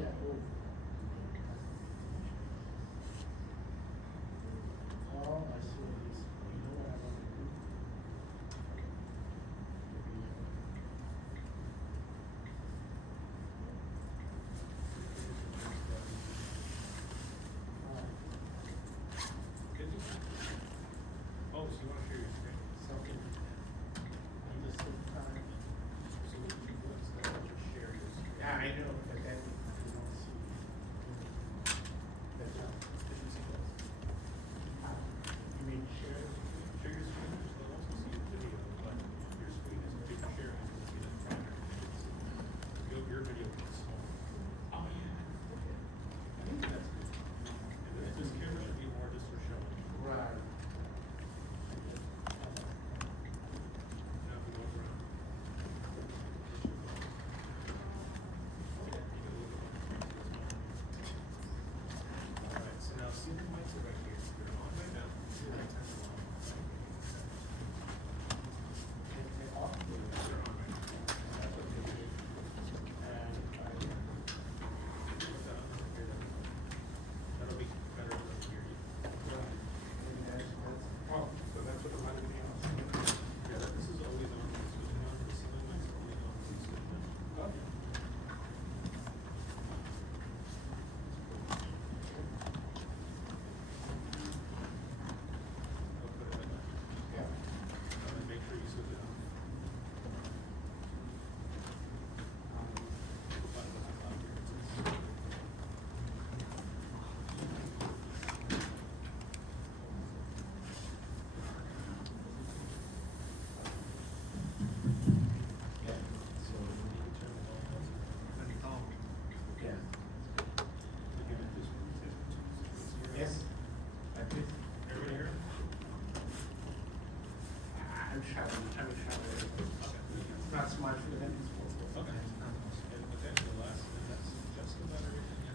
yeah, oh. Oh, I see what it is. You know what I want to do? Could you? Oh, so you want to share your screen? Something, I just took time. So what would you do instead of just share your screen? Yeah, I know, but then you don't see. That's all. Did you see those? You mean share? Share your screen, they'll also see the video, but your screen is big sharing, you'll see the primary. Your video is small. Oh, yeah. I think that's good. And this camera should be more just for showing. Right. Now if we go around. Alright, so now see the mics are right here. They're on right now. See the right time they're on. They're off. They're on right now. That's what they do. And put that on here. That'll be better for them to hear you. Oh, so that's what reminded me of. Yeah, this is always on, when switching on, the ceiling lights are always on, when switching on. Okay. I'll put it like that. Yeah. And then make sure you switch it on. Button on the top here, it says. Yeah. So, You can turn it on. yeah. Again, it just says. Yes. I did. Everybody hear it? I'm shouting. It's not so much for them. It's for Okay. And okay, the last, and that's just about everything. If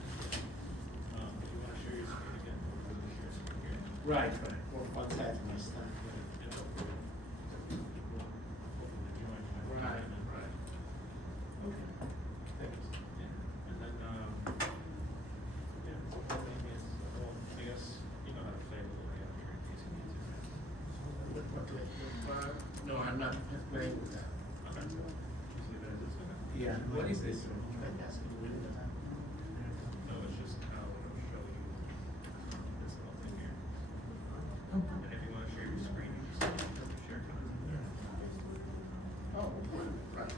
you wanna share your screen again, we'll share screen here. Right, right. Well, once I have my stuff. And hopefully people hopefully join. Right, right. Okay. Thanks. Yeah, and then, yeah, so one thing is, well, I guess, you know how to play with the layout here in case you need to. No, I'm not playing with that. Okay. You see that as this one? Yeah. What is this? That's the window. No, it's just how it'll show you this little thing here. And if you wanna share your screen, you just share content there. Oh, right.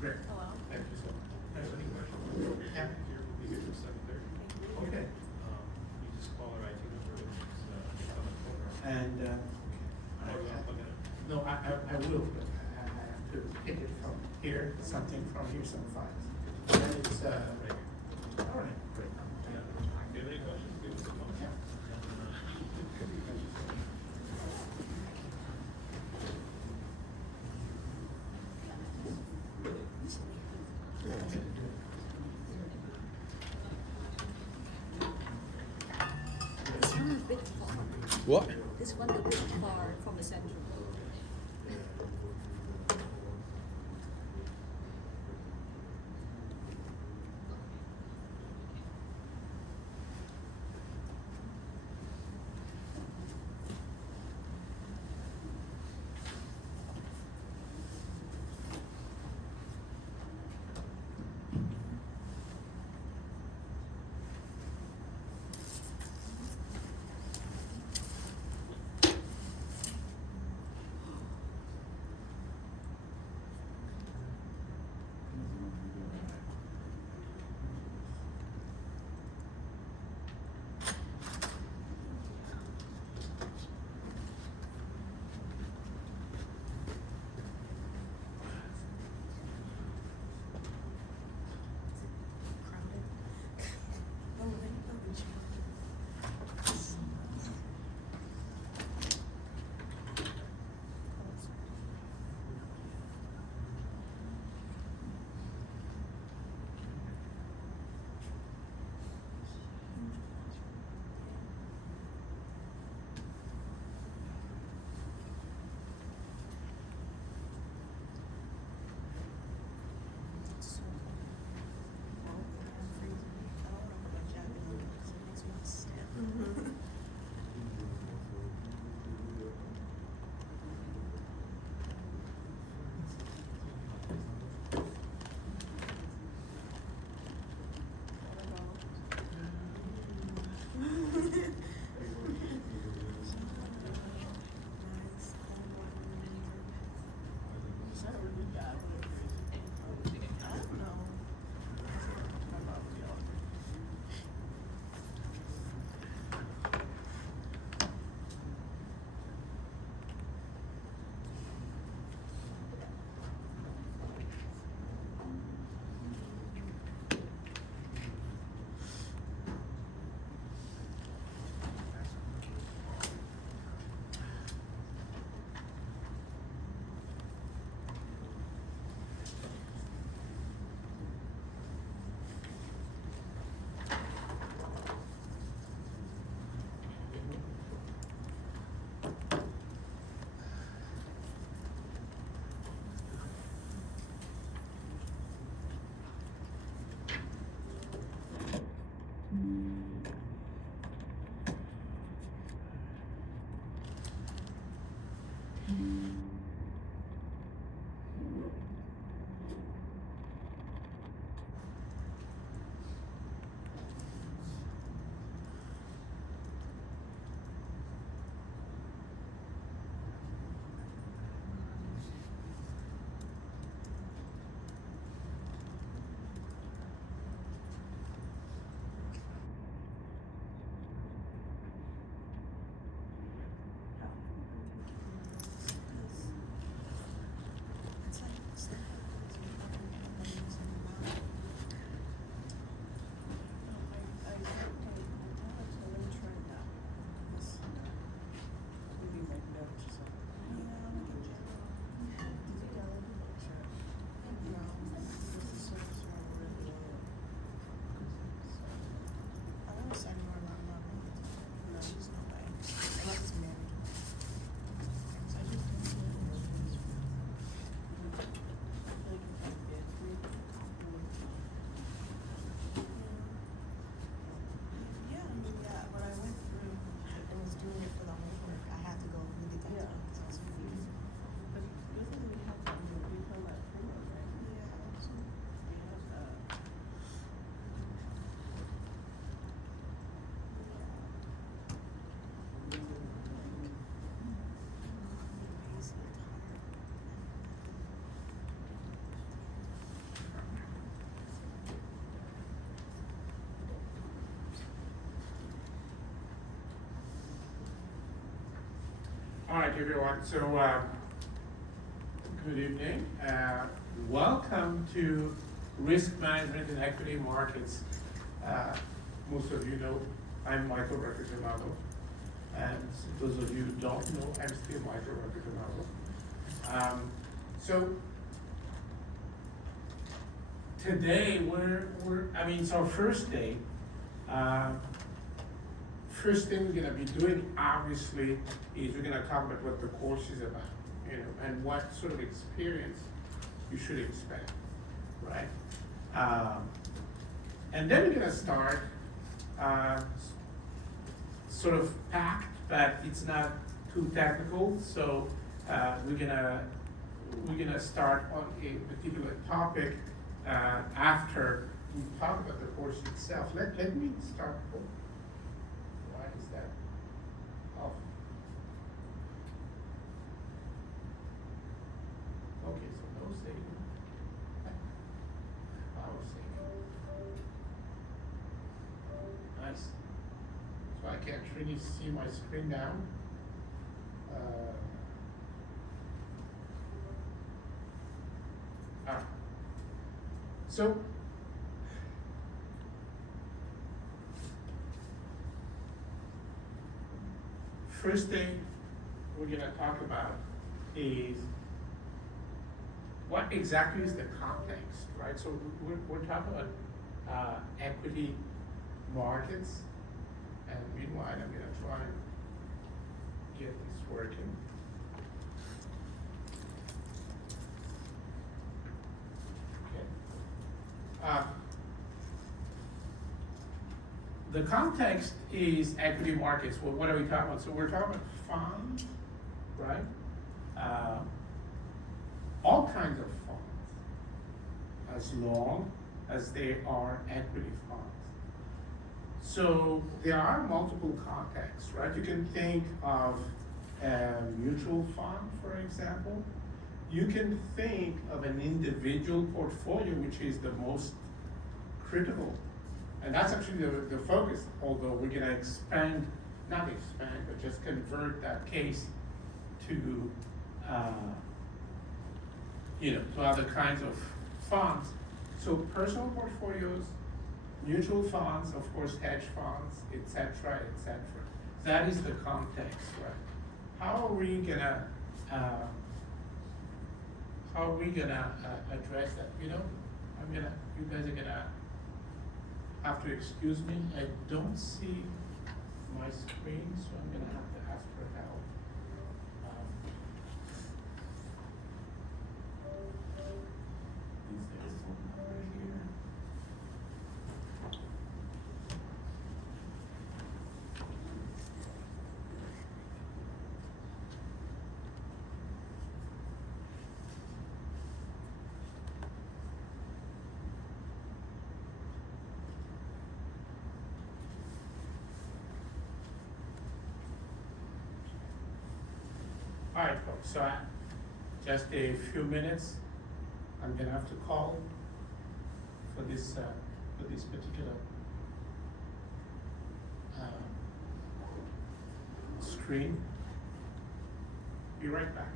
Great. Hello. Thank you so much. If any questions, Yeah. here, we'll be here till 7:30. Okay. You just call our IT number, which is, on the corner. And, Or you wanna plug it in? no, I will, but I have to pick it from here, something from here, some files. And it's, Right here. all right, great. Yeah. If you have any questions, give us a call. Yeah. This one is a bit far. What? This one a bit far from the center. All right, everyone, so, good evening. Welcome to Risk Management in Equity Markets. Most of you know, I'm Michael Recordonado. And those of you who don't know, I'm still Michael Recordonado. So, today it's our first day. First thing we're gonna be doing, obviously, is we're gonna talk about what the course is about, and what sort of experience you should expect, right? And then we're gonna start, sort of packed, but it's not too technical, so, we're gonna start on a particular topic, after we talk about the course itself. Let me start. Why is that off? Okay, so no saving. Power saving. Nice. So I can't really see my screen now. So, first thing we're gonna talk about is what exactly is the context, right? So we're talking about equity markets, and meanwhile I'm gonna try and get this working. Okay. The context is equity markets. Well, what are we talking about? So we're talking about funds, right? All kinds of funds, as long as they are equity funds. So there are multiple contexts, right? You can think of a mutual fund, for example. You can think of an individual portfolio, which is the most critical. And that's actually the focus, although we're gonna not expand, but just convert that case to, to other kinds of funds. So personal portfolios, mutual funds, of course, hedge funds, et cetera, et cetera. That is the context, right? How are we gonna address that? You guys are gonna have to excuse me. I don't see my screen, so I'm gonna have to ask for help. Is there a phone number here? All right, folks, so just a few minutes, I'm gonna have to call for this particular screen. Be right back.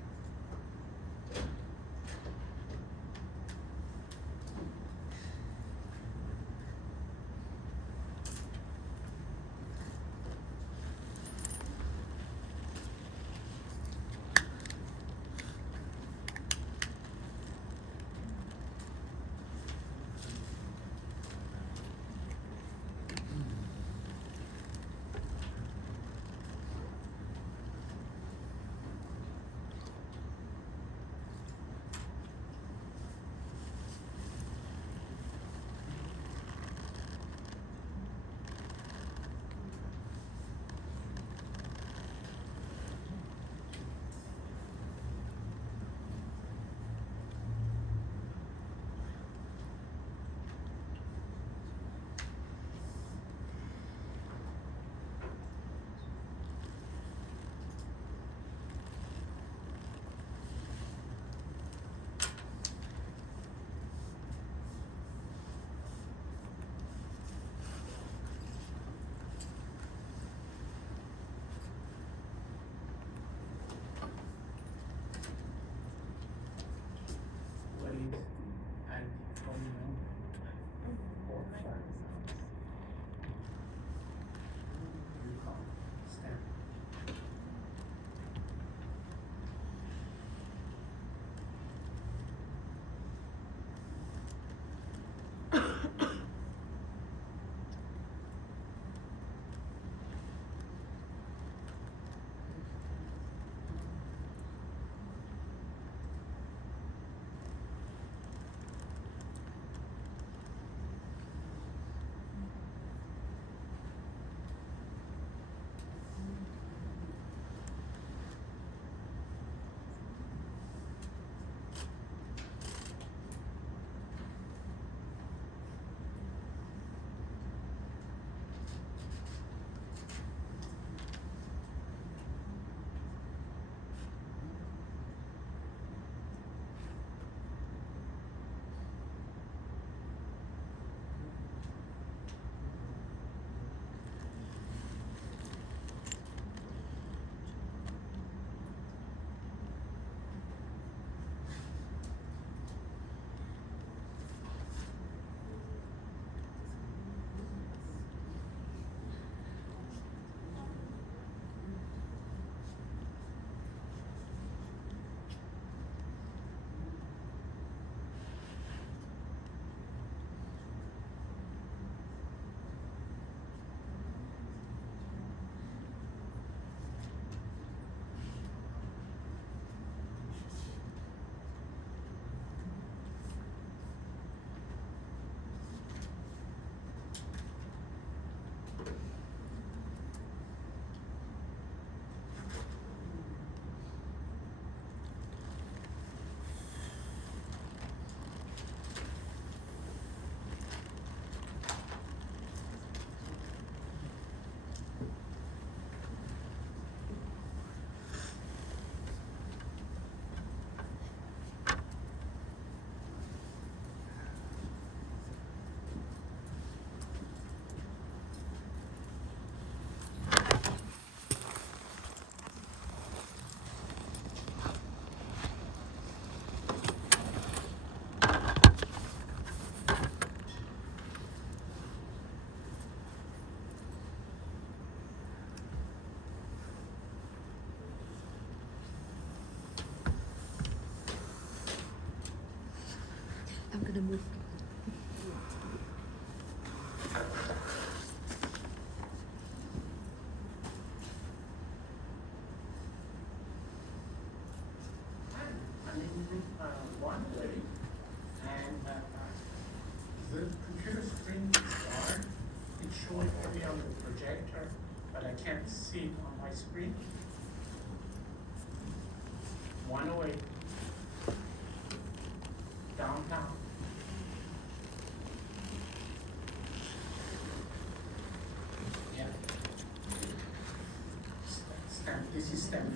gonna move. I'm in one way, and the computer screen is dark. It's showing only on the projector, but I can't see it on my screen. 108 downtown. Yeah. This is Stanford.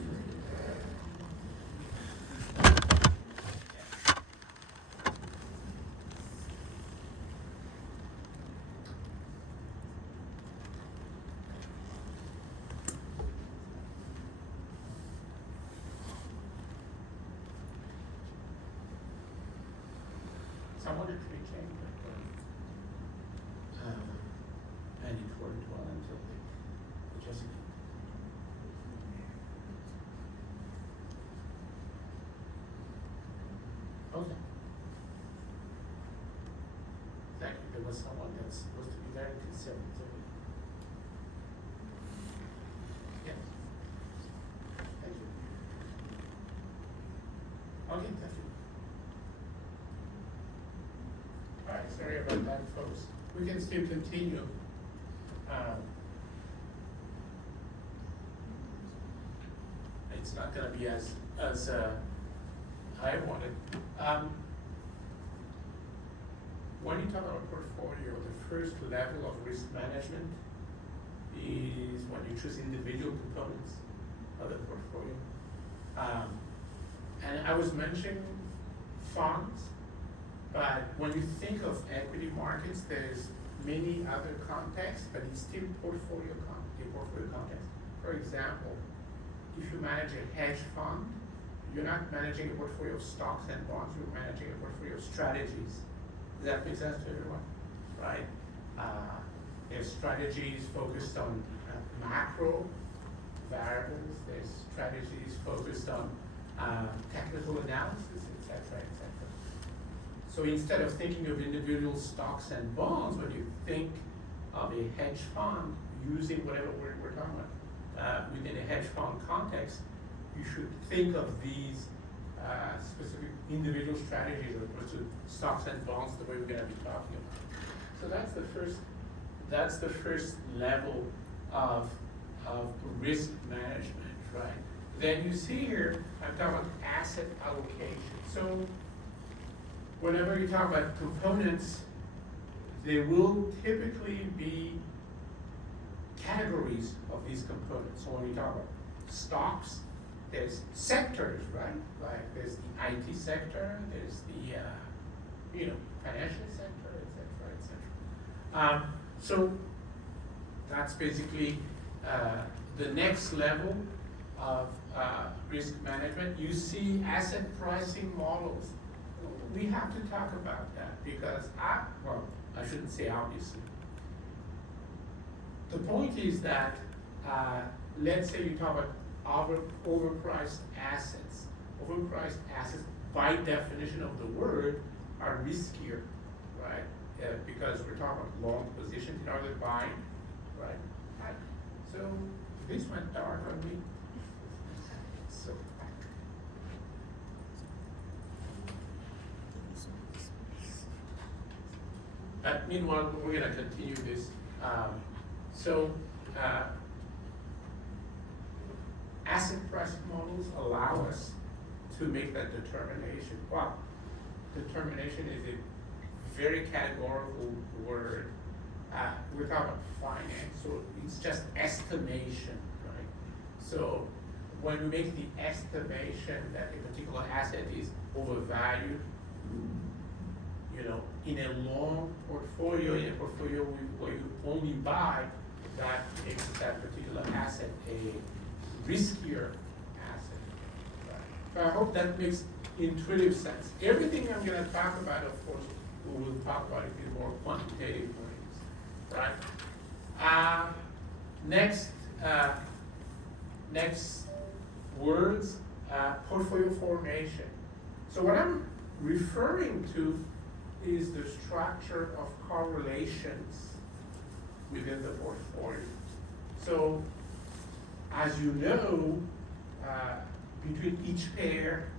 Someone actually changed it. And it worked well until they just. Okay. Thank you. There was someone that's supposed to be very conservative. Yes. Thank you. Okay, thank you. All right, sorry about that, folks. We can still continue. It's not gonna be as I wanted. When you talk about portfolio, the first level of risk management is when you choose individual components of the portfolio. And I was mentioning funds. But when you think of equity markets, there's many other contexts, but it's still portfolio context. For example, if you manage a hedge fund, you're not managing a portfolio of stocks and bonds, you're managing a portfolio of strategies. Does that make sense to everyone? Right? There's strategies focused on macro variables, there's strategies focused on technical analysis, etc., etc. So instead of thinking of individual stocks and bonds, when you think of a hedge fund using whatever we're talking about within a hedge fund context, you should think of these specific individual strategies as opposed to stocks and bonds the way we're going to be talking about. So that's the first level of risk management, right? Then you see here, I'm talking about asset allocation. So whenever you talk about components, there will typically be categories of these components. So when you talk about stocks, there's sectors, right? Like there's the IT sector, there's the financial sector, etc., etc. So that's basically the next level of risk management. You see asset pricing models. We have to talk about that because I shouldn't say obviously. The point is that let's say you talk about overpriced assets. Overpriced assets, by definition of the word, are riskier, right? Because we're talking about long positions in order to buy, right? So this went dark on me. So. Meanwhile, we're going to continue this. Asset pricing models allow us to make that determination. Well, determination is a very categorical word. We're talking about finance, so it's just estimation, right? So when we make the estimation that a particular asset is overvalued, in a long portfolio, in a portfolio where you only buy, that makes that particular asset a riskier asset. Right? So I hope that makes intuitive sense. Everything I'm going to talk about, of course, we will talk about it in more quantitative ways. Right? Next words, portfolio formation. So what I'm referring to is the structure of correlations within the portfolio. So, as you know, between each pair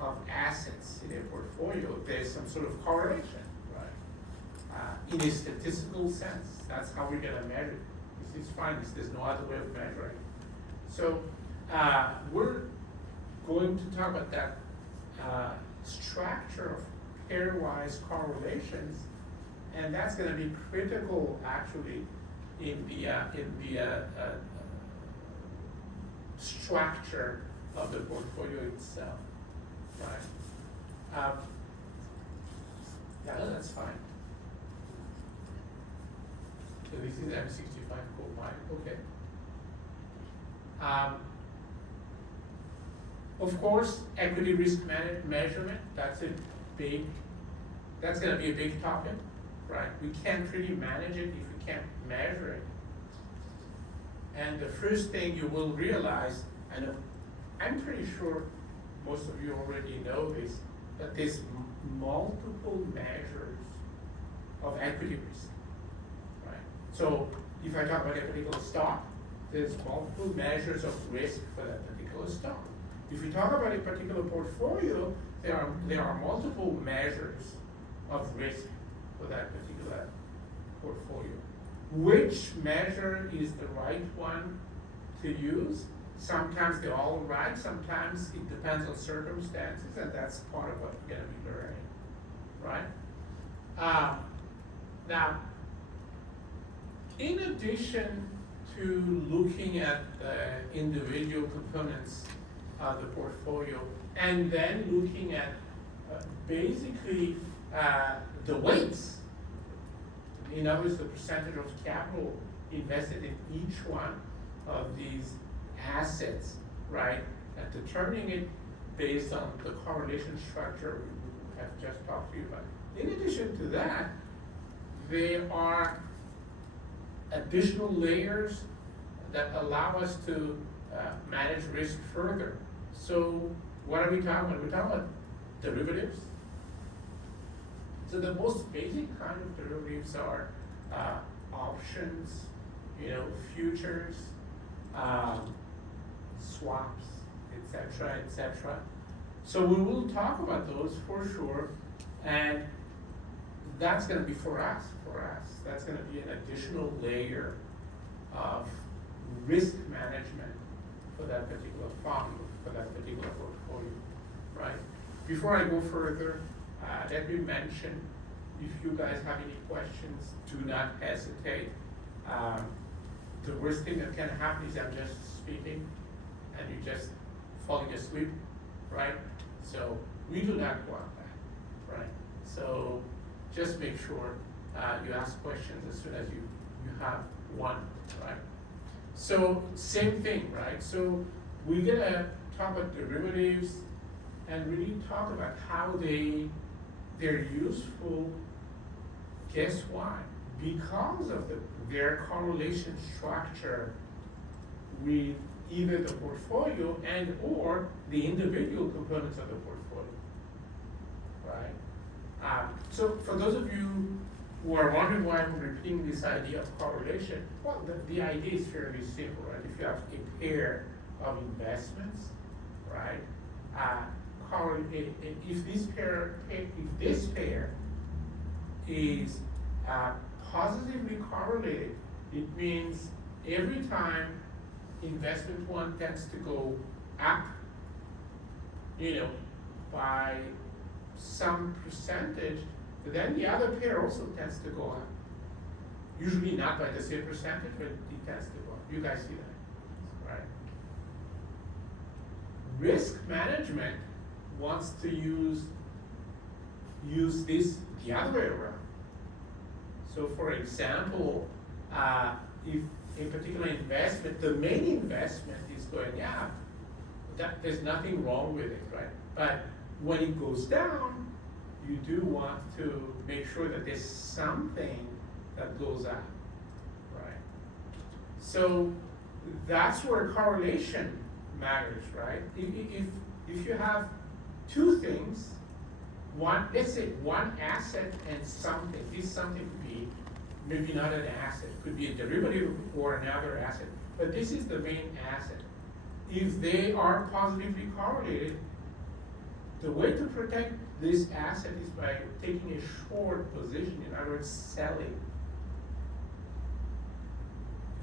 of assets in a portfolio, there's some sort of correlation, right? In a statistical sense, that's how we're gonna measure it. This is fine, there's no other way of measuring. So, we're going to talk about that structure of pairwise correlations, and that's gonna be critical actually in the structure of the portfolio itself, right? Yeah, that's fine. So this is M65 co-pilot, okay. Of course, equity risk measurement, that's gonna be a big topic, right? We can't really manage it if we can't measure it. And the first thing you will realize, and I'm pretty sure most of you already know this, that there's multiple measures of equity risk, right? So if I talk about a particular stock, there's multiple measures of risk for that particular stock. If we talk about a particular portfolio, there are multiple measures of risk for that particular portfolio. Which measure is the right one to use? Sometimes they're all right, sometimes it depends on circumstances, and that's part of what we're gonna be learning, right? Now, in addition to looking at the individual components of the portfolio, and then looking at basically the weights, in other words, the percentage of capital invested in each one of these assets, right? And determining it based on the correlation structure we have just talked to you about. In addition to that, there are additional layers that allow us to manage risk further. So what are we talking about? We're talking about derivatives. So the most basic kind of derivatives are options, futures, swaps, etc., etc. So we will talk about those for sure, and that's going to be for us. That's going to be an additional layer of risk management for that particular fund, for that particular portfolio, right? Before I go further, let me mention, if you guys have any questions, do not hesitate. The worst thing that can happen is I'm just speaking and you're just falling asleep, right? So we do not want that, right? So just make sure you ask questions as soon as you have one, right? So same thing, right? So we're gonna talk about derivatives and really talk about how they're useful. Guess why? Because of their correlation structure with either the portfolio and or the individual components of the portfolio, right? So for those of you who are wondering why I'm repeating this idea of correlation, well, the idea is fairly simple, right? If you have a pair of investments, right? If this pair is positively correlated, it means every time investment one tends to go up, by some percentage, then the other pair also tends to go up. Usually not by the same percentage, but it tends to go up. You guys see that, right? Risk management wants to use this the other way around. So for example, if a particular investment, the main investment is going up, there's nothing wrong with it, right? But when it goes down, you do want to make sure that there's something that goes up, right? So that's where correlation matters, right? If you have two things, let's say one asset and something, this something could be maybe not an asset, could be a derivative or another asset, but this is the main asset. If they are positively correlated, the way to protect this asset is by taking a short position, in other words, selling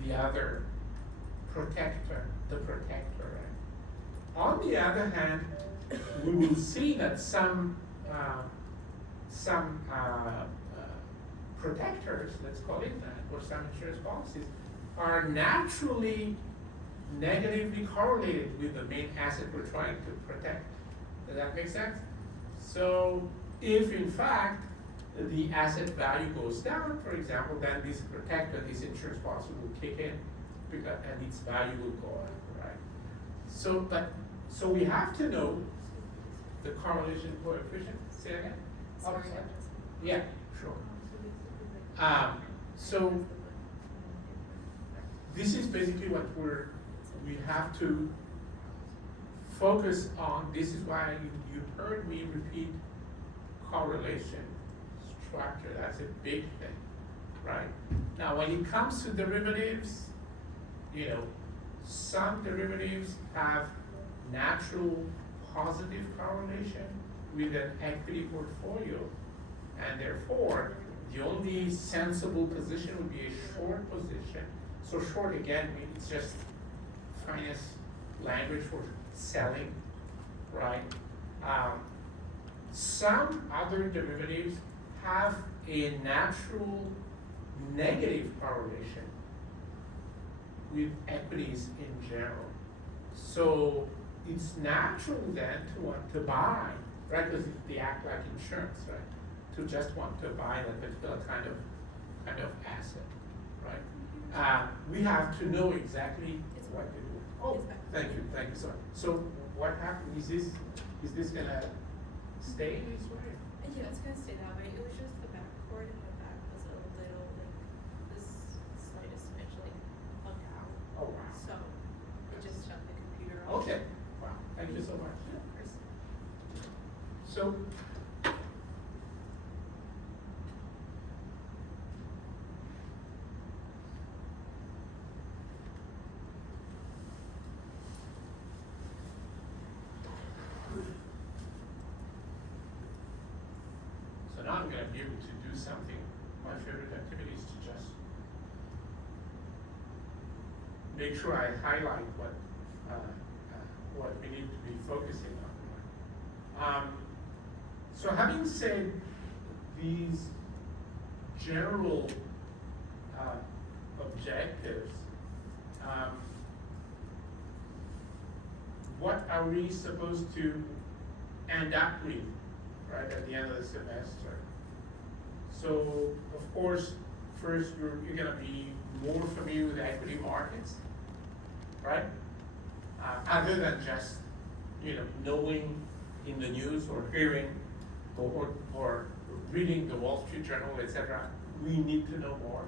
the other protector, the protector, right? On the other hand, we will see that some protectors, let's call it that, or some insurance policies, are naturally negatively correlated with the main asset we're trying to protect. Does that make sense? So if in fact the asset value goes down, for example, then this protector, this insurance policy will kick in and its value will go up, right? So we have to know the correlation coefficient. Say that again? Sorry. Yeah, sure. So this is basically what we have to focus on. This is why you heard me repeat correlation structure. That's a big thing, right? Now, when it comes to derivatives, some derivatives have natural positive correlation with an equity portfolio, and therefore, the only sensible position would be a short position. So short, again, it's just finance language for selling, right? Some other derivatives have a natural negative correlation with equities in general. So it's natural then to want to buy, right? Because they act like insurance, right? To just want to buy that particular kind of asset, right? We have to know exactly what to do. Oh, thank you, sorry. So what happened, is this gonna stay this way? Yeah, it's gonna stay that way. It was just the back cord in the back was a little this slightest smidge bugged out. Oh, wow. So it just shut the computer off. Okay, wow, thank you so much. Yeah, of course. So, now I'm gonna be able to do something. My favorite activity is to just make sure I highlight what we need to be focusing on. So having said these general objectives, what are we supposed to end up with, right, at the end of the semester? So, of course, first you're gonna be more familiar with equity markets, right? Other than just, knowing in the news or hearing or reading the Wall Street Journal, etc., we need to know more.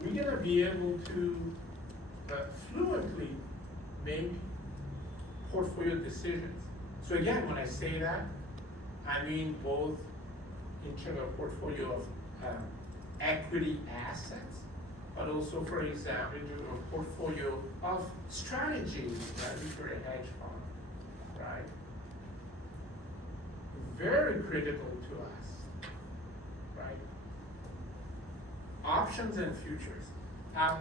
We're gonna be able to fluently make portfolio decisions. So again, when I say that, I mean both in terms of portfolio of equity assets, but also, for example, in a portfolio of strategies, right, if you're a hedge fund, right? Very critical to us, right? Options and futures. I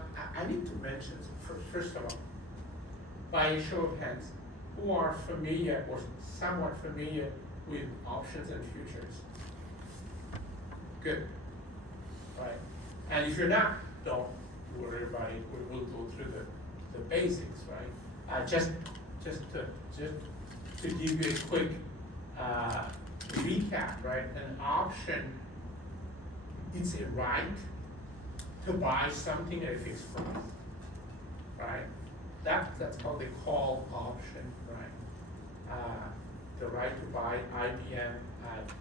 need to mention, first of all, by a show of hands, who are familiar or somewhat familiar with options and futures? Good, right? And if you're not, don't worry about it. We'll go through the basics, right? Just to give you a quick recap, right? An option, it's a right to buy something at a fixed price, right? That's called a call option, right? The right to buy IBM at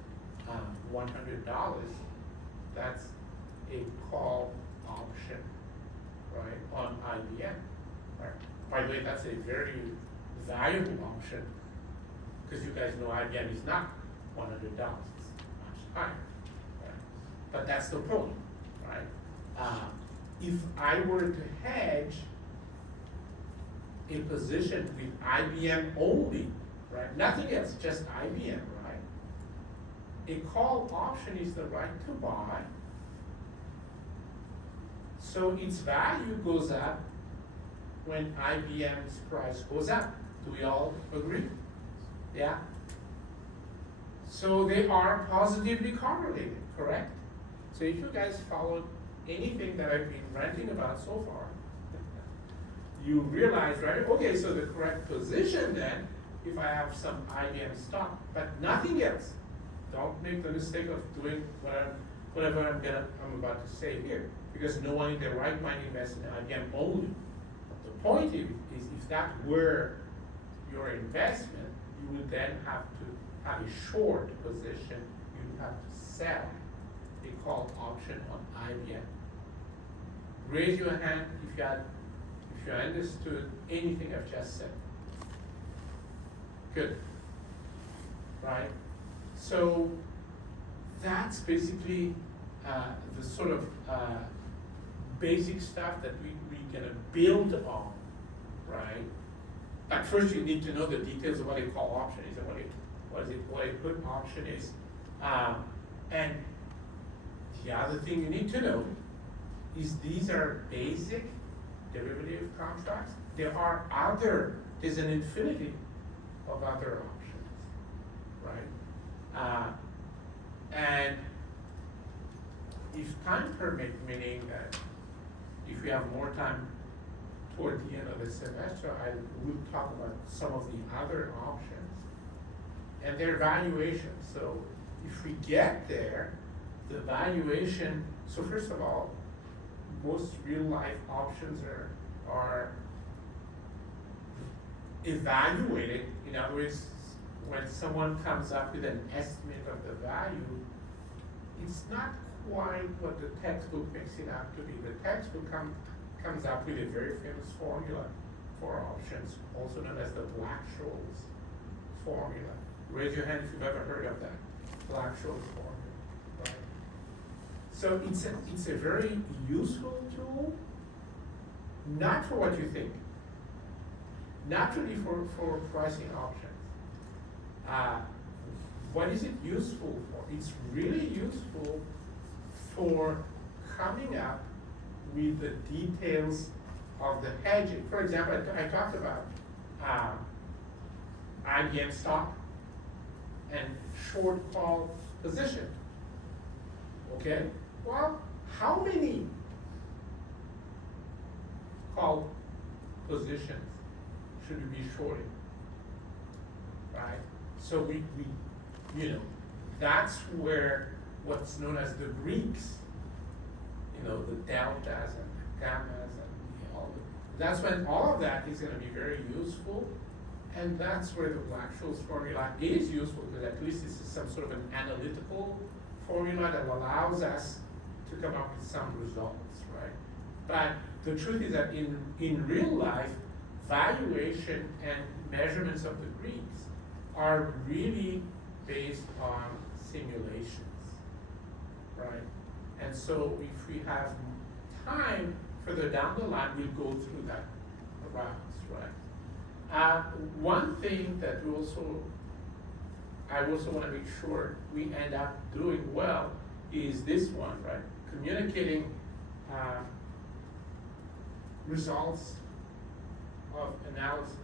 $100, that's a call option, right, on IBM, right? By the way, that's a very valuable option, because you guys know IBM is not $100. It's much higher, right? But that's the point, right? If I were to hedge a position with IBM only, right? Nothing else, just IBM, right? A call option is the right to buy. So its value goes up when IBM's price goes up. Do we all agree? Yeah? So they are positively correlated, correct? So if you guys followed anything that I've been ranting about so far, you realize, right? Okay, so the correct position then, if I have some IBM stock, but nothing else. Don't make the mistake of doing whatever I'm about to say here, because no one in their right mind invests in IBM only. The point is if that were your investment, you would then have to have a short position. You would have to sell a call option on IBM. Raise your hand if you understood anything I've just said. Good. Right? So that's basically the sort of basic stuff that we're gonna build on, right? But first you need to know the details of what a call option is and what a put option is. And the other thing you need to know is these are basic derivative contracts. There's an infinity of other options, right? And if time permit, meaning that if we have more time toward the end of the semester, I will talk about some of the other options and their valuation. So if we get there, the valuation, so first of all, most real life options are evaluated. In other words, when someone comes up with an estimate of the value, it's not quite what the textbook makes it out to be. The textbook comes up with a very famous formula for options, also known as the Black-Scholes formula. Raise your hand if you've ever heard of that, Black-Scholes formula, right? So it's a very useful tool, not for what you think, not really for pricing options. What is it useful for? It's really useful for coming up with the details of the hedging. For example, I talked about IBM stock and short call position. Okay? Well, how many call positions should we be shorting? Right? So we that's where what's known as the Greeks, the deltas and the gammas and all that's when all of that is going to be very useful, and that's where the Black-Scholes formula is useful, because at least this is some sort of an analytical formula that allows us to come up with some results, right? But the truth is that in real life, valuation and measurements of the Greeks are really based on simulations, right? And so if we have time further down the line, we'll go through that routes, right? One thing that I also want to make sure we end up doing well is this one, right? Communicating results of analysis.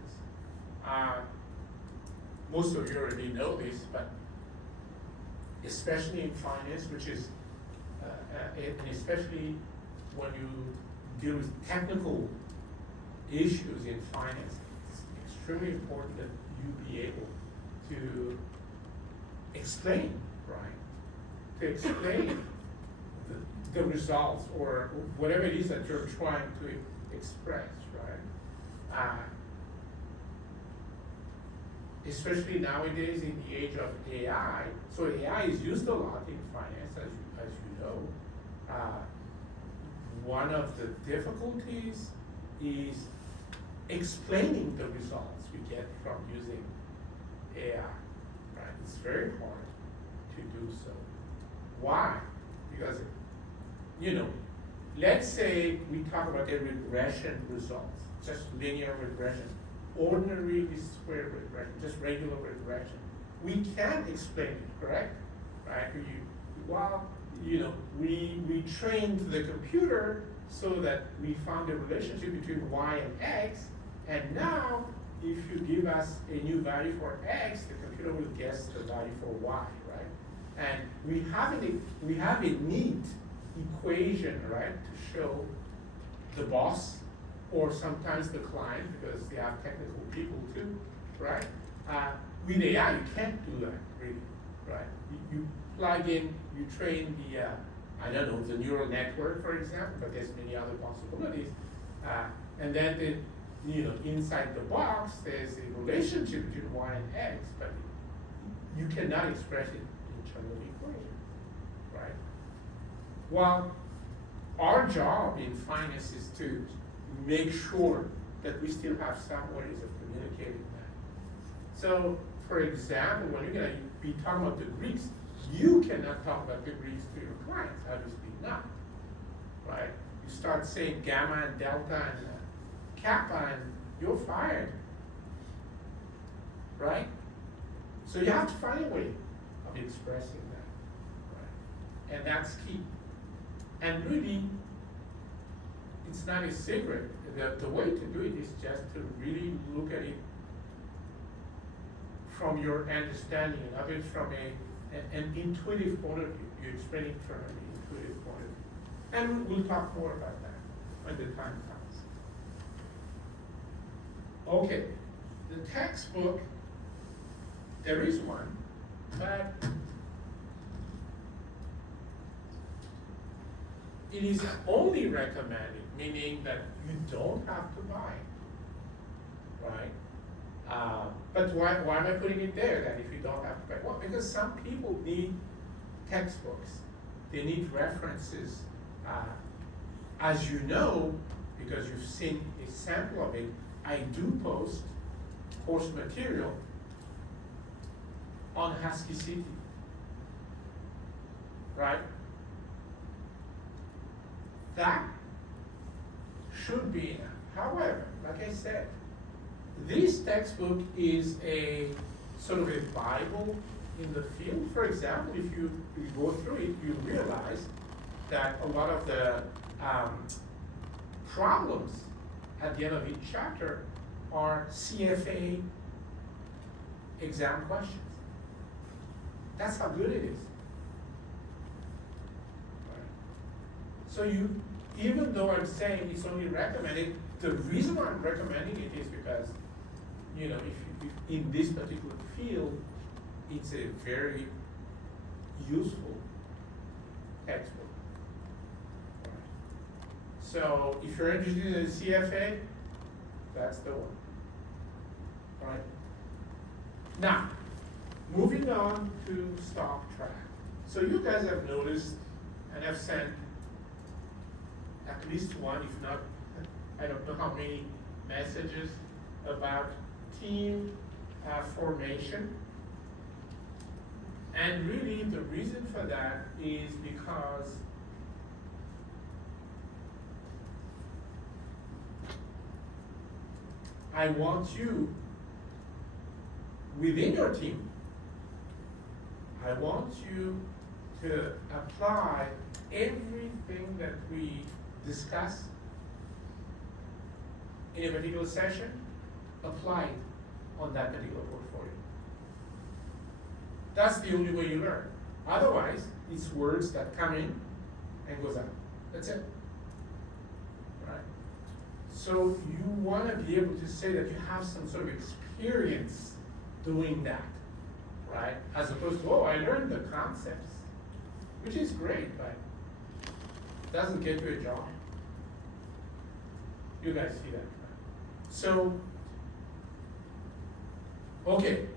Most of you already know this, but especially in finance, which is, and especially when you deal with technical issues in finance, it's extremely important that you be able to explain, right? To explain the results or whatever it is that you're trying to express, right? Especially nowadays in the age of AI. So AI is used a lot in finance, as you know. One of the difficulties is explaining the results we get from using AI, right? It's very hard. to do so. Why? Because, let's say we talk about a regression results, just linear regression, ordinary least square regression, just regular regression. We can explain it, correct? Right? We trained the computer so that we found a relationship between y and x, and now if you give us a new value for x, the computer will guess the value for y, right? And we have a neat equation, right, to show the boss or sometimes the client, because they have technical people too, right? With AI, you can't do that really, right? You plug in, you train the neural network, for example, but there's many other possibilities. And then inside the box, there's a relationship between y and x, but you cannot express it in terms of equation, right? Well, our job in finance is to make sure that we still have some ways of communicating that. So, for example, when you're going to be talking about the Greeks, you cannot talk about the Greeks to your clients, obviously not, right? You start saying gamma and delta and kappa and you're fired, right? So you have to find a way of expressing that, right? And that's key. And really, it's not a secret. The way to do it is just to really look at it from your understanding, in other words, from an intuitive point of view. You explain it from an intuitive point of view. And we'll talk more about that when the time comes. Okay, the textbook, there is one, but it is only recommended, meaning that you don't have to buy it, right? But why am I putting it there then if you don't have to buy it? Well, because some people need textbooks. They need references. As you know, because you've seen a sample of it, I do post course material on Husky City, right? That should be enough. However, like I said, this textbook is a sort of a Bible in the field. For example, if you go through it, you realize that a lot of the problems at the end of each chapter are CFA exam questions. That's how good it is. Right. So even though I'm saying it's only recommended, the reason why I'm recommending it is because, if in this particular field, it's a very useful textbook. Right. So if you're interested in the CFA, that's the one. Right. Now, moving on to stock track. So you guys have noticed, and I've sent at least one, if not, I don't know how many messages about team formation. And really the reason for that is because I want you within your team, I want you to apply everything that we discuss in a particular session, apply it on that particular portfolio. That's the only way you learn. Otherwise, it's words that come in and goes out. That's it. Right? So you want to be able to say that you have some sort of experience doing that, right? As opposed to, I learned the concepts, which is great, but doesn't get you a job. You guys see that, right? So, okay,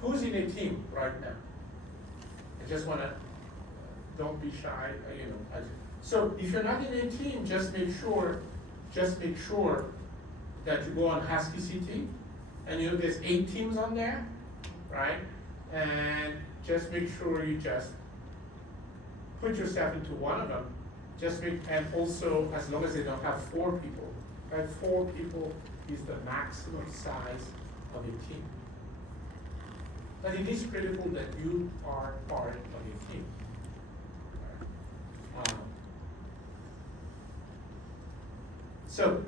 who's in a team right now? I just want to, don't be shy, So if you're not in a team, just make sure that you go on Husky CT, and there's 8 teams on there, right? and just make sure you just put yourself into one of them. And also, as long as they don't have 4 people, right? 4 people is the maximum size of a team. But it is critical that you are part of a team. So,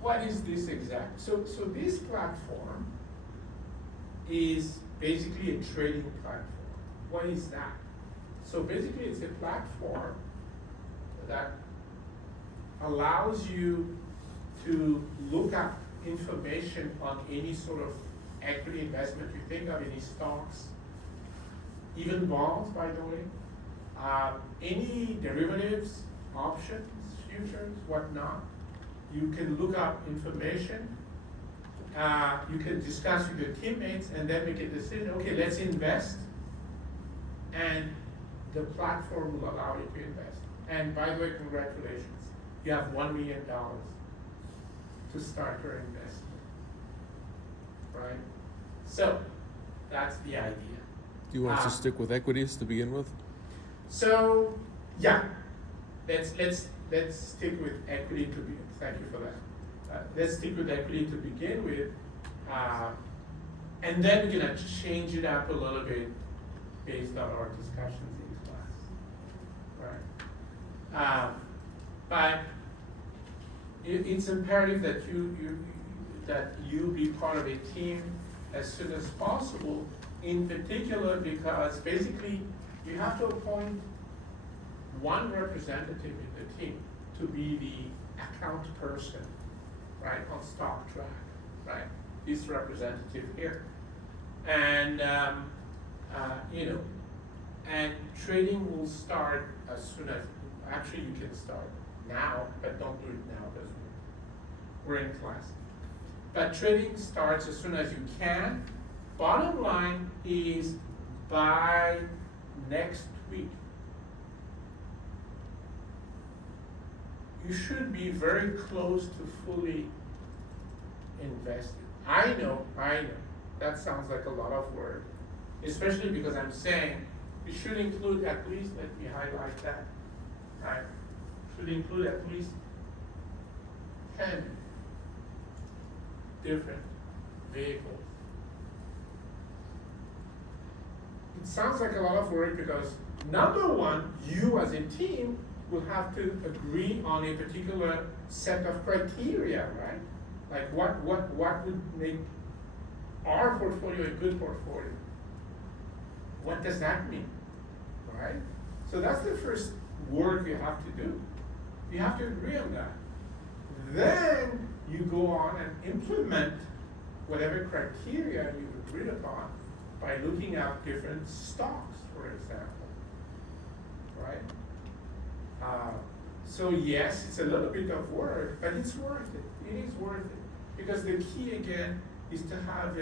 what is this exact? So this platform is basically a trading platform. What is that? So basically it's a platform that allows you to look up information on any sort of equity investment you think of, any stocks, even bonds, by the way, any derivatives, options, futures, whatnot. You can look up information, you can discuss with your teammates and then make a decision, okay, let's invest. And the platform will allow you to invest. And by the way, congratulations, you have $1 million to start your investment, right? So, that's the idea. Do you want us to stick with equities to begin with? So, yeah, let's stick with equity to begin. Thank you for that. Let's stick with equity to begin with, and then we're gonna change it up a little bit based on our discussions in class, right? But it's imperative that you be part of a team as soon as possible. In particular, because basically you have to appoint one representative in the team to be the account person, right, on StockTrack, right? This representative here. And, and trading will start as soon as, actually you can start now, but don't do it now because we're in class. But trading starts as soon as you can. Bottom line is by next week, you should be very close to fully invested. I know, that sounds like a lot of work, especially because I'm saying you should include at least, let me highlight that, right? Should include at least 10 different vehicles. It sounds like a lot of work because number one, you as a team will have to agree on a particular set of criteria, right? Like what would make our portfolio a good portfolio? What does that mean, right? So that's the first work you have to do. You have to agree on that. Then you go on and implement whatever criteria you've agreed upon by looking at different stocks, for example, right? So yes, it's a little bit of work, but it's worth it. It is worth it because the key again is to have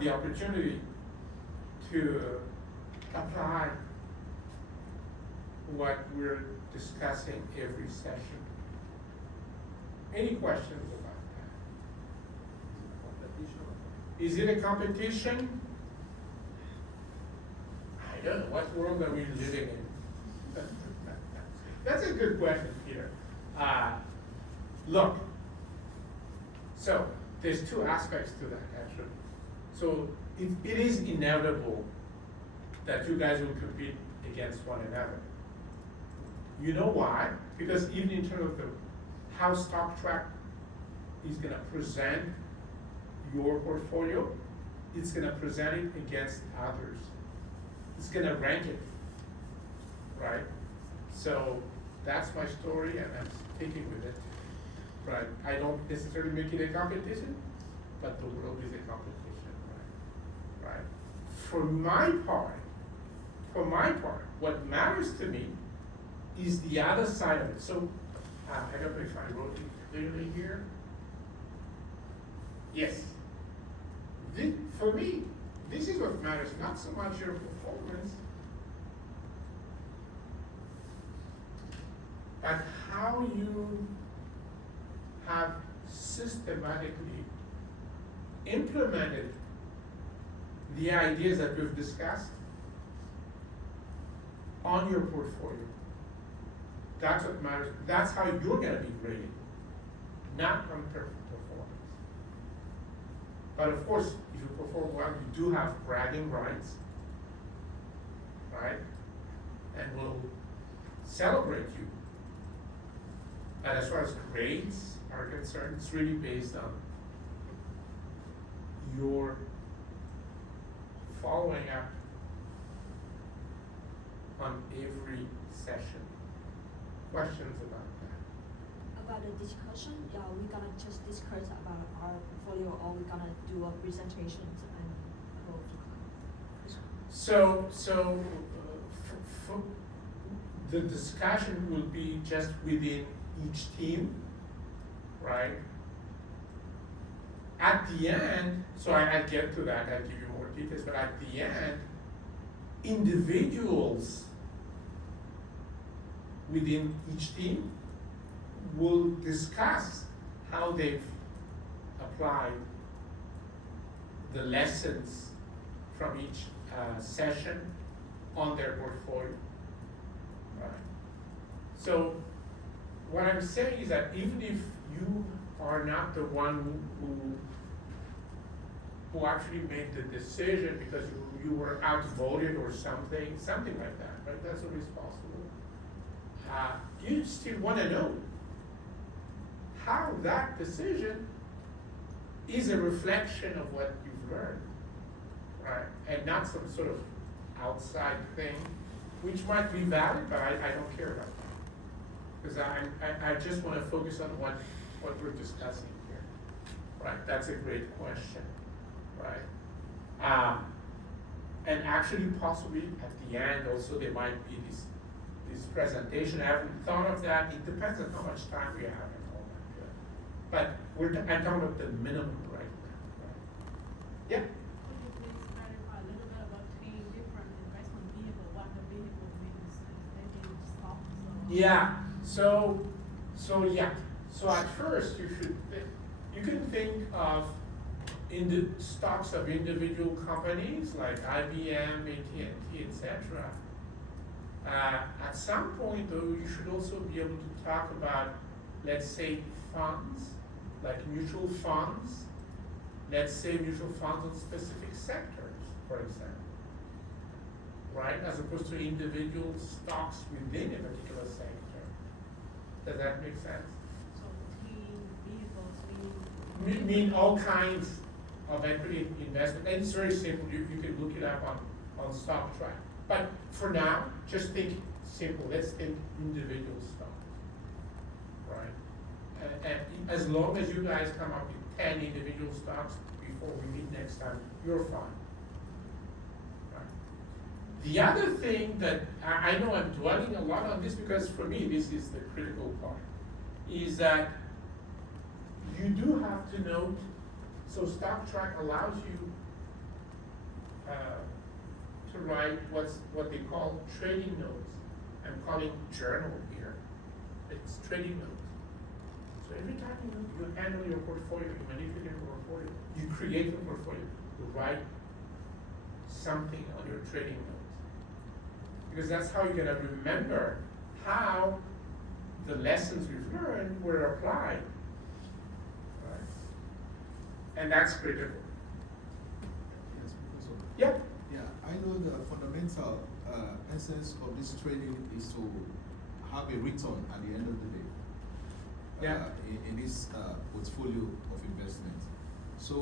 the opportunity to apply what we're discussing every session. Any questions about that? Is it a competition? I don't know. What world are we living in? That's a good question, Peter. Look, so there's 2 aspects to that, actually. So it is inevitable that you guys will compete against one another. You know why? Because even in terms of how StockTrack is going to present your portfolio, it's going to present it against others. It's going to rank it, right? So that's my story, and I'm sticking with it. Right? I don't necessarily make it a competition, but the world is a competition, right? Right? For my part, what matters to me is the other side of it. So I don't know if I wrote it clearly here. Yes. For me, this is what matters, not so much your performance, but how you have systematically implemented the ideas that we've discussed on your portfolio. That's what matters. That's how you're gonna be graded, not on performance. But of course, if you perform well, you do have bragging rights, right? And we'll celebrate you. And as far as grades are concerned, it's really based on your following up on every session. Questions about that? About the discussion, yeah, we're gonna just discuss about our portfolio, or we're gonna do a presentation and go to class. So, the discussion will be just within each team, right? At the end, so I get to that, I'll give you more details, but at the end, individuals within each team will discuss how they've applied the lessons from each session on their portfolio. Right. So what I'm saying is that even if you are not the one who actually made the decision because you were outvoted or something like that, right? That's always possible. You still want to know how that decision is a reflection of what you've learned, right? And not some sort of outside thing, which might be valid, but I don't care about that. Because I just want to focus on what we're discussing here, right? That's a great question, right? And actually possibly at the end also there might be this presentation. I haven't thought of that. It depends on how much time we have and all that. But I'm talking about the minimum right now, right? Yeah? Could you please clarify a little bit about three different investment vehicles, what the vehicle means, maybe stocks or? Yeah, so at first you can think of in the stocks of individual companies like IBM, AT&T, etc. At some point though, you should also be able to talk about, let's say, funds, like mutual funds, let's say mutual funds on specific sectors, for example, right? As opposed to individual stocks within a particular sector. Does that make sense? So three vehicles Mean all kinds of equity investment, and it's very simple, you can look it up on StockTrack. But for now, just think simple, let's think individual stocks, right? And as long as you guys come up with 10 individual stocks before we meet next time, you're fine. Right? The other thing that, I know I'm dwelling a lot on this because for me this is the critical part, is that you do have to note, so StockTrack allows you to write what they call trading notes. I'm calling journal here. It's trading notes. So every time you handle your portfolio, you manipulate your portfolio, you create a portfolio, you write something on your trading notes. Because that's how you're gonna remember how the lessons we've learned were applied. Right? And that's critical. Yes, Professor. Yeah. Yeah, I know the fundamental essence of this trading is to have a return at the end of the day. Yeah. In this portfolio of investment. So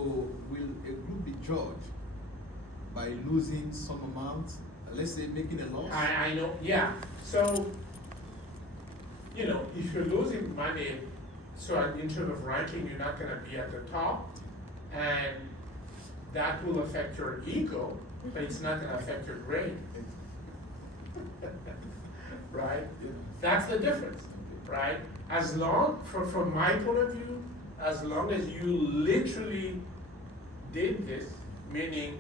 will a group be judged by losing some amount, let's say making a loss? I know, yeah. So, if you're losing money, so in terms of ranking, you're not gonna be at the top, and that will affect your ego, but it's not gonna affect your grade. Right? That's the difference, right? As long, from my point of view, as long as you literally did this, meaning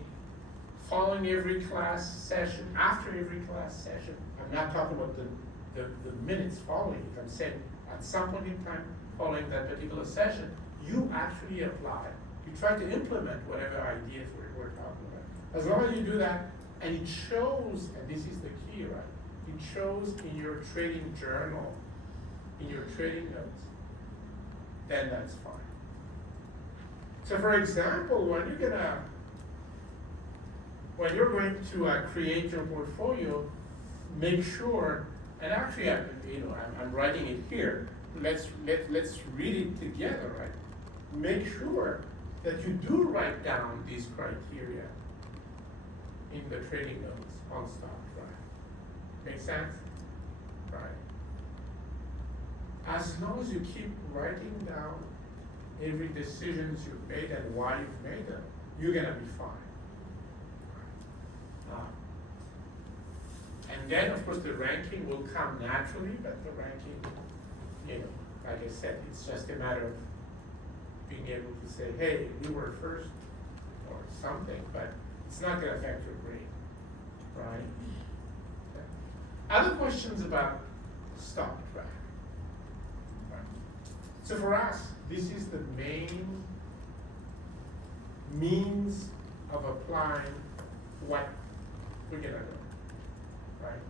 following every class session, after every class session, I'm not talking about the minutes following it, I'm saying at some point in time following that particular session, you actually apply You try to implement whatever ideas we're talking about. As long as you do that, and it shows, and this is the key, right? It shows in your trading journal, in your trading notes, then that's fine. So for example, when you're going to create your portfolio, make sure, and actually, I'm writing it here. Let's read it together, right? Make sure that you do write down these criteria in the trading notes on stock, right? Make sense? Right. As long as you keep writing down every decisions you've made and why you've made them, you're gonna be fine. And then, of course, the ranking will come naturally, but the ranking, like I said, it's just a matter of being able to say, hey, we were first, or something, but it's not gonna affect your grade, right? Okay. Other questions about stock track? Right. So for us, this is the main means of applying what we're gonna do, right?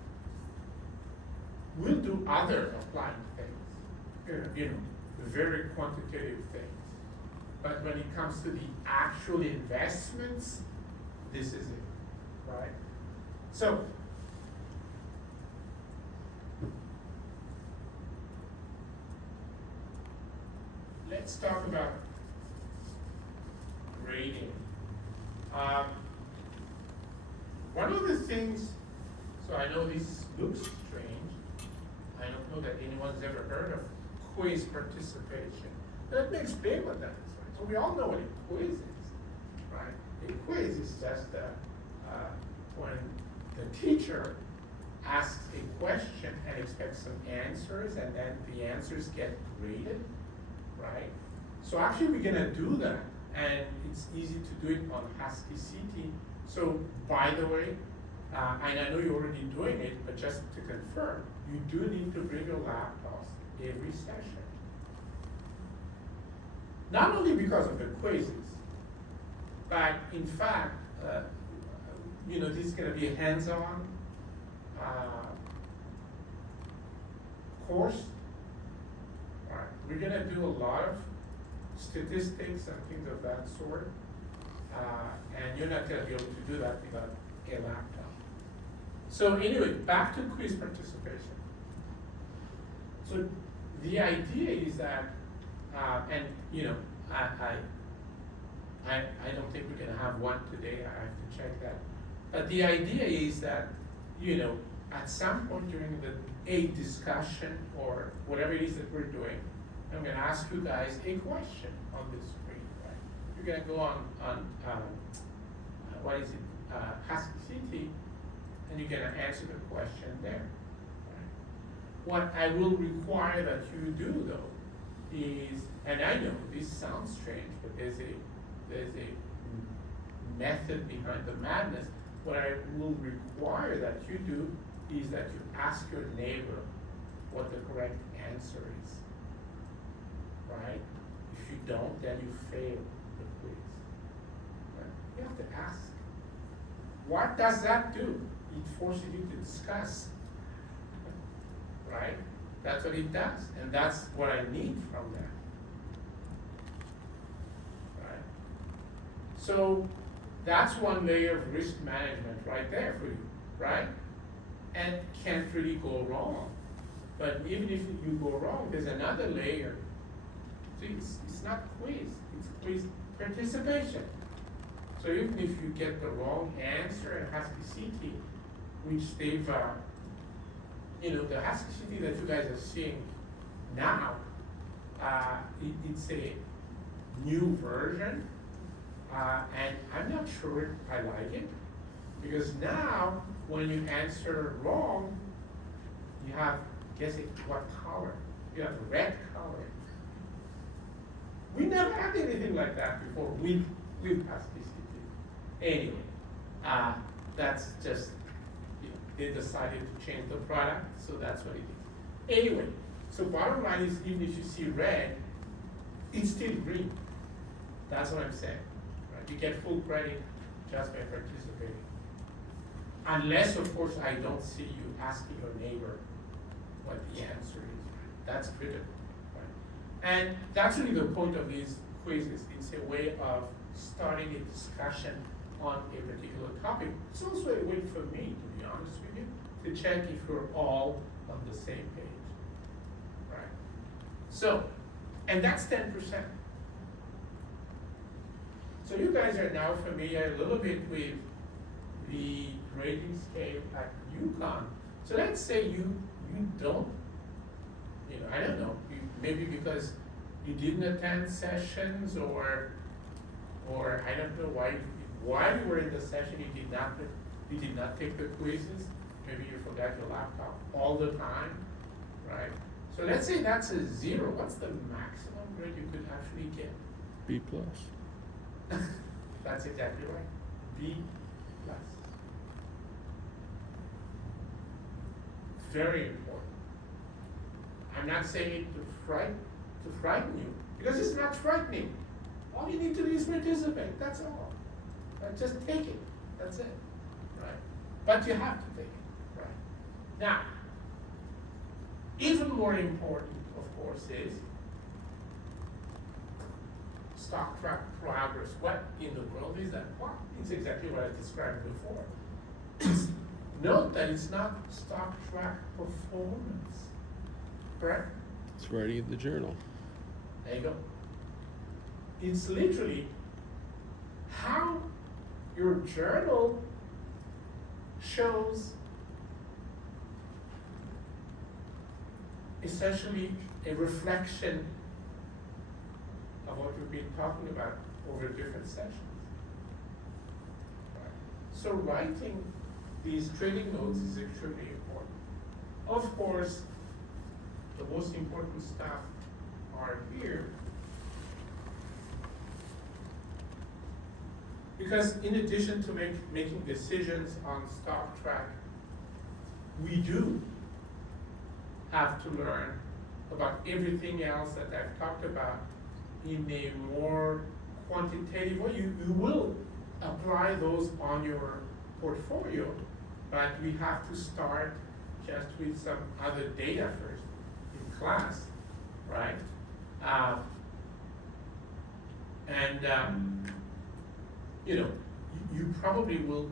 We'll do other applying things, very quantitative things. But when it comes to the actual investments, this is it, right? So, let's talk about grading. One of the things, so I know this looks strange. I don't know that anyone's ever heard of quiz participation. Let me explain what that is. Right? So we all know what a quiz is, right? A quiz is just when the teacher asks a question and expects some answers, and then the answers get graded, right? So actually we're gonna do that, and it's easy to do it on HaskyCT. So by the way, and I know you're already doing it, but just to confirm, you do need to bring your laptops every session. Not only because of the quizzes, but in fact, this is going to be a hands-on course. All right. We're going to do a lot of statistics and things of that sort, and you're not going to be able to do that without a laptop. So anyway, back to quiz participation. So the idea is that, and I don't think we're gonna have one today, I have to check that. But the idea is that, at some point during a discussion or whatever it is that we're doing, I'm gonna ask you guys a question on this screen, right? You're gonna go on HaskyCT, and you're gonna answer the question there. Right? What I will require that you do though is, and I know this sounds strange, but there's a method behind the madness. What I will require that you do is that you ask your neighbor what the correct answer is. Right? If you don't, then you fail the quiz. Right? You have to ask. What does that do? It forces you to discuss. Right? That's what it does, and that's what I need from that. Right? So that's one layer of risk management right there for you, right? And can't really go wrong. But even if you go wrong, there's another layer. See, it's not quiz, it's quiz participation. So even if you get the wrong answer in HaskyCT, which they've, the HaskyCT that you guys are seeing now, it's a new version, and I'm not sure I like it, because now when you answer wrong, you have, guess it, what color? You have red color. We never had anything like that before with HaskyCT. Anyway, that's just, they decided to change the product, so that's what it is. Anyway, so bottom line is, even if you see red, it's still green. That's what I'm saying, right? You get full credit just by participating. Unless, of course, I don't see you asking your neighbor what the answer is. That's critical, right? And that's really the point of these quizzes. It's a way of starting a discussion on a particular topic. It's also a way for me, to be honest with you, to check if we're all on the same page, right? So, and that's 10%. So you guys are now familiar a little bit with the grading scale at UConn. So let's say you don't, I don't know, maybe because you didn't attend sessions or I don't know why you were in the session you did not take the quizzes. Maybe you forgot your laptop all the time, right? So let's say that's a 0. What's the maximum grade you could actually get? B plus. That's exactly right. B plus. Very important. I'm not saying it to frighten you, because it's not frightening. All you need to do is participate, that's all. Just take it, that's it, right? But you have to take it, right? Now, even more important, of course, is stock track progress. What in the world is that? Well, it's exactly what I described before. Note that it's not stock track performance, correct? It's writing in the journal. There you go. It's literally how your journal shows essentially a reflection of what we've been talking about over different sessions. Right. So writing these trading notes is extremely important. Of course, the most important stuff are here. Because in addition to making decisions on stock track, we do have to learn about everything else that I've talked about in a more quantitative way. You will apply those on your portfolio, but we have to start just with some other data first in class, right? You probably will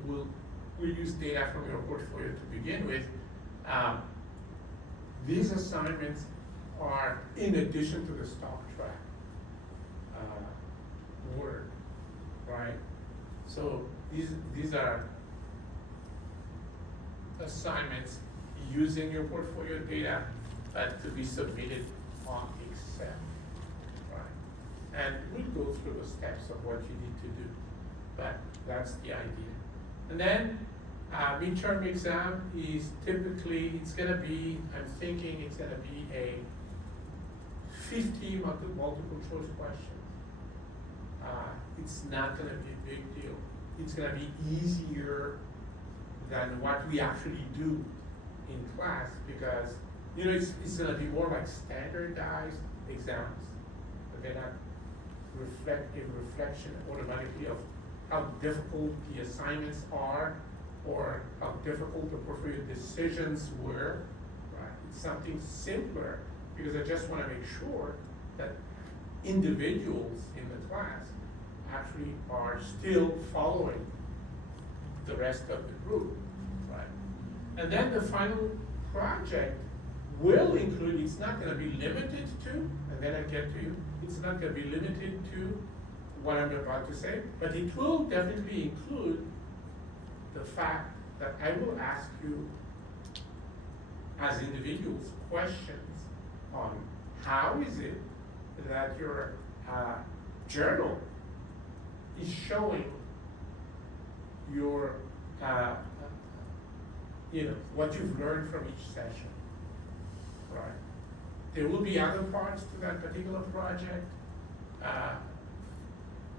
use data from your portfolio to begin with. These assignments are in addition to the stock track work, right? So these are assignments using your portfolio data, but to be submitted on Excel, right? And we'll go through the steps of what you need to do, but that's the idea. And then midterm exam is typically, it's gonna be, I'm thinking it's gonna be a 50 multiple choice questions. It's not gonna be a big deal. It's gonna be easier than what we actually do in class, because it's gonna be more like standardized exams. They're not a reflection automatically of how difficult the assignments are or how difficult the portfolio decisions were, right? It's something simpler, because I just want to make sure that individuals in the class actually are still following the rest of the group, right? And then the final project will include, it's not going to be limited to, and then I get to you, it's not going to be limited to what I'm about to say, but it will definitely include the fact that I will ask you as individuals questions on how is it that your journal is showing your, what you've learned from each session, right? There will be other parts to that particular project,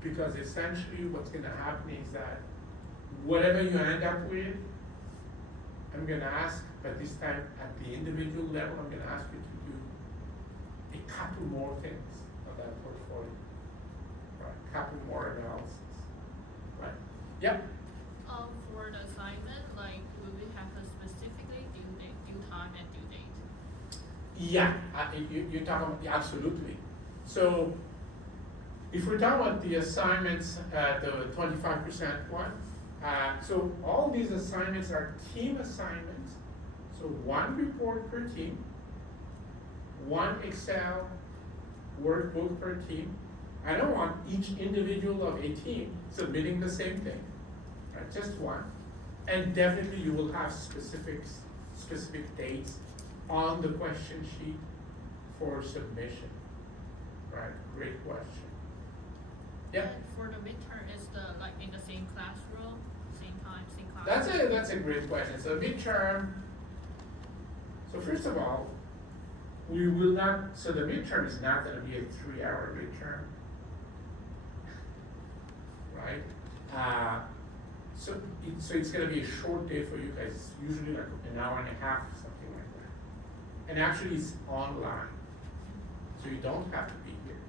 because essentially what's gonna happen is that whatever you end up with, I'm gonna ask, but this time at the individual level, I'm gonna ask you to do a couple more things on that portfolio, right? couple more analysis, right? Yep. For the assignment, like, will we have a specifically due time and due date? Yeah, you're talking about, yeah, absolutely. So if we're talking about the assignments, the 25% one, so all these assignments are team assignments. So one report per team, one Excel workbook per team. I don't want each individual of a team submitting the same thing, right? Just one. And definitely you will have specific dates on the question sheet for submission, right? Great question. Yep. And for the midterm, is the, like, in the same classroom, same time, same class? That's a great question. So midterm, so first of all, we will not, so the midterm is not gonna be a 3-hour midterm. Right? So it's gonna be a short day for you guys, usually like an hour and a half, something like that. And actually it's online, so you don't have to be here.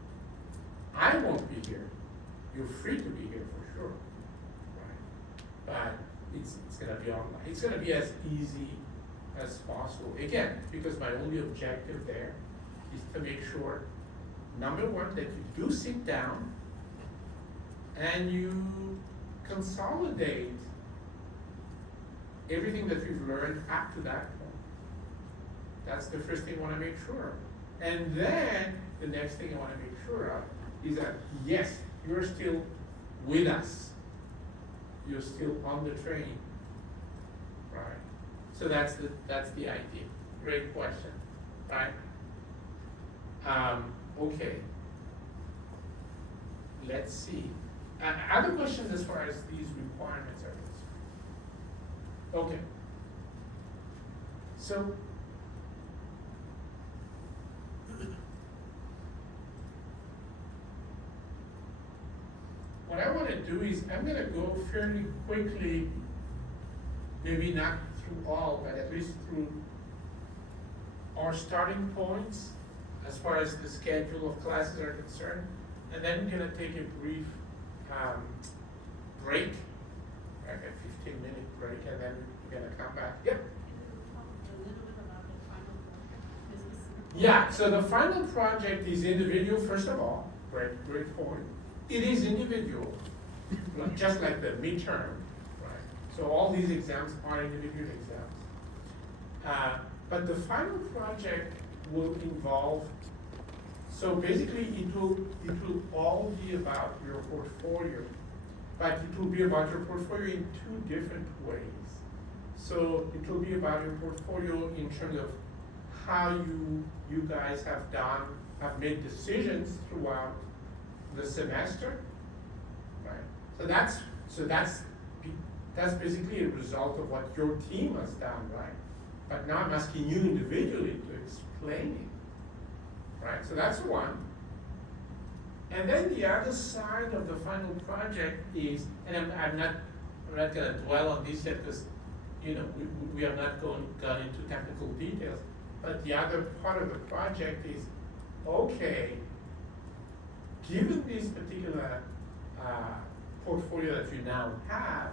I won't be here. You're free to be here for sure, right? But it's gonna be online. It's gonna be as easy as possible. Again, because my only objective there is to make sure, number one, that you do sit down and you consolidate everything that you've learned up to that point. That's the first thing I wanna make sure of. And then the next thing I wanna make sure of is that, yes, you're still with us. You're still on the train, right? So that's the idea. Great question, right? Okay. Let's see. Other questions as far as these requirements are concerned? Okay. So, what I want to do is I'm going to go fairly quickly, maybe not through all, but at least through our starting points as far as the schedule of classes are concerned. And then we're going to take a brief break, like a 15-minute break, and then we're going to come back. Yep. Talk a little bit about the final project. This is- Yeah, so the final project is individual, first of all. Great point. It is individual, just like the midterm, right? So all these exams are individual exams. But the final project will involve, so basically it will all be about your portfolio, but it will be about your portfolio in two different ways. So it will be about your portfolio in terms of how you guys have made decisions throughout the semester, right? So that's basically a result of what your team has done, right? But now I'm asking you individually to explain it, right? So that's one. And then the other side of the final project is, and I'm not gonna dwell on this yet because, we have not gone into technical details, but the other part of the project is, okay, given this particular portfolio that you now have,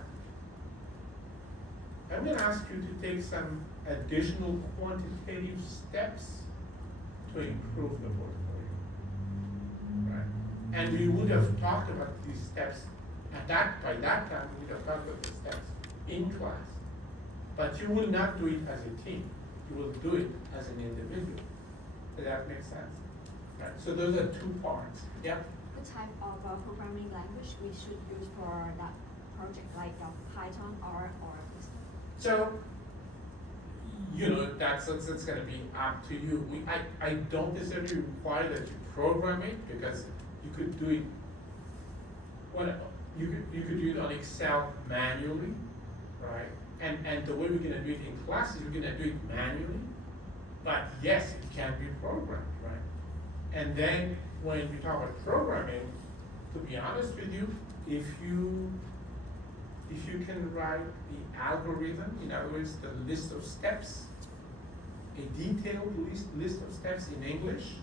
I'm gonna ask you to take some additional quantitative steps to improve the portfolio, right? And we would have talked about these steps by that time, we would have talked about the steps in class. But you will not do it as a team, you will do it as an individual. Does that make sense? Right, so those are two parts, yeah? What type of programming language we should use for that project, like Python, R, or this? So, that's gonna be up to you. I don't necessarily require that you program it, because you could do it, you could do it on Excel manually, right? And the way we're gonna do it in classes, we're gonna do it manually, but yes, it can be programmed, right? And then when you talk about programming, to be honest with you, if you can write the algorithm, in other words, the list of steps, a detailed list of steps in English,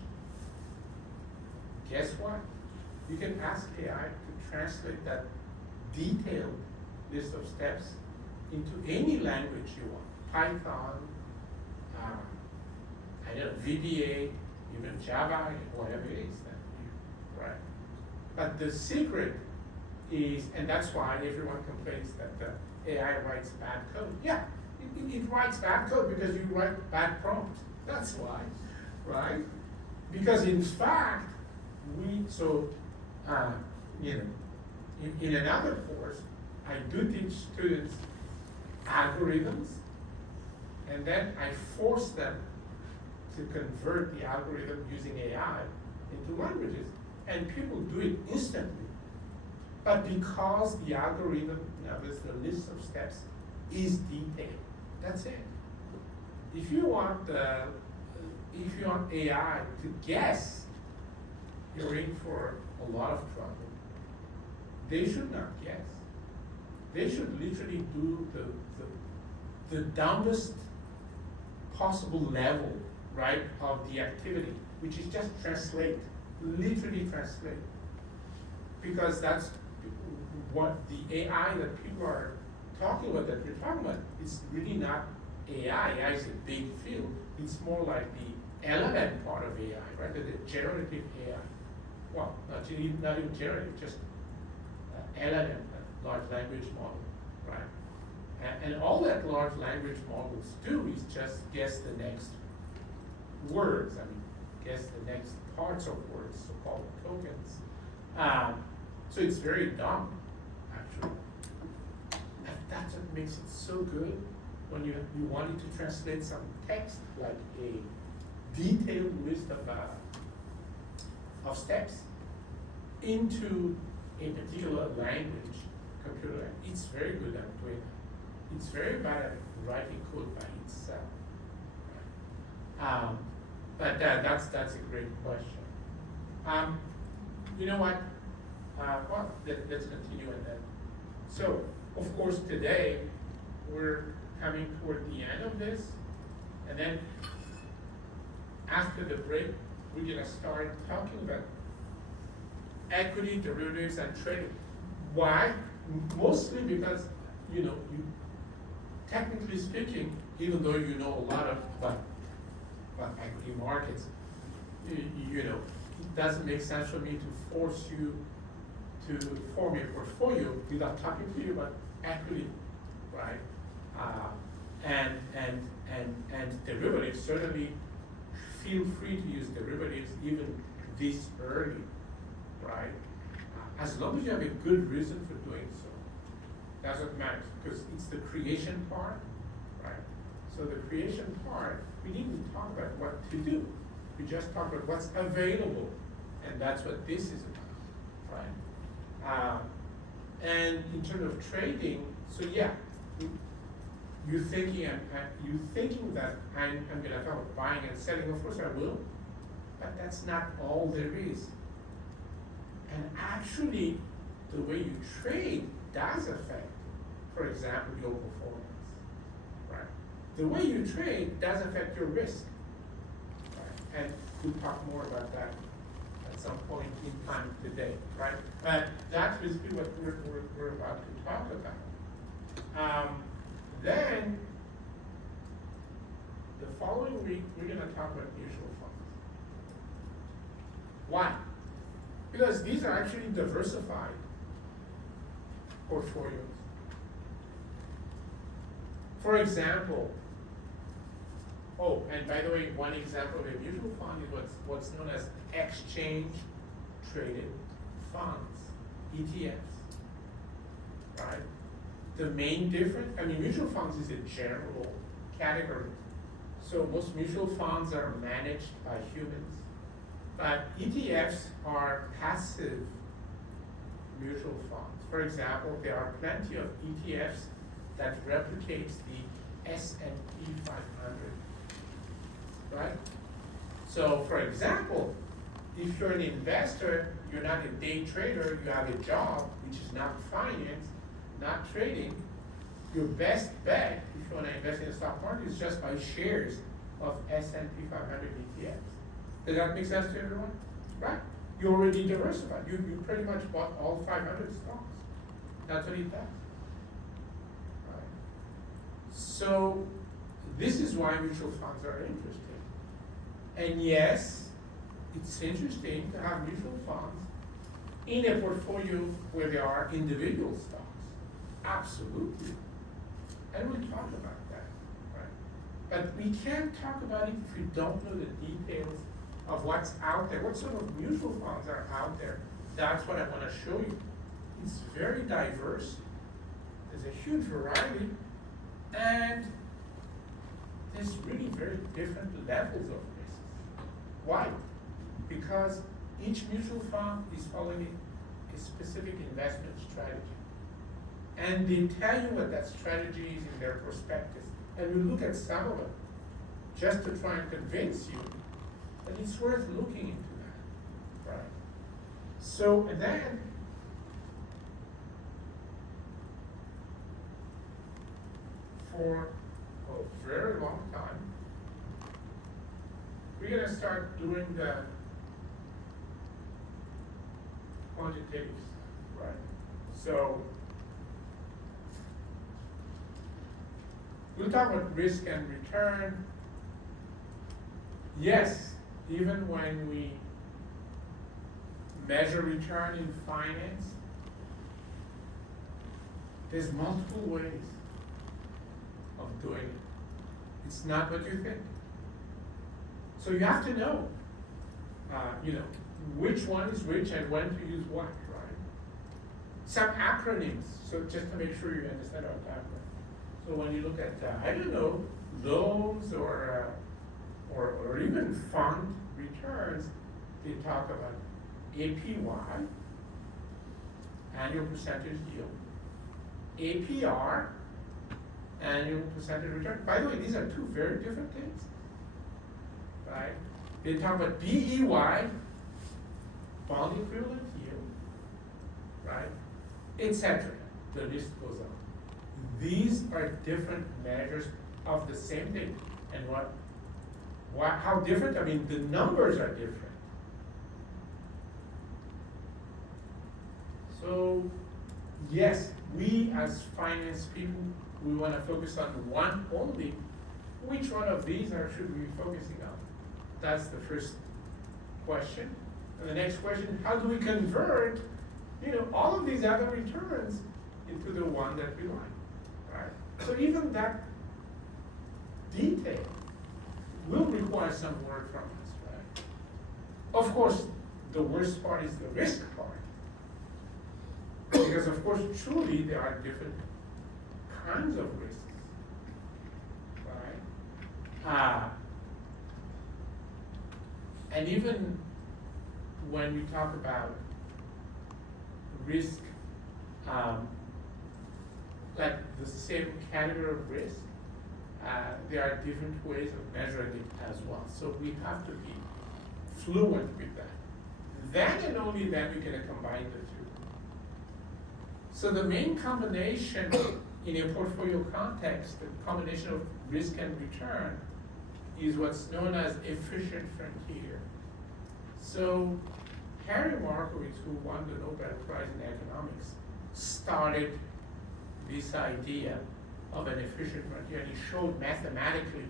guess what? you can ask AI to translate that detailed list of steps into any language you want. Python, I don't know, VBA, even Java, whatever it is that you, right? But the secret is, and that's why everyone complains that the AI writes bad code. Yeah, it writes bad code because you write bad prompt. That's why, right? Because in fact, in another course, I do teach students algorithms, and then I force them to convert the algorithm using AI into languages, and people do it instantly. But because the algorithm, there's the list of steps, is detailed, that's it. If you want AI to guess, you're in for a lot of trouble. They should not guess. They should literally do the dumbest possible level, right, of the activity, which is just translate, literally translate. Because that's what the AI that people are talking about, that we're talking about, it's really not AI. AI is a big field. It's more like the LLM part of AI, right? The generative AI. Well, not even generative, just LLM, large language model, right? And all that large language models do is just guess the next words. I mean, guess the next parts of words, so-called tokens. So it's very dumb, actually. And that's what makes it so good when you wanted to translate some text, like a detailed list of steps, into a particular language, computer language. It's very good at doing that. It's very bad at writing code by itself. Right? But that's a great question. You know what? Well, let's continue and then. So, of course, today we're coming toward the end of this, and then after the break, we're gonna start talking about equity, derivatives, and trading. Why? Mostly because, you technically speaking, even though you know a lot about equity markets, it doesn't make sense for me to force you to form a portfolio without talking to you about equity, right? And derivatives, certainly feel free to use derivatives even this early, right? As long as you have a good reason for doing so. That's what matters, because it's the creation part, right? So the creation part, we didn't talk about what to do. We just talked about what's available, and that's what this is about, right? And in terms of trading, so yeah, you're thinking that I'm gonna talk about buying and selling. Of course I will, but that's not all there is. And actually, the way you trade does affect, for example, your performance, right? The way you trade does affect your risk, right? And we'll talk more about that at some point in time today, right? But that's basically what we're about to talk about. Then, the following week, we're gonna talk about mutual funds. Why? Because these are actually diversified portfolios. For example, and by the way, one example of a mutual fund is what's known as exchange traded funds, ETFs, right? The main difference, mutual funds is a general category. So most mutual funds are managed by humans. But ETFs are passive mutual funds. For example, there are plenty of ETFs that replicates the S&P 500, right? So for example, if you're an investor, you're not a day trader, you have a job, which is not finance, not trading, your best bet, if you want to invest in the stock market, is just buy shares of S&P 500 ETFs. Does that make sense to everyone? Right? you already diversified. You pretty much bought all 500 stocks. That's what it does. Right? So this is why mutual funds are interesting. And yes, it's interesting to have mutual funds in a portfolio where there are individual stocks. Absolutely. And we'll talk about that, right? But we can't talk about it if we don't know the details of what's out there, what sort of mutual funds are out there. That's what I want to show you. It's very diverse. There's a huge variety, and there's really very different levels of risks. Why? Because each mutual fund is following a specific investment strategy. And they tell you what that strategy is in their prospectus. And we look at some of them just to try and convince you that it's worth looking into that, right? So then, for a very long time, we're gonna start doing the quantitative stuff, right? So we'll talk about risk and return. Yes, even when we measure return in finance, there's multiple ways of doing it. It's not what you think. So you have to know, which one is which and when to use what, right? Some acronyms, so just to make sure you understand our acronym. So when you look at, loans or even fund returns, they talk about APY, annual percentage yield, APR, annual percentage return. By the way, these are two very different things, right? They talk about BEY, bond equivalent yield, right? Etc. The list goes on. These are different measures of the same thing. And how different? I mean, the numbers are different. So, yes, we as finance people, we want to focus on one only. Which one of these should we be focusing on? That's the first question. And the next question, how do we convert, all of these other returns into the one that we like, right? So even that detail will require some work from us, right? Of course, the worst part is the risk part. Because of course, truly, there are different kinds of risks, right? And even when we talk about risk, like the same category of risk, there are different ways of measuring it as well. So we have to be fluent with that. Then and only then we can combine the two. So the main combination in a portfolio context, the combination of risk and return, is what's known as efficient frontier. So Harry Markowitz, who won the Nobel Prize in economics, started this idea of an efficient frontier, and he showed mathematically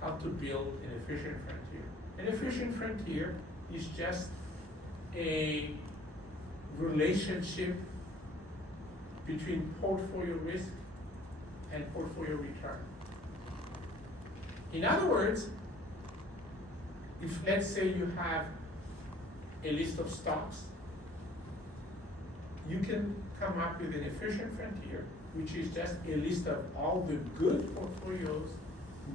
how to build an efficient frontier. An efficient frontier is just a relationship between portfolio risk and portfolio return. In other words, if let's say you have a list of stocks, you can come up with an efficient frontier, which is just a list of all the good portfolios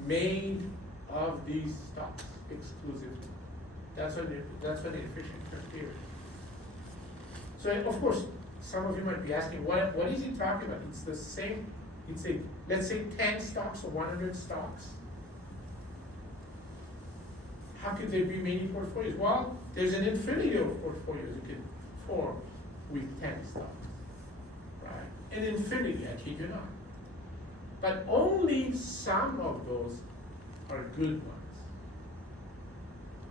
made of these stocks exclusively. That's what an efficient frontier is. So of course, some of you might be asking, what is he talking about? It's the same, let's say 10 stocks or 100 stocks. How could there be many portfolios? Well, there's an infinity of portfolios you can form with 10 stocks, right? An infinity, I kid you not. But only some of those are good ones.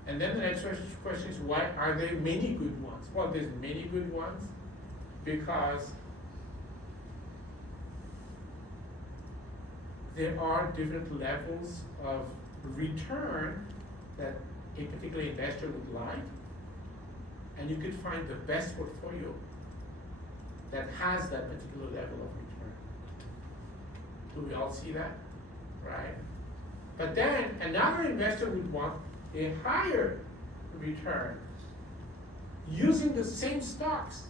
And then the next question is, why are there many good ones? Well, there's many good ones because there are different levels of return that a particular investor would like, and you could find the best portfolio that has that particular level of return. Do we all see that? Right? But then another investor would want a higher return. Using the same stocks,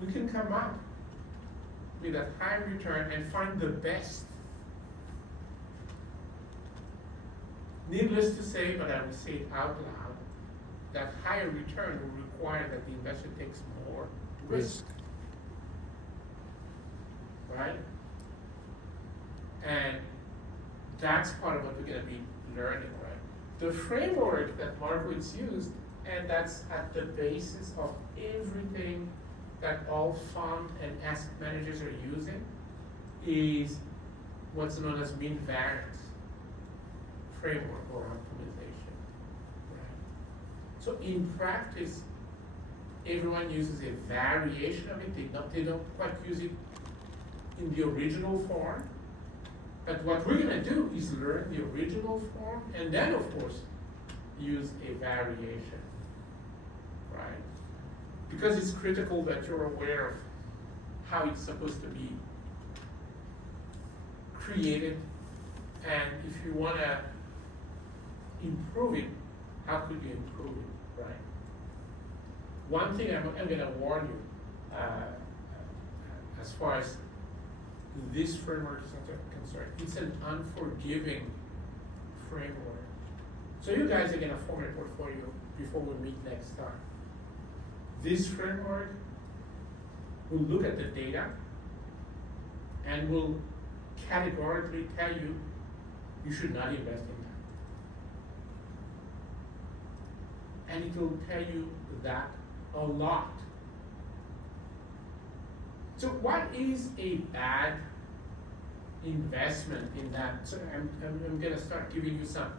we can come up with a high return and find the best. Needless to say, but I will say it out loud, that higher return will require that the investor takes more risk. Right? And that's part of what we're going to be learning, right? The framework that Markowitz used, and that's at the basis of everything that all fund and asset managers are using, is what's known as mean variance framework or optimization. Right? So in practice, everyone uses a variation of it. They don't quite use it in the original form. But what we're going to do is learn the original form and then, of course, use a variation, right? Because it's critical that you're aware of how it's supposed to be created, and if you want to improve it, how could you improve it, right? One thing I'm going to warn you, as far as this framework is concerned, it's an unforgiving framework. So you guys are going to form a portfolio before we meet next time. This framework will look at the data and will categorically tell you you should not invest in that. And it will tell you that a lot. So what is a bad investment in that? So I'm going to start giving you some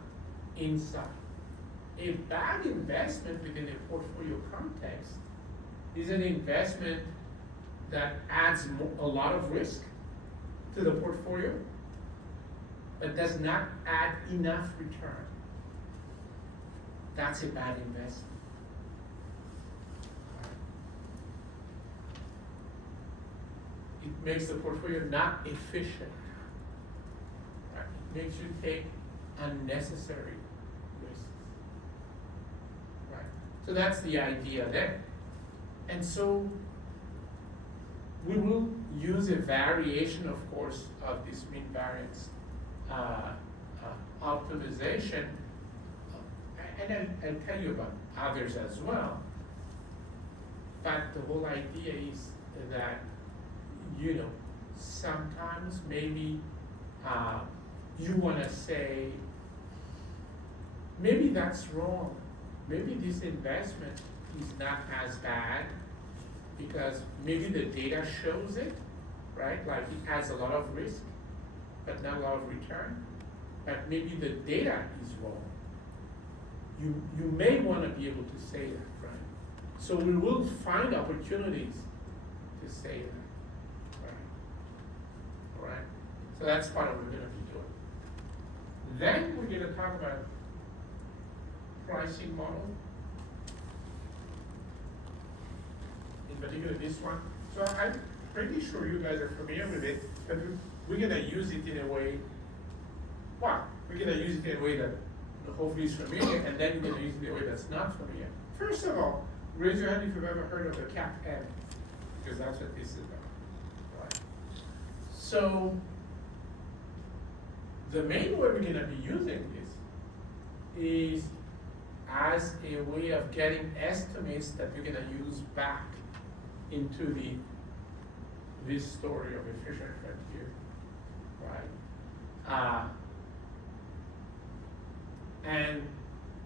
insight. A bad investment within a portfolio context is an investment that adds a lot of risk to the portfolio, but does not add enough return. That's a bad investment. It makes the portfolio not efficient. Right? It makes you take unnecessary risks. Right? So that's the idea there. And so we will use a variation, of course, of this mean variance optimization, and I'll tell you about others as well. But the whole idea is that, you know, sometimes maybe you want to say, maybe that's wrong. Maybe this investment is not as bad because maybe the data shows it, right? Like it has a lot of risk, but not a lot of return. But maybe the data is wrong. You may want to be able to say that, right? So we will find opportunities to say that, right? All right? So that's part of what we're going to be doing. Then we're going to talk about pricing model. In particular, this one. So I'm pretty sure you guys are familiar with it, but we're going to use it in a way, well, we're going to use it in a way that hopefully is familiar, and then we're going to use it in a way that's not familiar. First of all, raise your hand if you've ever heard of the CAPM, because that's what this is about. Right? So the main way we're going to be using this is as a way of getting estimates that we're going to use back into this story of efficient frontier, right? And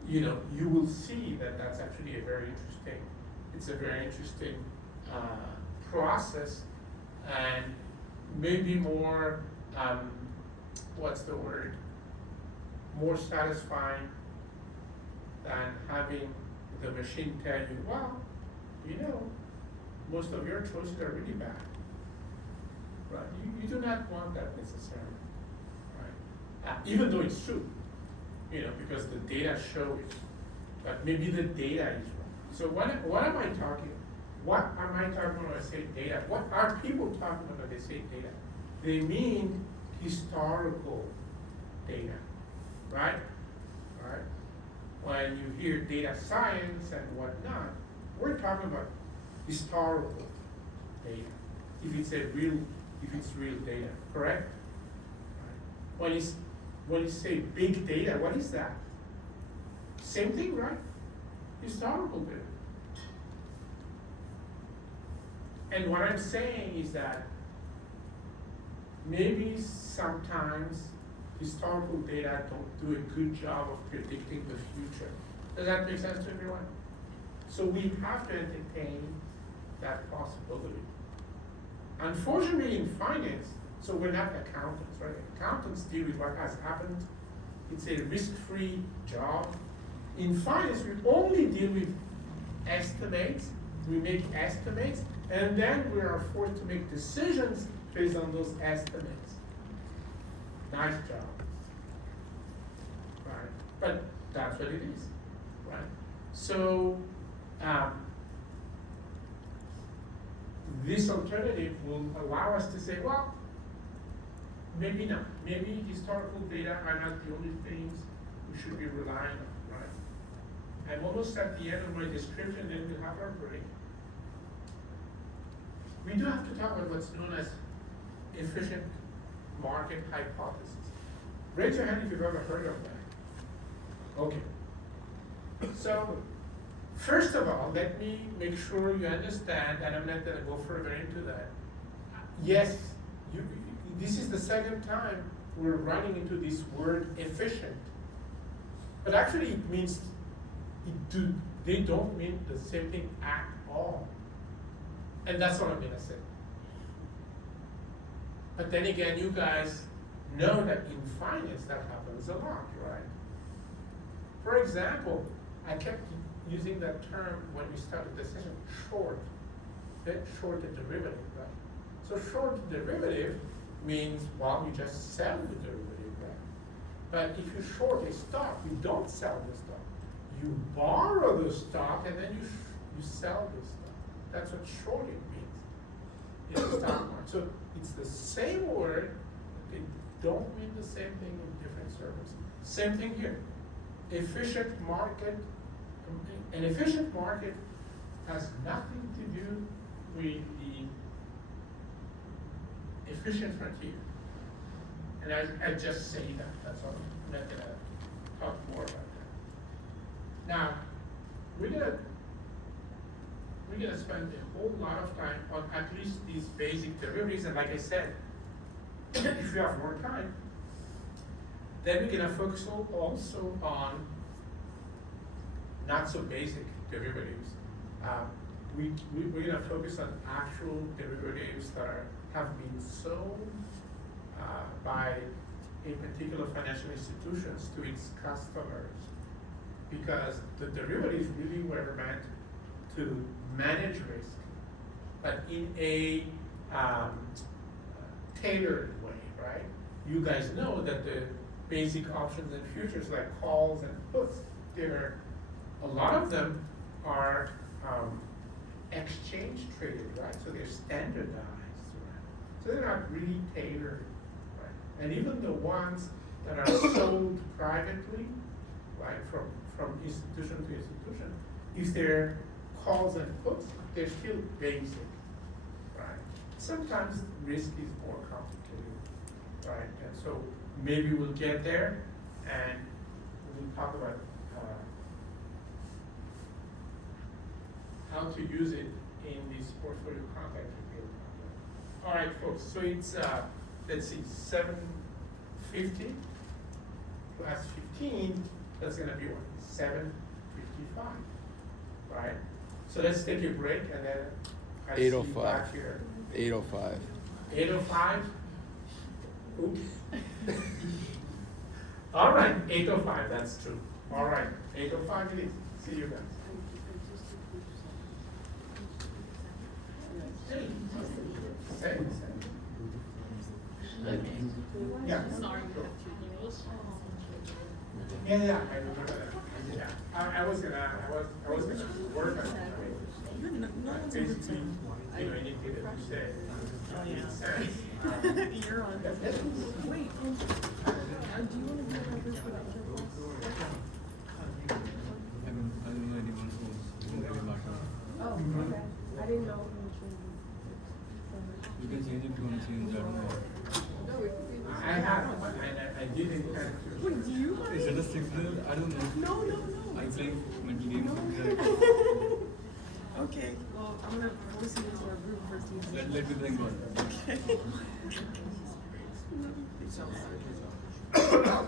you know, you will see that that's actually a very interesting process, and maybe more, what's the word? More satisfying than having the machine tell you, well, you know, most of your choices are really bad. Right? You do not want that necessarily, right? Even though it's true, you know, because the data shows, but maybe the data is wrong. So what am I talking? What am I talking when I say data? What are people talking about when they say data? They mean historical data, right? Right? When you hear data science and whatnot, we're talking about historical data. If it's real data, correct? Right. When you say big data, what is that? Same thing, right? Historical data. And what I'm saying is that maybe sometimes historical data don't do a good job of predicting the future. Does that make sense to everyone? So we have to entertain that possibility. Unfortunately in finance, so we're not accountants, right? Accountants deal with what has happened. It's a risk-free job. In finance, we only deal with estimates. We make estimates, and then we are forced to make decisions based on those estimates. Nice job. Right? But that's what it is. Right? So, this alternative will allow us to say, well, maybe not. Maybe historical data are not the only things we should be relying on, right? I'm almost at the end of my description, then we'll have our break. We do have to talk about what's known as efficient market hypothesis. Raise your hand if you've ever heard of that. Okay. So, first of all, let me make sure you understand, and I'm not going to go further into that. Yes, this is the second time we're running into this word efficient. But actually it means, they don't mean the same thing at all. And that's what I'm going to say. But then again, you guys know that in finance that happens a lot, right? For example, I kept using that term when we started the session, short. Okay? Short a derivative, right? So short a derivative means, well, you just sell the derivative, right? But if you short a stock, you don't sell the stock. You borrow the stock and then you sell the stock. That's what shorting means in the stock market. So it's the same word, they don't mean the same thing in different circles. Same thing here. Efficient market. An efficient market has nothing to do with the efficient frontier. And I just say that, that's all. I'm not gonna talk more about that. Now, we're gonna spend a whole lot of time on at least these basic derivatives, and like I said, if you have more time, then we're gonna focus also on not so basic derivatives. We're gonna focus on actual derivatives that have been sold by a particular financial institutions to its customers, because the derivatives really were meant to manage risk, but in a tailored way, right? You guys know that the basic options and futures like calls and puts, a lot of them are exchange traded, right? So they're standardized, right? So they're not really tailored, right? And even the ones that are sold privately, right, from institution to institution, if they're calls and puts, they're still basic, right? Sometimes risk is more complicated, right? And so maybe we'll get there and we'll talk about how to use it in this portfolio context. All right, folks, so it's, let's see, 750 plus 15, that's gonna be what, 755, right? So let's take a break and then I see you 8:05. back here. 8:05. 8:05? Oops. All right, 8:05, that's true. All right, 8:05 it is. See you guys. Say. Yeah. Sorry. Yeah, I remember that. Yeah, I was gonna work on it. I mean, basically, anything that you say, makes sense. You're on. Wait, do you want to do about this without your boss? I don't know anyone who's really like that. Oh, okay. I didn't know which one. You can change it if you want to change that. No, it could be this. I have, but I didn't have to. Wait, do you have? Is it a signal? I don't know. No. I play mental games. Okay, well, I'm gonna force you into our group first. Let me think about it. Okay. No, I didn't like that.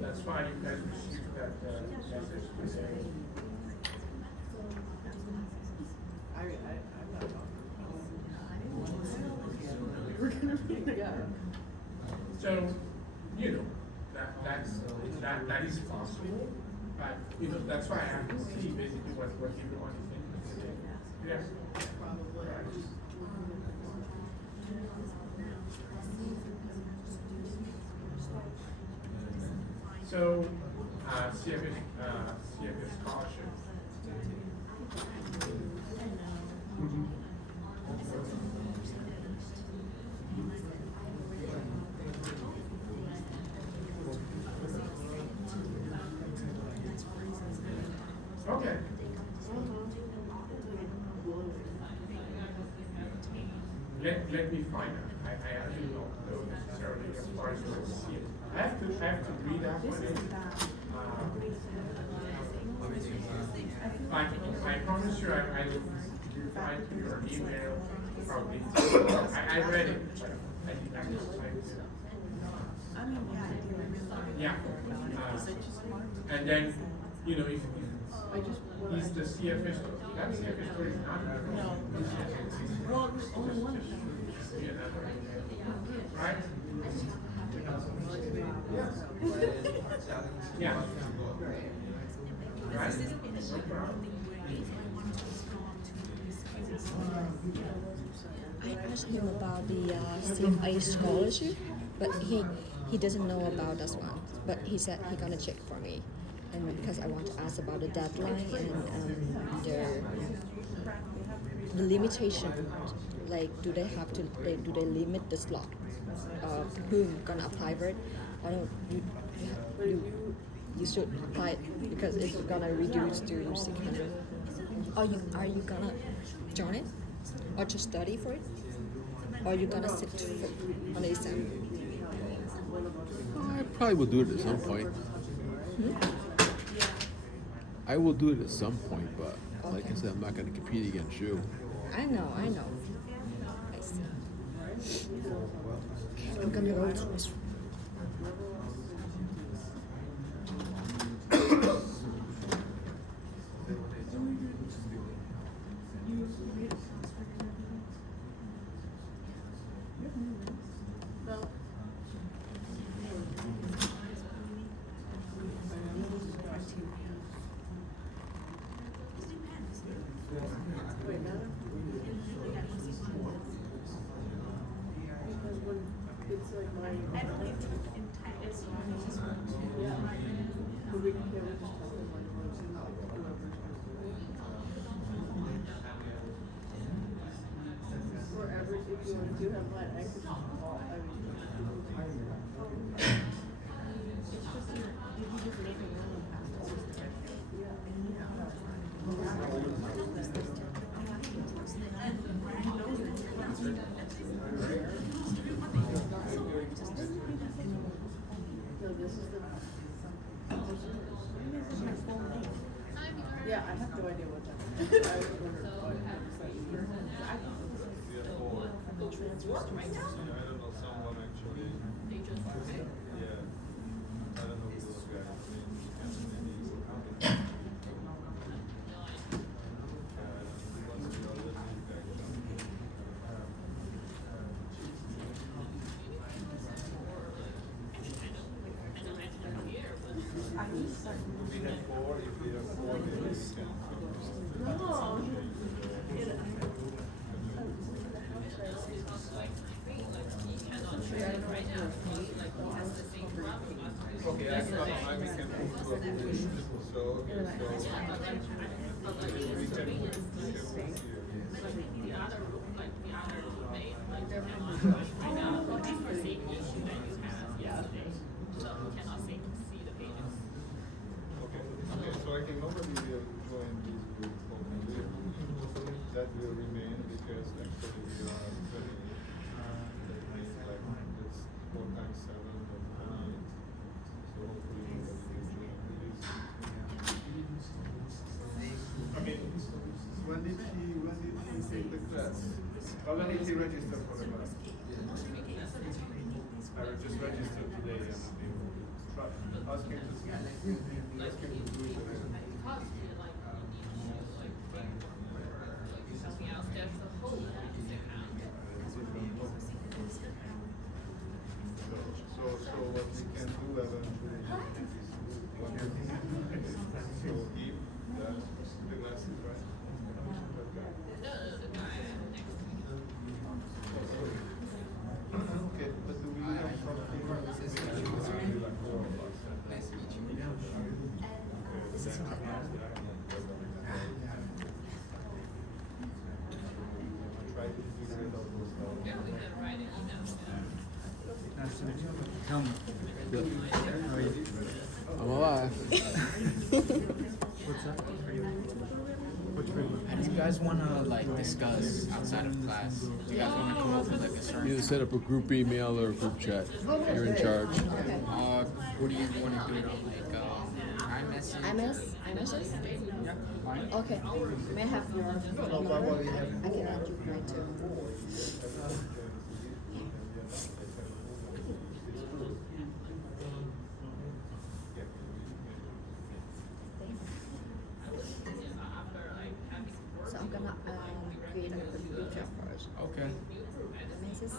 That's fine, you guys received that, message today. I'm not talking. We were gonna be together. So, that is possible, but, that's why I have to see basically what everyone is interested in. Yeah. Right. So, CFA scholarship. Okay. Let me find out. I actually don't know necessarily as far as what to see it. I have to read up on it. I promise you, I will reply to your email probably. I read it, but I didn't have time to. Yeah. And then, if he's the CFA story, that CFA story is not. No. Well, there's only one of them. Right? Yeah. Right? No problem. I asked him about the CFA scholarship, but he doesn't know about this one. But he said he gonna check for me, and because I want to ask about the deadline and the limitation. Like, do they limit the slot of who gonna apply for it? Or no, you should apply it because it's gonna reduce to 600. Are you gonna join it, or just study for it, or you gonna sit on the exam? I probably will do it at some point. I will do it at some point, but like I said, I'm not going to compete against you. I know. I see. I'm gonna go to this. Wait, now? Because when it's like my. Yeah. But we can just tell them like, or average, if you want to have that, I could just, it's just, did you just make a run past all this? No, this is the. This is my full name. Yeah, I have no idea what that is. I was wondering what it was. I thought it was the transfer. I don't know someone actually. Yeah. I don't know who those guys. We have 4, if we have 4, then we can. Okay, I can move to a position. So, okay, so. We can move here. The other room, like the other roommate, like right now, like the same issue that you had yesterday. So you cannot see the pages. Okay, okay, so I can nobody will join this group openly. That will remain because actually we are very, like, it's 4 times 7, that's 28. So hopefully nobody will join this. I mean, when did he take the class? Or when did he register for the class? I just registered today and try, ask him to see. Ask him to do it today. Something else, there's the whole account. So what we can do eventually is when you so keep the glasses, right? Okay, but do we have something like 4 of us? Nice to meet you. Try to figure it out those down. Yeah, we can write an email. Nice to meet you. Tell me. Good. How are you? I'm alive. What's up? What's for you? How do you guys want to like discuss outside of class? Do you guys want to come up with like a You certain? either set up a group email or a group chat. You're in charge. Okay. What do you want to do it on like iMessage? iMessage? Yeah, fine. Okay. May I have your number? I can add you mine too. So I'm gonna create a picture first. Okay. Messages.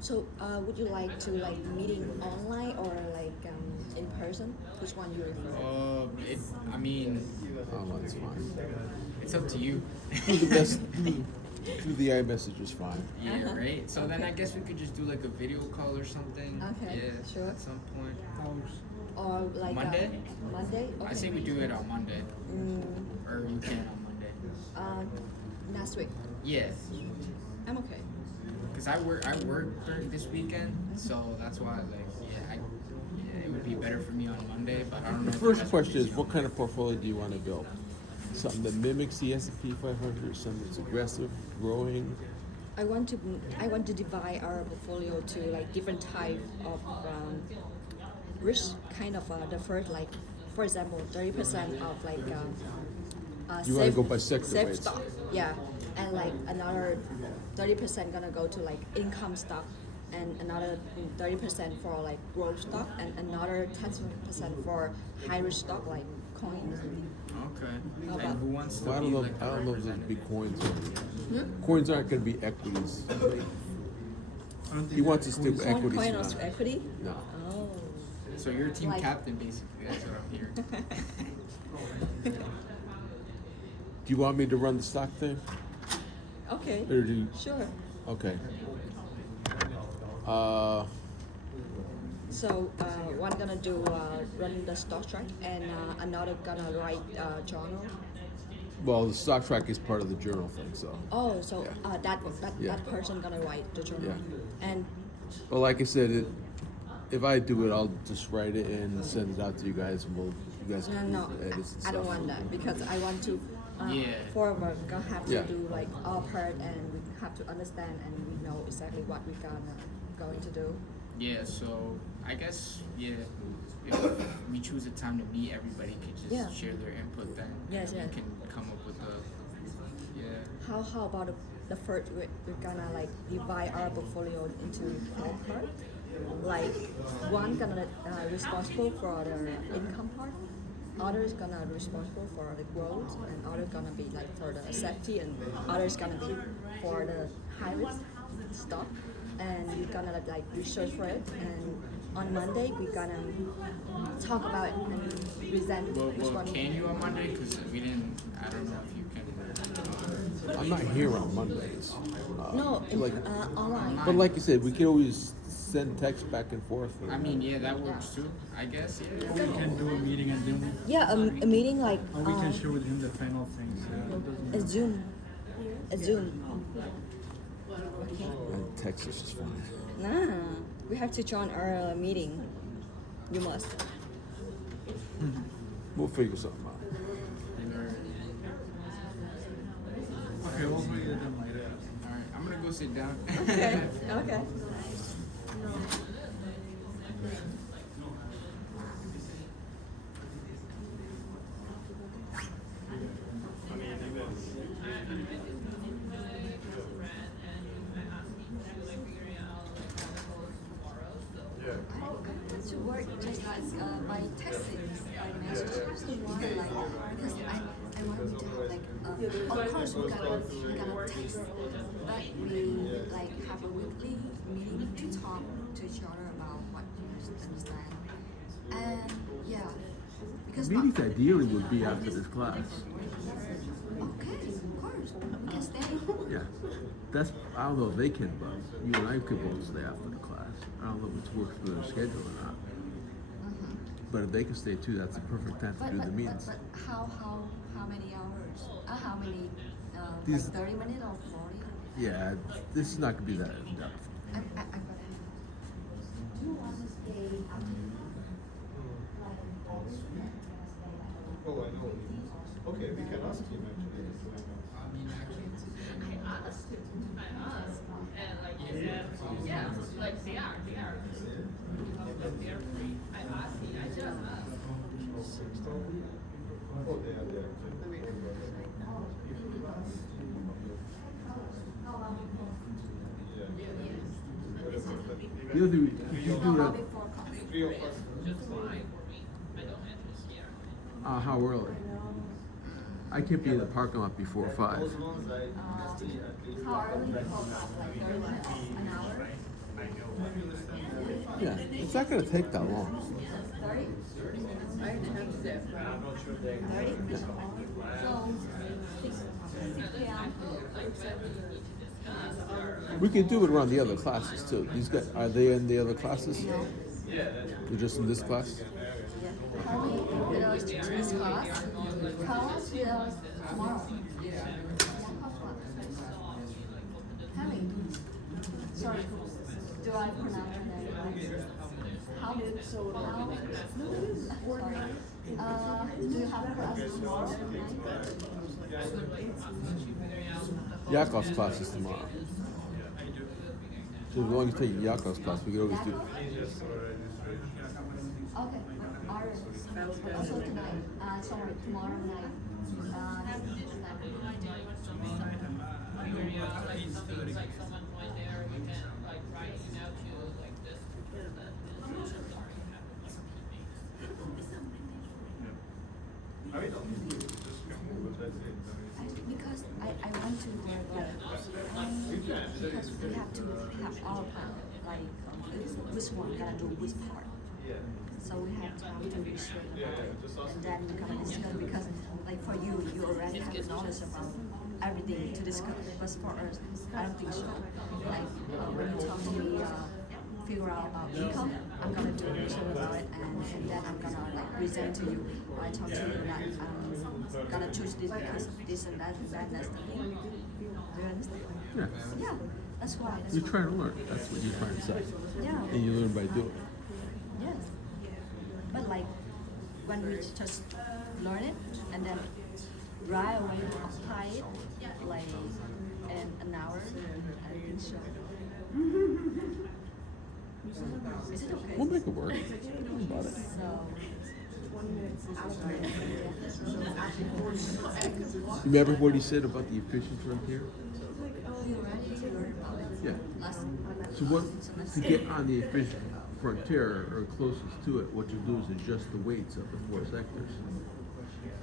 So would you like to like meeting online or like in person? Which one you prefer? I mean, Online's fine. it's up to you. Do the best. Do the iMessage is fine. Yeah, Uh-huh. right. So then I Okay. guess we could just do like a video call or something. Okay, Yeah, sure. at some point. Or like Monday? Monday? I Okay. say we do it on Monday, Mm, or you can on Monday. next week. Yeah, I'm okay. cause I work during this weekend, so that's why like yeah, it would be better for me on Monday. But I don't know. The if you first guys question would is, be what on kind of portfolio do you want to build? Something that mimics the S&P 500, something that's aggressive, growing. I want to divide our portfolio to like different type of risk, kind of the first like, for example, 30% of like You wanna go by sector safe weights. stock, yeah, and like another 30% gonna go to like income stock, and another 30% for like growth stock, and another 10% for high risk stock like coins. Okay. How And about- who wants to Well, I be don't know. like the I don't know if there's representative? big coins. Hmm? Coins aren't going to be equities. I don't think He wants us to coins- do Coin, equities. coin not- or equity? No. Oh. So you're team Like- captain basically. That's what I'm hearing. Do you want me to run the stock thing? Okay. Or do you, Sure. okay. So one gonna do run the stock track, and another gonna write journal. Well, the stock track is part of the journal thing, so. Oh, so Yeah. that Yeah. person gonna write the journal, Yeah. and Well, like I said, if I do it, I'll just write it and send it out to you guys, and you guys no, can no, edit and I don't stuff. want that because I want to. Yeah. Forward gonna have to Yeah. do like our part, and we have to understand, and we know exactly what we're going to do. Yeah, so I guess if we choose a time to meet, everybody can just Yeah. share their input then. Yes, and yeah. we can come up with How about the first we're gonna like divide our portfolio into 4 parts. Like one gonna responsible for the income part, others gonna responsible for the growth, and others gonna be like for the safety, and others gonna be for the high risk stock, and we're gonna like research for it. And on Monday we're gonna talk about it and present which Well, one. can you on Monday? Because we didn't. I don't know if you can. I'm not here on Mondays. No, in, like, online. but like you said, we can always send text back and forth. I mean, yeah, that works too. I guess. Yeah. Or we can do a meeting and Zoom. Yeah, a meeting like Or we can share with him the final things. a Zoom. A Zoom. Okay. And Texas is fine. Nah, we have to join our meeting. You must. We'll figure something out. Okay, we'll figure them later. All right, I'm gonna go sit down. Okay. Okay. I want to work just like by texting, by messages, because I want to have like of course we gotta text, but we like have a weekly meeting to talk to each other about what you understand, and yeah, because Meetings ideally would be after this class. okay, of course we can stay. Yeah, that's, I don't know if they can, but you and I could both stay after the class. I don't know if it works for their schedule or not. But if they can stay too, that's the perfect time to do the meetings. But how many hours? How many? These- Like 30 minutes or 40? Yeah, this is not gonna be that in depth. I'm gonna have. Do you want to stay Oh, I know. Okay, we can ask him actually. I asked, and like he said, yeah, like they are. Like they're free. I asked him, I just asked. Oh, they are there. The other thing, you do that, Three of us. Just fine for me. I don't interest here. how early? I can't be in the parking lot before 5. Those ones I stay at least. how early you call up? Like 30 minutes? An hour? Yeah, it's not gonna take that long. 30? I attempted it. 30? So 6 p.m. We could do it around the other classes too. These guys, are they in the other classes? They're just in this class? How many videos to this class? Class videos tomorrow. Harry, sorry, do I pronounce your name right? How? Do you have class tomorrow night? Yakov's class is tomorrow. So as long as you take Yakov's class, we could always do. Okay, alright. Also tonight, sorry, tomorrow night. Like someone went there, we can like write email to like this. Because I want to work because we have to have our plan, like which one gonna do which part. So we have to research about it, and then we're gonna discuss because like for you already have the knowledge about everything to discuss, but for us, I don't think so. Like when you talk to me, figure out about income, I'm gonna do research about it, and then I'm gonna like present to you. I talk to you that I'm gonna choose this because of this and that's the thing. Do you understand? Yeah. Yeah, that's why. You're trying to learn. That's what you're trying to say. Yeah. And you learn by doing. Yes. But like when we just learn it and then right away apply it like in an hour, I think so. Is it okay? We'll make it work. Don't worry about it. So You remember what he said about the efficient frontier? you already learned about it. Yeah. Last So what, to get on the efficient frontier or closest to it, what you do is adjust the weights of the 4 sectors.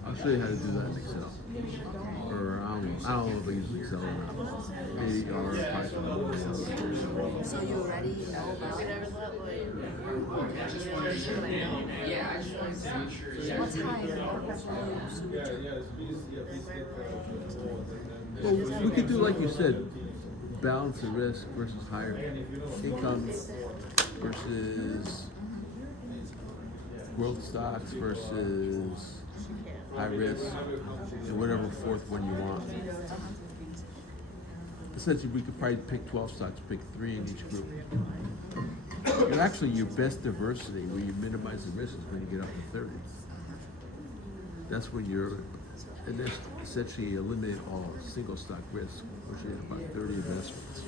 I'll show you how to do that in Excel. Or I don't know if I use Excel or not. Maybe or Python. So you already know about Yeah, I just wanted to make sure. what time? Well, we could do like you said, balance of risk versus higher income versus growth stocks versus high risk, and whatever fourth one you want. Essentially, we could probably pick 12 stocks, pick 3 in each group. You're actually your best diversity, where you minimize the risk, is when you get up to 30. That's when you're, and that's essentially eliminate all single stock risk, which is about 30 investments.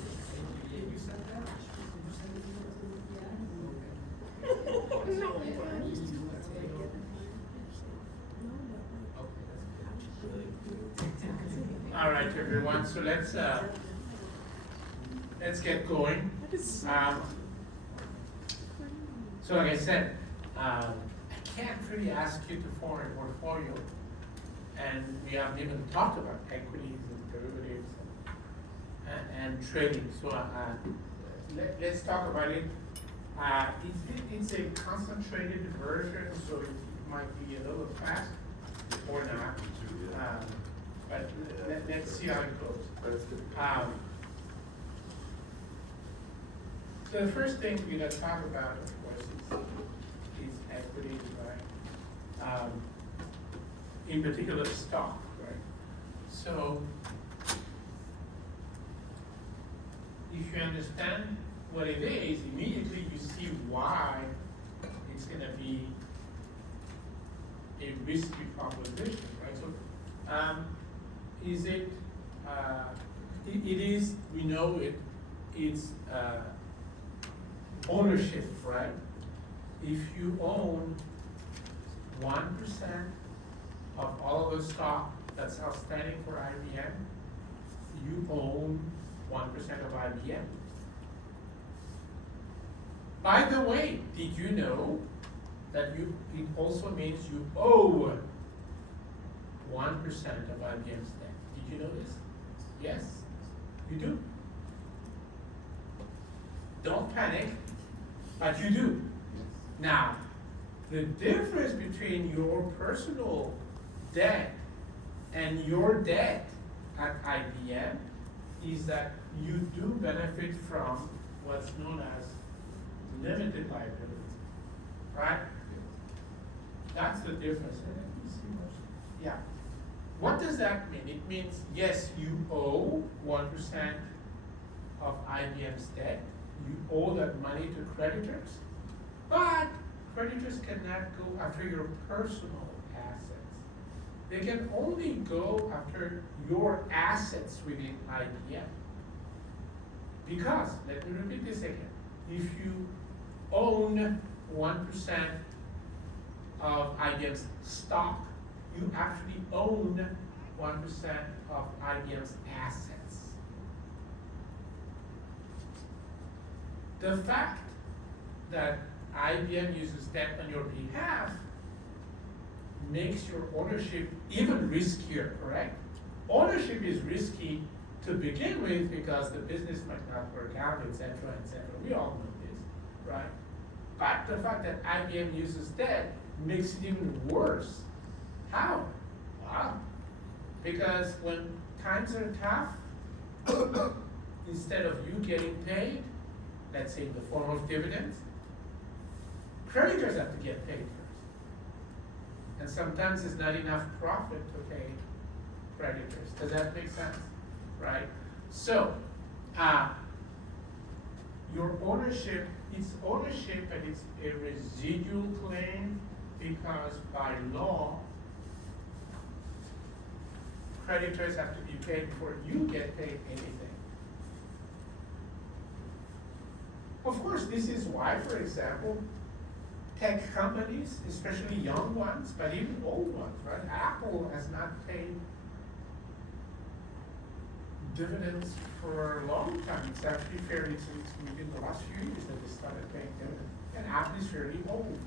All right, everyone, so let's get going. So like I said, I can't really ask you to form a portfolio, and we haven't even talked about equities and derivatives and trading. So let's talk about it. It's a concentrated version, so it might be a little fast or not. But let's see how it goes. So the first thing we're going to talk about, of course, is equities, right? In particular, stock, right? So if you understand what it is, immediately you see why it's going to be a risky proposition, right? So, is it? It is. We know it. It's ownership, right? If you own 1% of all of the stock that's outstanding for IBM, you own 1% of IBM. By the way, did you know that it also means you owe 1% of IBM's debt? Did you know this? Yes, you do. Don't panic, but you do. Now, the difference between your personal debt and your debt at IBM is that you do benefit from what's known as limited liability, right? That's the difference. Yeah. What does that mean? It means, yes, you owe 1% of IBM's debt. You owe that money to creditors, but creditors cannot go after your personal assets. They can only go after your assets within IBM. Because, let me repeat this again, if you own 1% of IBM's stock, you actually own 1% of IBM's assets. The fact that IBM uses debt on your behalf makes your ownership even riskier, correct? Ownership is risky to begin with because the business might not work out, etc., etc. We all know this, right? But the fact that IBM uses debt makes it even worse. How? Wow. Because when times are tough, instead of you getting paid, let's say in the form of dividends, creditors have to get paid first. And sometimes it's not enough profit to pay creditors. Does that make sense? Right? So, your ownership, it's ownership and it's a residual claim because by law, creditors have to be paid before you get paid anything. Of course, this is why, for example, tech companies, especially young ones, but even old ones, right? Apple has not paid dividends for a long time. It's actually fairly, it's within the last few years that they started paying dividends. And Apple is fairly old,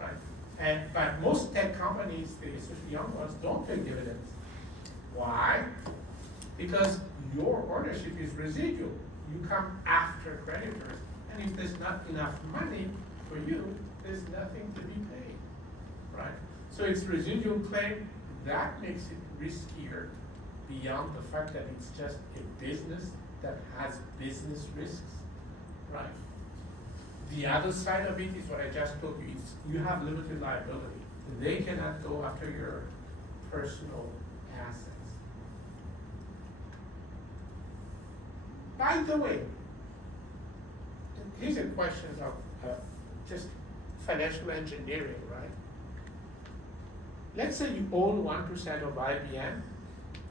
right? But most tech companies, especially young ones, don't pay dividends. Why? Because your ownership is residual. You come after creditors, and if there's not enough money for you, there's nothing to be paid, right? So it's residual claim, that makes it riskier beyond the fact that it's just a business that has business risks, right? The other side of it is what I just told you, it's, you have limited liability. They cannot go after your personal assets. By the way, here's a question of just financial engineering, right? Let's say you own 1% of IBM,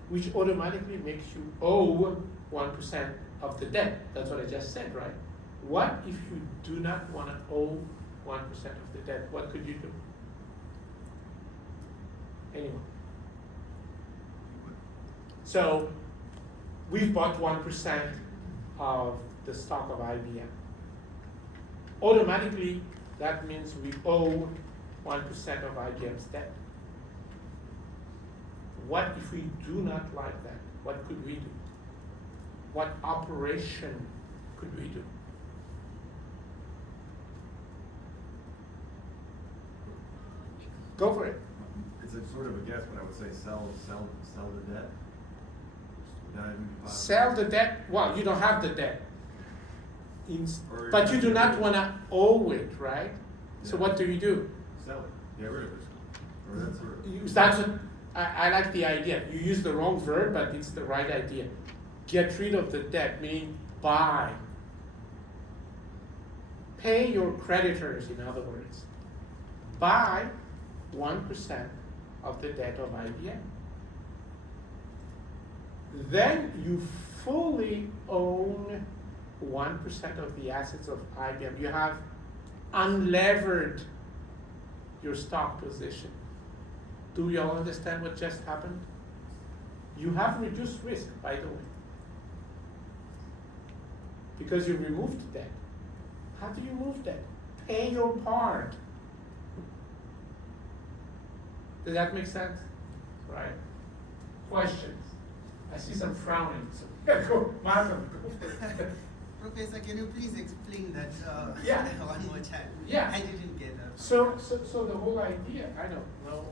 which automatically makes you owe 1% of the debt. That's what I just said, right? What if you do not want to owe 1% of the debt? What could you do? Anyone? So we've bought 1% of the stock of IBM. Automatically, that means we owe 1% of IBM's debt. What if we do not like that? What could we do? What operation could we do? Go for it. It's a sort of a guess, but I would say sell the debt. Would that even be possible? Sell the debt. Well, you don't have the debt. Or But you do not want to owe it, right? So Yeah. what do you do? Sell it, get rid of it. Or that sort of. That's what, I like the idea. You use the wrong verb, but it's the right idea. Get rid of the debt, meaning buy. Pay your creditors, in other words. Buy 1% of the debt of IBM. Then you fully own 1% of the assets of IBM. You have unlevered your stock position. Do you all understand what just happened? You have reduced risk, by the way, because you removed debt. How do you move debt? Pay your part. Does that make sense? Right? Questions? I see some frowning. So go, Martin, go for it. Professor, can you please explain that Yeah. one more time? Yeah. I didn't get that. So the whole idea, I don't know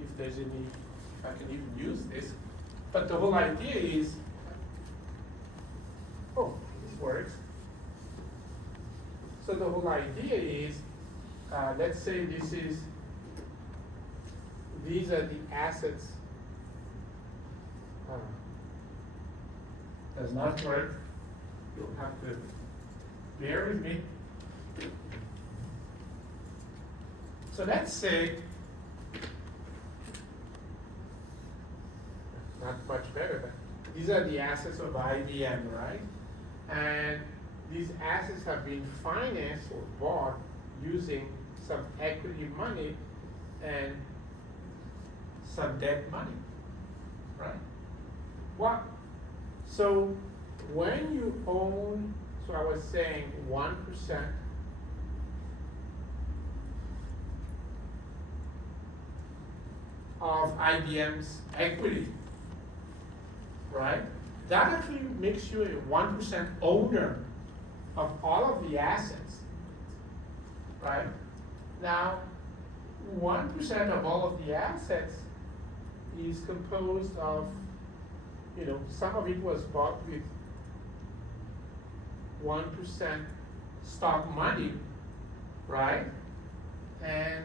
if there's any, if I can even use this, but the whole idea is, oh, this works. So the whole idea is, let's say these are the assets. Does not work. You'll have to bear with me. So let's say, not much better, but these are the assets of IBM, right? And these assets have been financed or bought using some equity money and some debt money, right? What? So when you own, so I was saying 1% of IBM's equity, right? That actually makes you a 1% owner of all of the assets, right? Now, 1% of all of the assets is composed of, some of it was bought with 1% stock money, right? And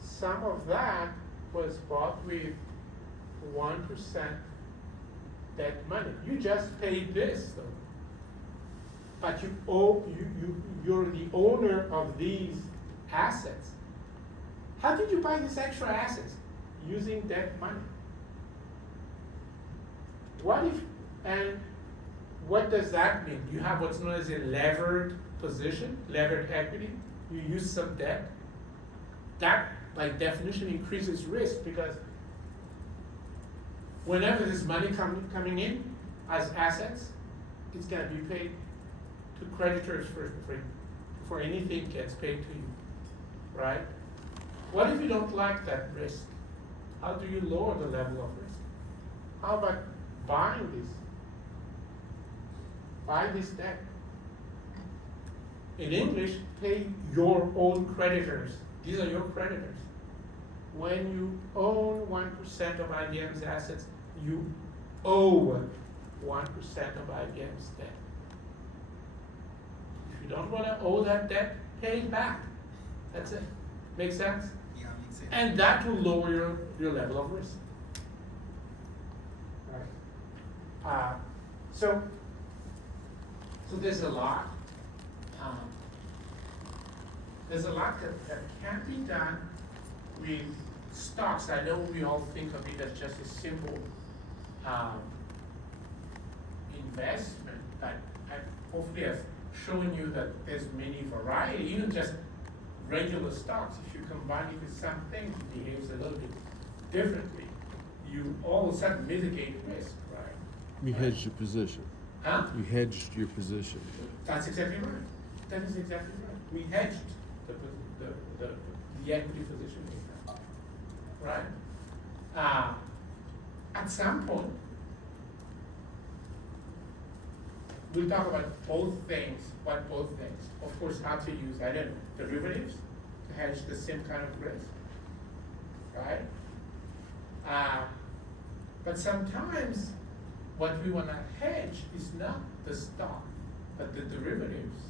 some of that was bought with 1% debt money. You just paid this though. But you're the owner of these assets. How did you buy these extra assets? Using debt money. What does that mean? You have what's known as a levered position, levered equity. You use some debt. That, by definition, increases risk because whenever there's money coming in as assets, it's going to be paid to creditors for anything gets paid to you, right? What if you don't like that risk? How do you lower the level of risk? How about buying this? Buy this debt. In English, pay your own creditors. These are your creditors. When you own 1% of IBM's assets, you owe 1% of IBM's debt. If you don't want to owe that debt, pay it back. That's it. Make sense? Yeah, makes sense. And that will lower your level of risk. Right. So there's a lot. There's a lot that can be done with stocks. I know we all think of it as just a simple investment, but I hopefully have shown you that there's many variety, even just regular stocks. If you combine it with something, it behaves a little bit differently. You all of a sudden mitigate risk, right? You hedged your position. Huh? You hedged your position. That's exactly right. That is exactly right. We hedged the equity position we have, right? At some point, we'll talk about both things. What both things? Of course, how to use, I don't know, derivatives to hedge the same kind of risk, right? But sometimes what we want to hedge is not the stock, but the derivatives,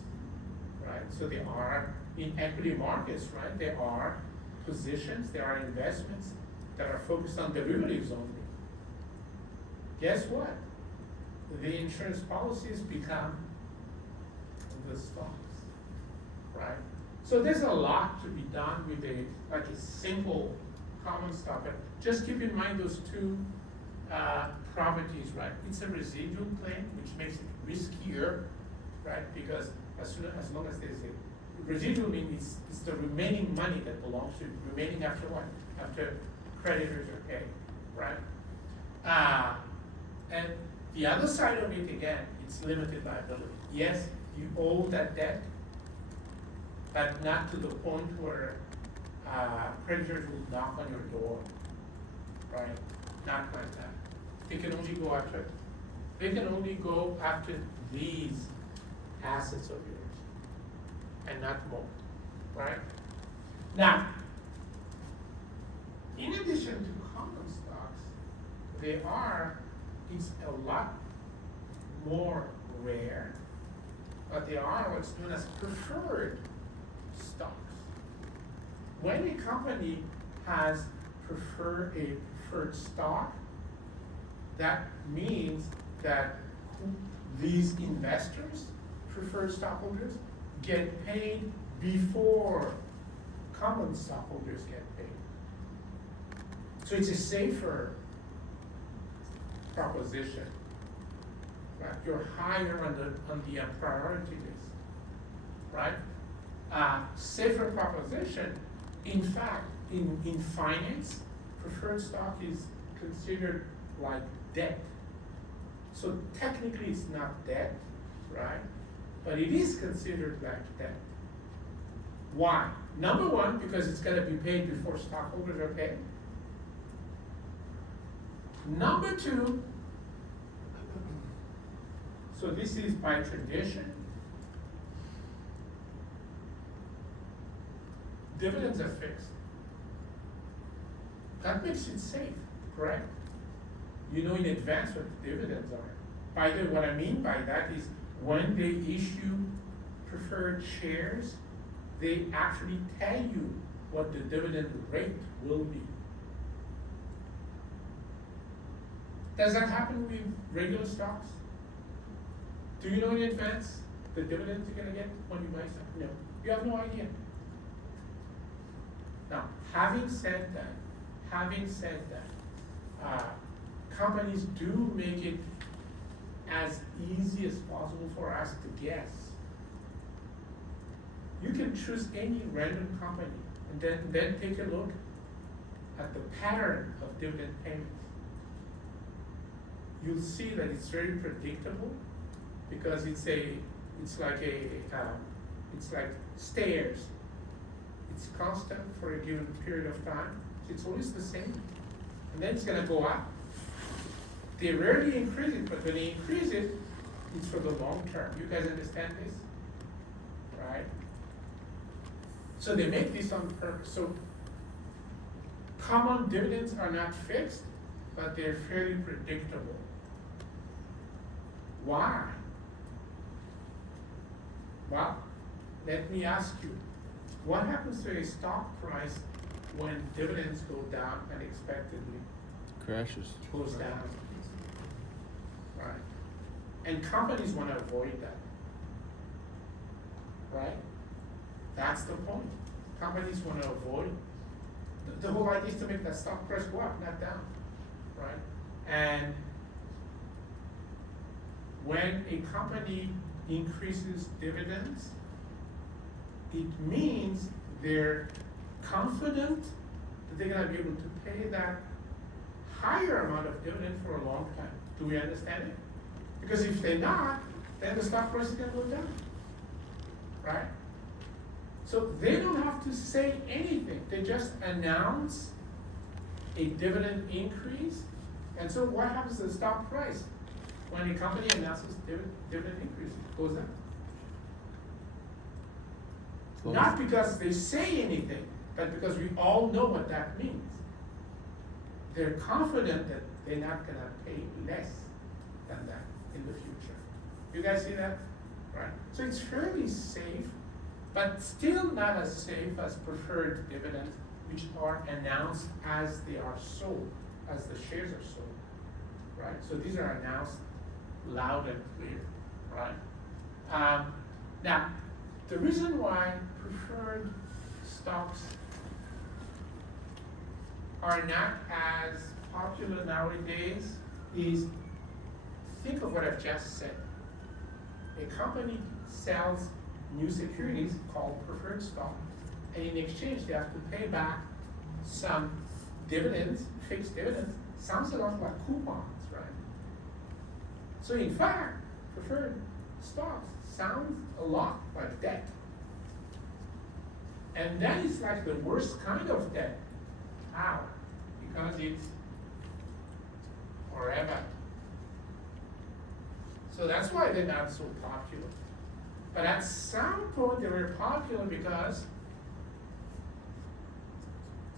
right? So there are, in equity markets, right, there are positions, there are investments that are focused on derivatives only. Guess what? The insurance policies become the stocks, right? So there's a lot to be done with a simple common stock, but just keep in mind those two properties, right? It's a residual claim, which makes it riskier, right? Because as long as there's a residual, means it's the remaining money that belongs to it, remaining after what? After creditors are paid, right? And the other side of it, again, it's limited liability. Yes, you owe that debt, but not to the point where creditors will knock on your door, right? Not like that. They can only go after these assets of yours, and not more, right? Now, in addition to common stocks, it's a lot more rare, but there are what's known as preferred stocks. When a company has a preferred stock, that means that these investors, preferred stockholders, get paid before common stockholders get paid. So it's a safer proposition, right? You're higher on the priority list, right? Safer proposition. In fact, in finance, preferred stock is considered like debt. So technically it's not debt, right? But it is considered like debt. Why? Number one, because it's going to be paid before stockholders are paid. Number two, so this is by tradition. Dividends are fixed. That makes it safe, correct? You know in advance what the dividends are. By the way, what I mean by that is when they issue preferred shares, they actually tell you what the dividend rate will be. Does that happen with regular stocks? Do you know in advance the dividends you're gonna get when you buy something? No, you have no idea. Now, having said that, companies do make it as easy as possible for us to guess. You can choose any random company and then take a look at the pattern of dividend payments. You'll see that it's very predictable because it's like stairs. it's constant for a given period of time, it's always the same, and then it's gonna go up. They rarely increase it, but when they increase it, it's for the long term. You guys understand this? Right? So they make this on purpose. So common dividends are not fixed, but they're fairly predictable. Why? Well, let me ask you, what happens to a stock price when dividends go down unexpectedly? Crashes. Goes down. Right. And companies want to avoid that. Right? That's the point. Companies want to avoid. The whole idea is to make that stock price go up, not down. Right? And when a company increases dividends, it means they're confident that they're going to be able to pay that higher amount of dividend for a long time. Do we understand it? Because if they're not, then the stock price is going to go down. Right? So they don't have to say anything. They just announce a dividend increase. And so what happens to the stock price? When a company announces dividend increase, it goes up. Not because they say anything, but because we all know what that means. They're confident that they're not gonna pay less than that in the future. You guys see that? Right? So it's fairly safe, but still not as safe as preferred dividends, which are announced as they are sold, as the shares are sold. Right? So these are announced loud and clear. Right? Now, the reason why preferred stocks are not as popular nowadays is, think of what I've just said. A company sells new securities called preferred stock, and in exchange they have to pay back some dividends, fixed dividends. Sounds a lot like coupons, right? So in fact, preferred stocks sounds a lot like debt. And that is like the worst kind of debt. How? Because it's forever. So that's why they're not so popular. But at some point they were popular because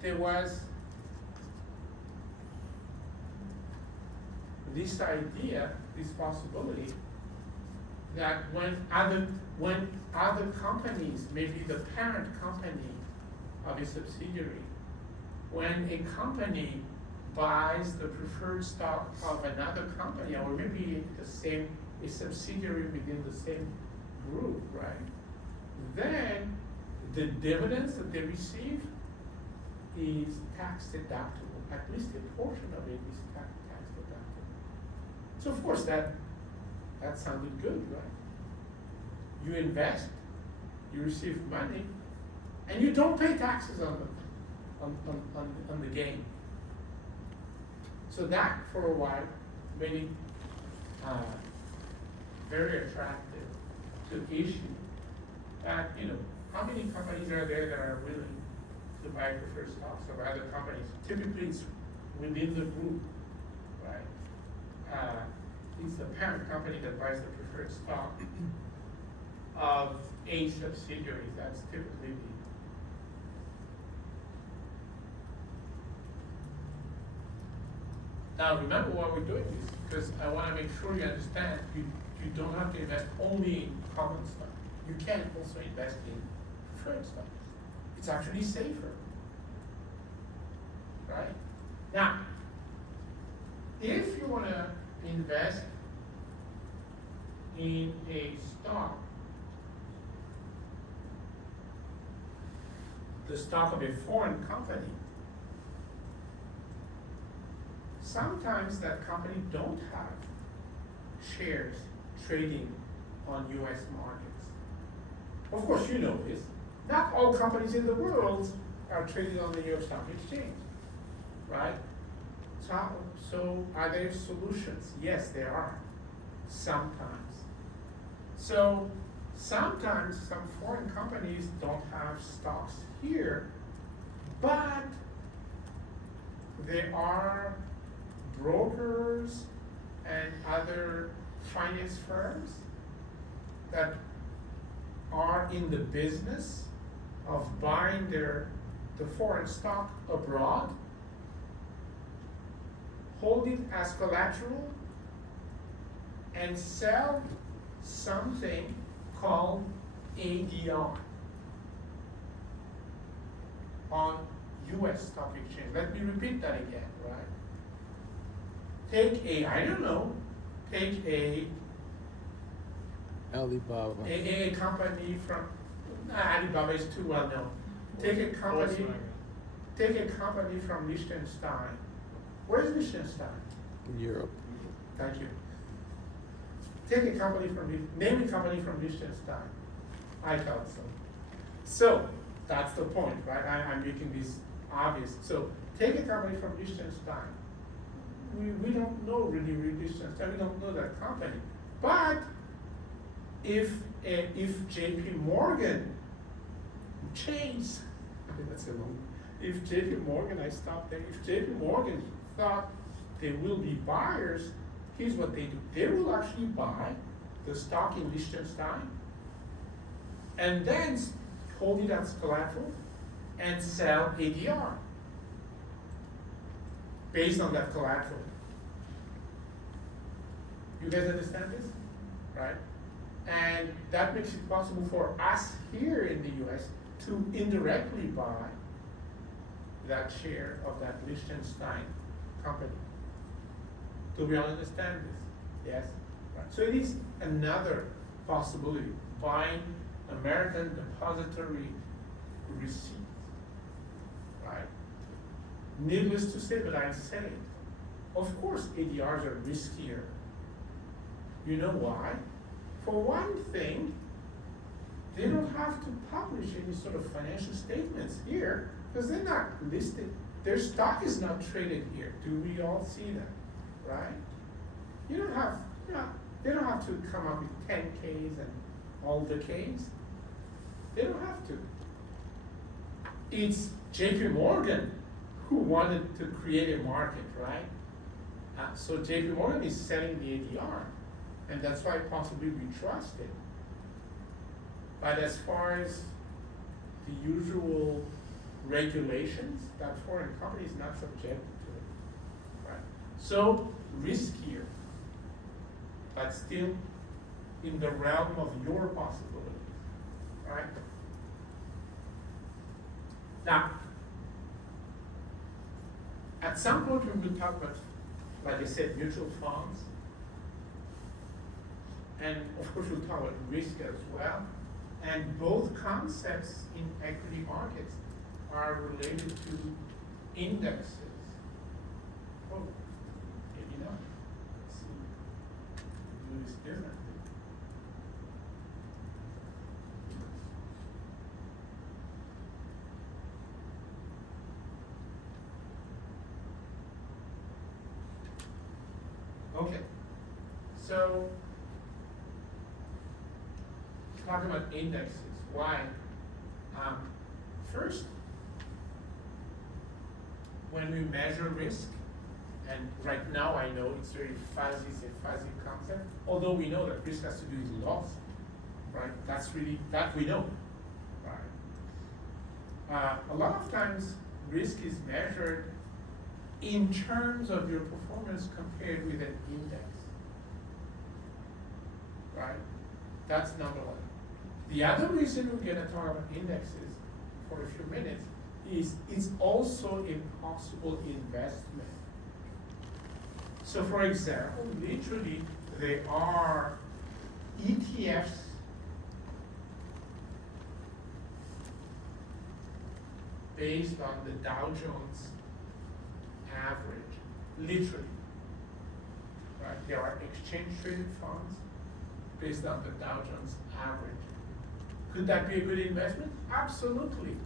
there was this idea, this possibility, that when other companies, maybe the parent company of a subsidiary, when a company buys the preferred stock of another company, or maybe a subsidiary within the same group, right? Then the dividends that they receive is tax deductible. At least a portion of it is tax deductible. So of course that sounded good, right? You invest, you receive money, and you don't pay taxes on the gain. So that, for a while, made it very attractive to issue. And how many companies are there that are willing to buy preferred stocks of other companies? Typically, it's within the group, right? It's the parent company that buys the preferred stock of a subsidiary. That's typically Now remember why we're doing this, because I want to make sure you understand you don't have to invest only in common stock. You can also invest in preferred stock. It's actually safer. Right? Now, if you want to invest in a stock, the stock of a foreign company, sometimes that company don't have shares trading on US markets. Of course, you know this. Not all companies in the world are traded on the New York Stock Exchange, right? So are there solutions? Yes, there are, sometimes. So sometimes some foreign companies don't have stocks here, but there are brokers and other finance firms that are in the business of buying the foreign stock abroad, hold it as collateral, and sell something called ADR on US stock exchange. Let me repeat that again, right? Take a Alibaba. a company from, Alibaba is too well known. Take a company from Liechtenstein. Where's Liechtenstein? In Europe. Thank you. Name a company from Liechtenstein. I thought so. So, that's the point, right? I'm making this obvious. So, take a company from Liechtenstein. We don't know really Liechtenstein, we don't know that company. But, if JP Morgan Chase, that's a long, if JP Morgan, I stopped there, if JP Morgan thought they will be buyers, here's what they do. They will actually buy the stock in Liechtenstein and then hold it as collateral and sell ADR based on that collateral. You guys understand this? Right? And that makes it possible for us here in the US to indirectly buy that share of that Liechtenstein company. Do we all understand this? Yes? Right. So it is another possibility, buying American depository receipts, right? Needless to say, but I say, of course ADRs are riskier. You know why? For one thing, they don't have to publish any sort of financial statements here because they're not listed. Their stock is not traded here. Do we all see that, right? They don't have to come up with 10Ks and all the Ks. They don't have to. It's JP Morgan who wanted to create a market, right? So JP Morgan is selling the ADR, and that's why possibly we trust it. But as far as the usual regulations, that foreign company is not subjected to it, right? So riskier, but still in the realm of your possibilities, right? Now, at some point we will talk about, like I said, mutual funds, and of course we'll talk about risk as well. And both concepts in equity markets are related to indexes. Oh, maybe not. Let's see. Do this differently. Okay, so talk about indexes. Why? First, when we measure risk, and right now I know it's very fuzzy, it's a fuzzy concept, although we know that risk has to do with loss, right? That's really, that we know, right? A lot of times risk is measured in terms of your performance compared with an index, right? That's number one. The other reason we're gonna talk about indexes for a few minutes is it's also a possible investment. So for example, literally there are ETFs based on the Dow Jones average, literally, right? There are exchange traded funds based on the Dow Jones average. Could that be a good investment? Absolutely.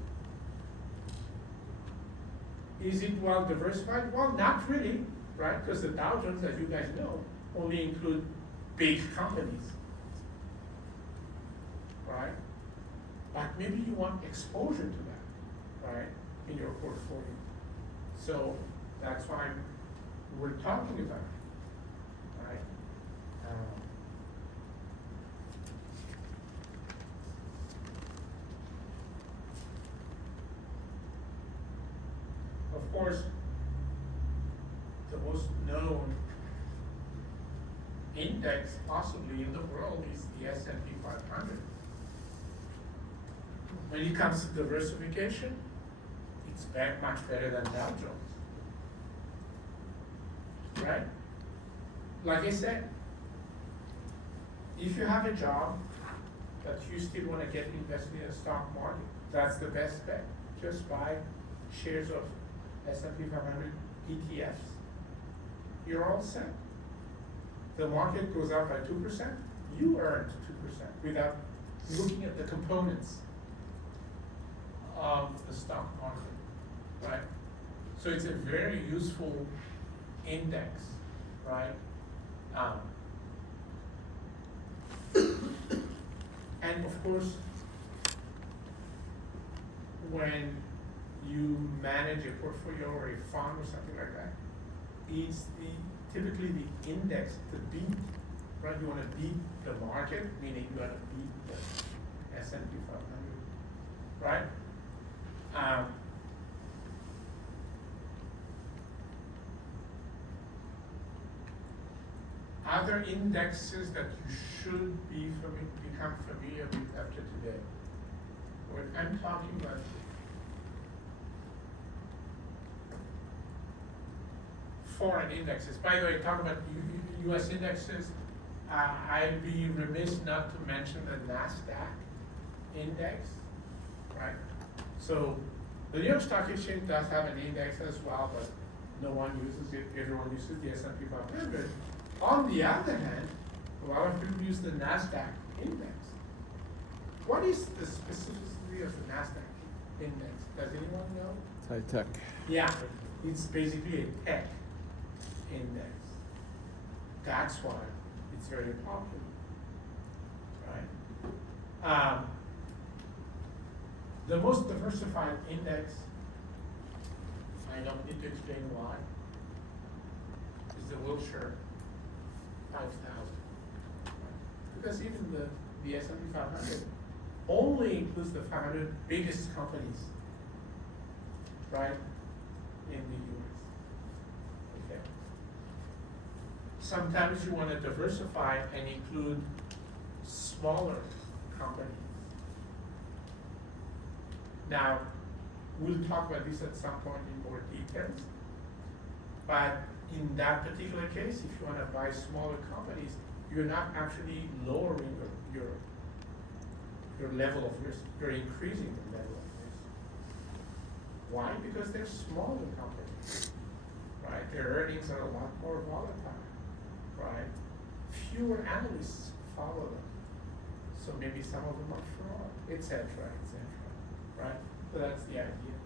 Is it well diversified? Well, not really, right? Because the Dow Jones, as you guys know, only include big companies. right? But maybe you want exposure to that, right, in your portfolio. So that's why we're talking about it, right? Of course, the most known index possibly in the world is the S&P 500. When it comes to diversification, it's much better than Dow Jones, right? Like I said, if you have a job that you still want to get invested in the stock market, that's the best bet. Just buy shares of S&P 500 ETFs. You're all set. The market goes up by 2%, you earned 2% without looking at the components of the stock market, right? So it's a very useful index, right? And of course, when you manage a portfolio or a fund or something like that, it's typically the index to beat, right? You want to beat the market, meaning you want to beat the S&P 500, right? Other indexes that you should become familiar with after today. What I'm talking about foreign indexes. By the way, talk about U.S. indexes. I'd be remiss not to mention the NASDAQ index, right? So the New York Stock Exchange does have an index as well, but no one uses it. Everyone uses the S&P 500. On the other hand, a lot of people use the NASDAQ index. What is the specificity of the NASDAQ index? Does anyone know? High tech. Yeah, it's basically a tech index. That's why it's very popular, right? The most diversified index, I don't need to explain why, is the Wilshire 5000. Because even the S&P 500 only includes the 500 biggest companies, right, in the US. Okay. Sometimes you want to diversify and include smaller companies. Now, we'll talk about this at some point in more details, but in that particular case, if you want to buy smaller companies, you're not actually lowering your level of risk, you're increasing the level of risk. Why? Because they're smaller companies, right? Their earnings are a lot more volatile, right? Fewer analysts follow them, so maybe some of them are fraud, etc., right? So that's the idea.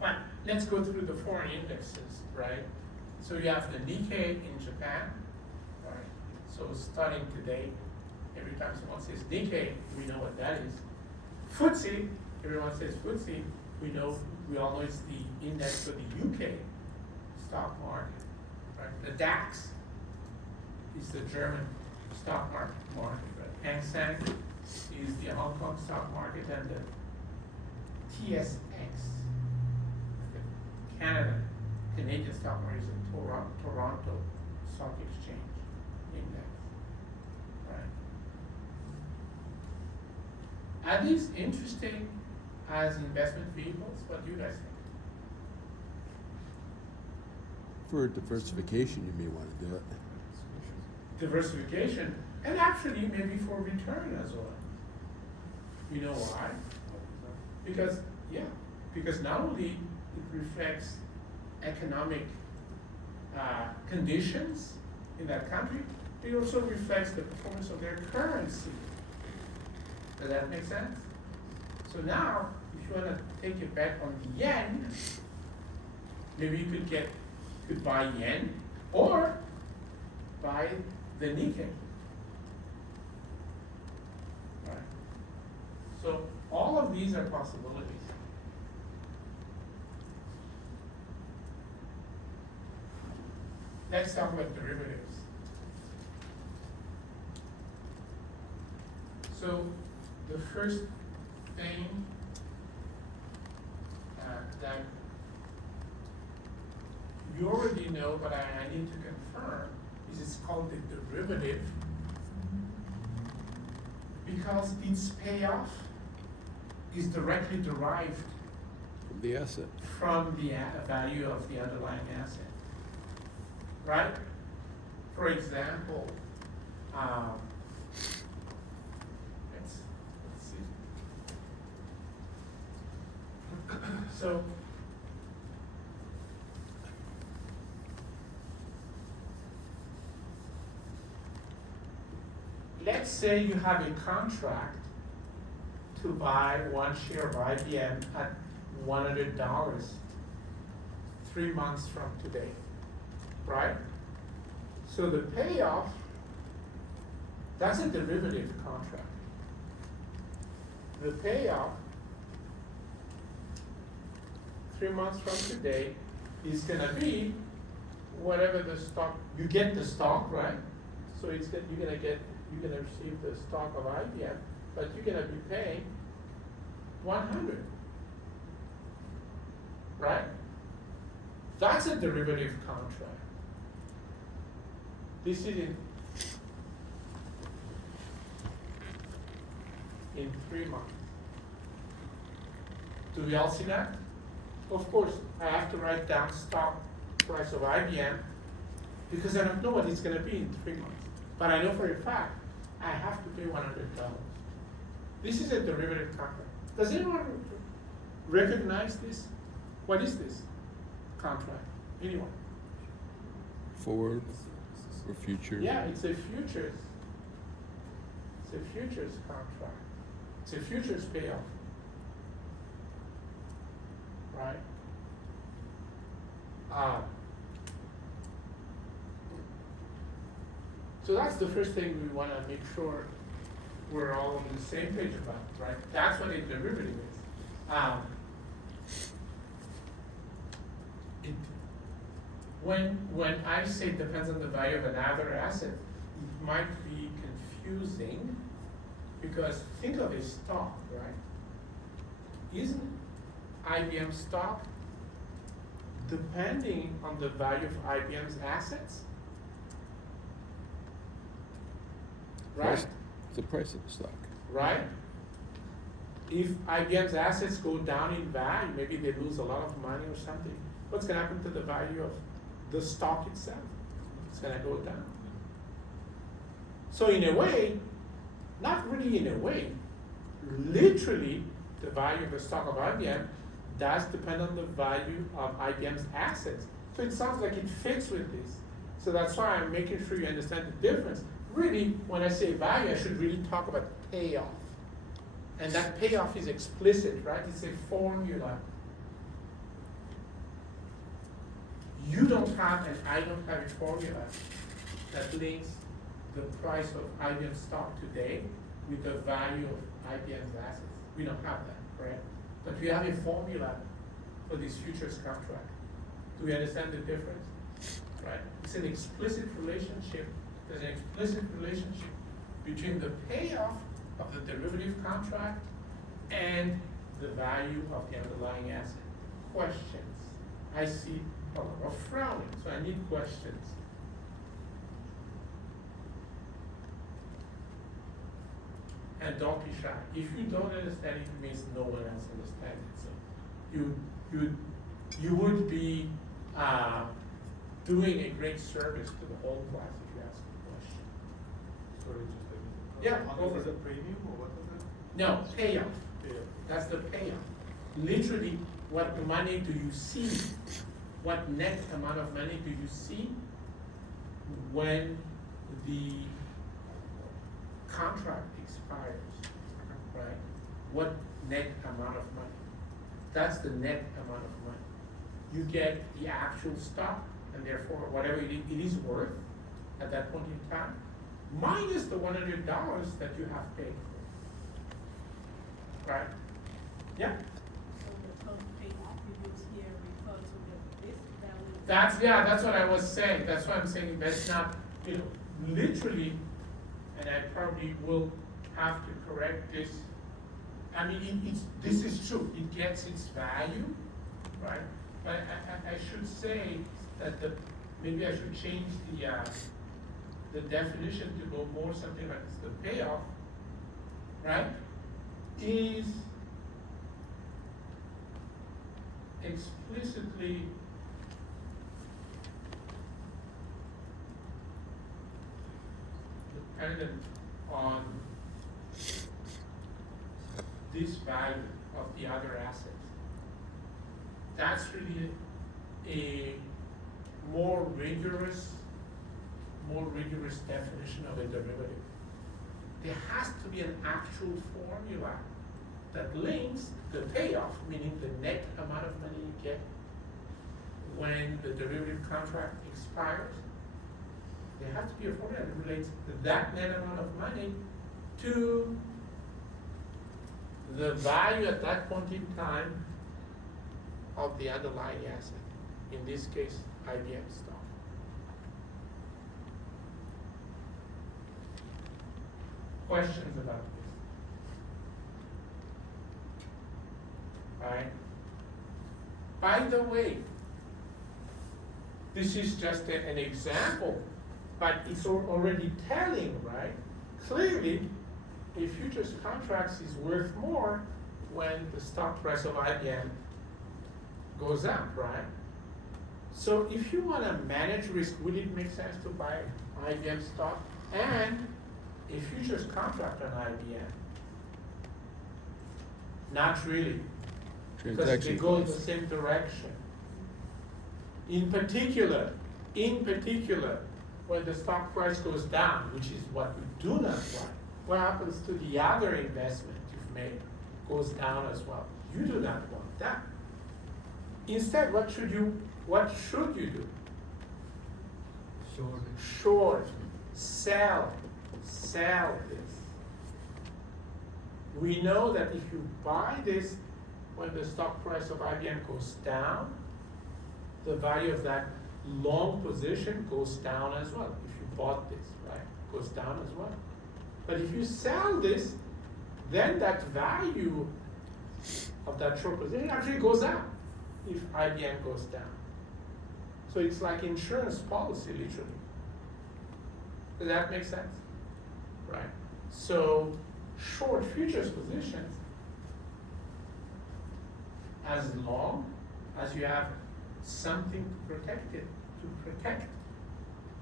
But let's go through the foreign indexes, right? So you have the Nikkei in Japan, right? So starting today, every time someone says Nikkei, we know what that is. FTSE, everyone says FTSE, we all know it's the index for the UK stock market, right? The DAX is the German stock market, right? Hang Seng is the Hong Kong stock market, and the TSX, the Canadian stock market, is the Toronto Stock Exchange Index, right? Are these interesting as investment vehicles? What do you guys think? For diversification, you may want to do it. Diversification, and actually maybe for return as well. You know why? Because not only it reflects economic conditions in that country, it also reflects the performance of their currency. Does that make sense? So now, if you want to take a bet on the yen, maybe you could buy yen or buy the Nikkei, these are possibilities. Let's talk about derivatives. So the first thing that you already know, but I need to confirm, is it's called the derivative because its payoff is directly derived From the asset. from the value of the underlying asset, right? For example, let's see. So, let's say you have a contract to buy one share of IBM at $100 3 months from today, right? So the payoff, that's a derivative contract. The payoff 3 months from today is gonna be whatever the stock, you get the stock, right? So it's you're gonna receive the stock of IBM, but you're gonna be paying 100, right? That's a derivative contract. This is in 3 months. Do we all see that? Of course, I have to write down stock price of IBM because I don't know what it's gonna be in 3 months. But I know for a fact, I have to pay $100. This is a derivative contract. Does anyone recognize this? What is this contract? Anyone? Forward or future? Yeah, it's a futures. It's a futures contract. It's a futures payoff. Right? So that's the first thing we want to make sure we're all on the same page about, right? That's what a derivative is. When I say it depends on the value of another asset, it might be confusing because think of a stock, right? Isn't IBM stock depending on the value of IBM's assets? Right? It's the price of the stock. Right? If IBM's assets go down in value, maybe they lose a lot of money or something, what's going to happen to the value of the stock itself? It's going to go down. So in a way, not really in a way, literally the value of the stock of IBM does depend on the value of IBM's assets. So it sounds like it fits with this. So that's why I'm making sure you understand the difference. Really, when I say value, I should really talk about payoff. And that payoff is explicit, right? It's a formula. You don't have, and I don't have a formula that links the price of IBM stock today with the value of IBM's assets. We don't have that, right? But we have a formula for this futures contract. Do we understand the difference? Right? It's an explicit relationship. There's an explicit relationship between the payoff of the derivative contract and the value of the underlying asset. Questions? I see a lot of frowning, so I need questions. And don't be shy. If you don't understand it, it means no one else understands it. So you would be doing a great service to the whole class if you ask a question. Sorry, just a minute. Yeah, go for Is it. it premium or what was that? No, payoff. Payoff. That's the payoff. Literally, what money do you see? What net amount of money do you see when the contract expires, right? What net amount of money? That's the net amount of money. You get the actual stock, and therefore whatever it is worth at that point in time, minus the $100 that you have paid for, right? Yeah, So the total payoff figures here refer to this value. that's what I was saying, that's why I'm saying that's not, literally, and I probably will have to correct this. I mean, this is true, it gets its value, right? But I should say that maybe I should change the definition to go more something like this. The payoff, right, is explicitly dependent on this value of the other assets. That's really a more rigorous definition of a derivative. There has to be an actual formula that links the payoff, meaning the net amount of money you get when the derivative contract expires. There has to be a formula that relates that net amount of money to the value at that point in time of the underlying asset. In this case, IBM stock. Questions about this? Right? By the way, this is just an example, but it's already telling, right? Clearly, a futures contract is worth more when the stock price of IBM goes up, right? So if you want to manage risk, would it make sense to buy IBM stock and a futures contract on IBM? Not really, because they Transaction go in the costs. same direction. In particular, when the stock price goes down, which is what we do not want, what happens to the other investment you've made goes down as well. You do not want that. Instead, what should you do? Short, sell this. We know that if you buy this when the stock price of IBM goes down, the value of that long position goes down as well. If you bought this, right, goes down as well. But if you sell this, then that value of that short position actually goes up if IBM goes down. So it's like insurance policy, literally. Does that make sense? Right. So short futures positions, as long as you have something to protect it, to protect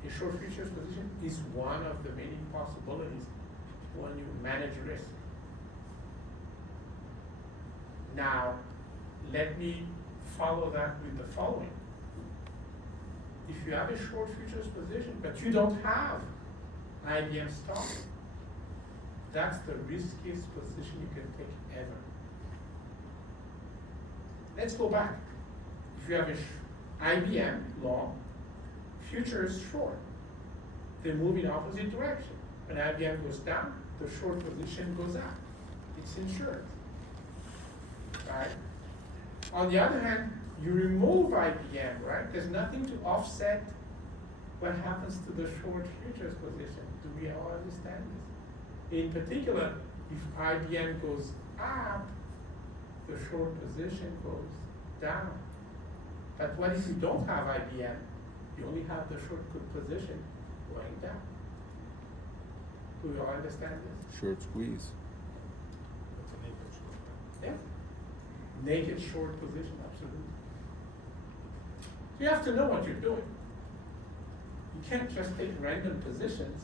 a short futures position is one of the many possibilities when you manage risk. Now, let me follow that with the following. If you have a short futures position, but you don't have IBM stock, that's the riskiest position you can take ever. Let's go back. If you have IBM long, futures short, they move in opposite direction. When IBM goes down, the short position goes up. It's insurance. Right? On the other hand, you remove IBM, right? There's nothing to offset what happens to the short futures position. Do we all understand this? In particular, if IBM goes up, the short position goes down. But what if you don't have IBM? You only have the short position going down. Do we all understand this? Short squeeze. That's a naked short, right? Yeah. Naked short position, absolutely. You have to know what you're doing. You can't just take random positions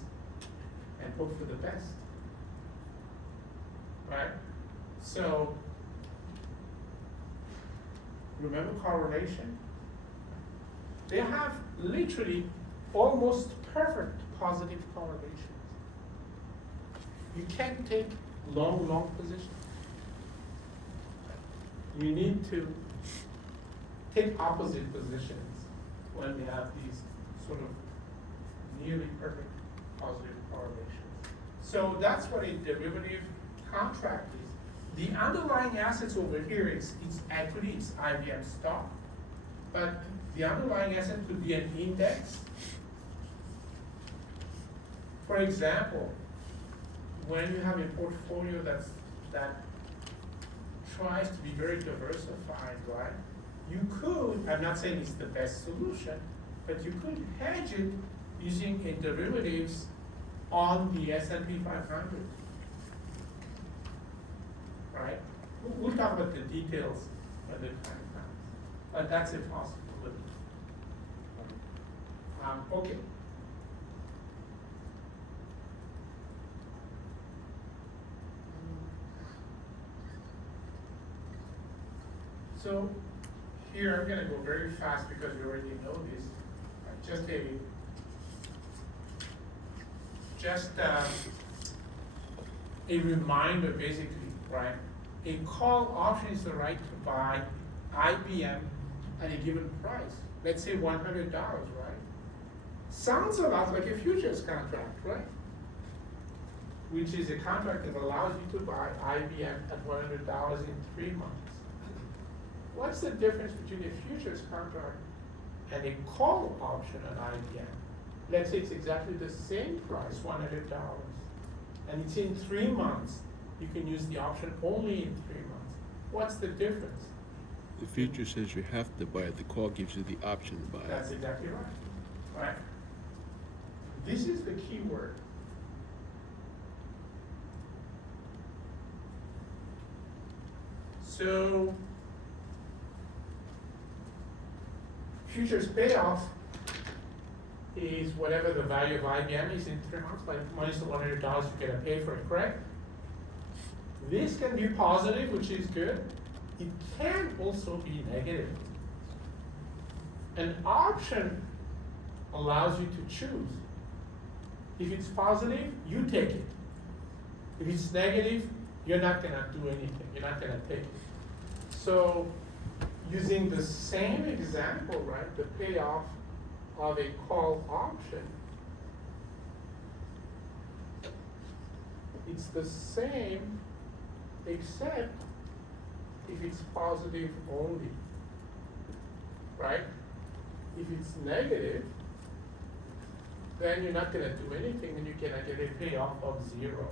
and hope for the best. Right? So, remember correlation? They have literally almost perfect positive correlations. You can't take long positions. You need to take opposite positions when we have these sort of nearly perfect positive correlations. So that's what a derivative contract is. the underlying assets over here is it's equity, it's IBM stock, but the underlying asset could be an index. For example, when you have a portfolio that tries to be very diversified, right? You could, I'm not saying it's the best solution, but you could hedge it using a derivatives on the S&P 500. Right? We'll talk about the details when the time comes, but that's a possibility. Okay. So here I'm gonna go very fast because you already know this. A reminder basically, right? A call option is the right to buy IBM at a given price. Let's say $100, right? Sounds a lot like a futures contract, right? Which is a contract that allows you to buy IBM at $100 in 3 months. What's the difference between a futures contract and a call option on IBM? Let's say it's exactly the same price, $100, and it's in 3 months. You can use the option only in 3 months. What's the difference? The future says you have to buy it. The call gives you the option to buy it. That's exactly right. Right? This is the key word. So, futures payoff is whatever the value of IBM is in 3 months, like minus the $100 you get to pay for it, correct? This can be positive, which is good. It can also be negative. An option allows you to choose. If it's positive, you take it. If it's negative, you're not gonna do anything. You're not gonna take it. So, using the same example, right, the payoff of a call option, it's the same except if it's positive only, right? If it's negative, then you're not gonna do anything and you're gonna get a payoff of 0.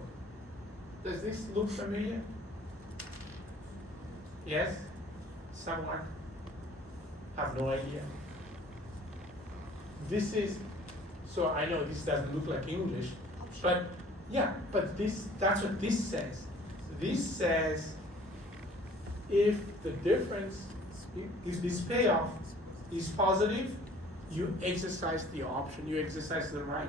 Does this look familiar? Yes? Someone? Have no idea. This is, so I know this doesn't look like English, but yeah, but that's what this says. This says if the difference, if this payoff is positive, you exercise the option, you exercise the right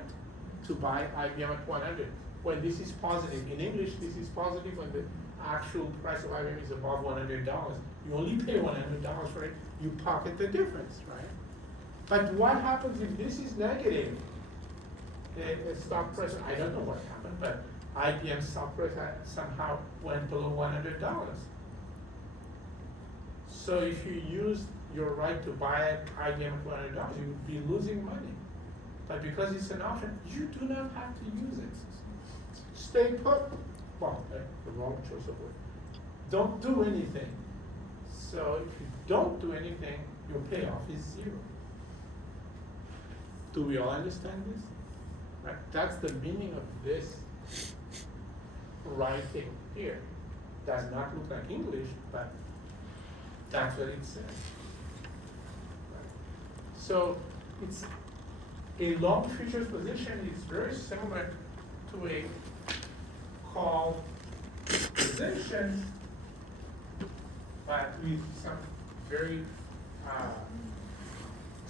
to buy IBM at 100. When this is positive, in English, this is positive when the actual price of IBM is above $100. You only pay $100 for it, you pocket the difference, right? But what happens if this is negative? The stock price, I don't know what happened, but IBM stock price somehow went below $100. So if you use your right to buy IBM at $100, you would be losing money. But because it's an option, you do not have to use it. Stay put. Well, the wrong choice of word. Don't do anything. So if you don't do anything, your payoff is 0. Do we all understand this? Right? That's the meaning of this writing here. Does not look like English, but that's what it says. Right? So it's a long futures position is very similar to a call position, but with some very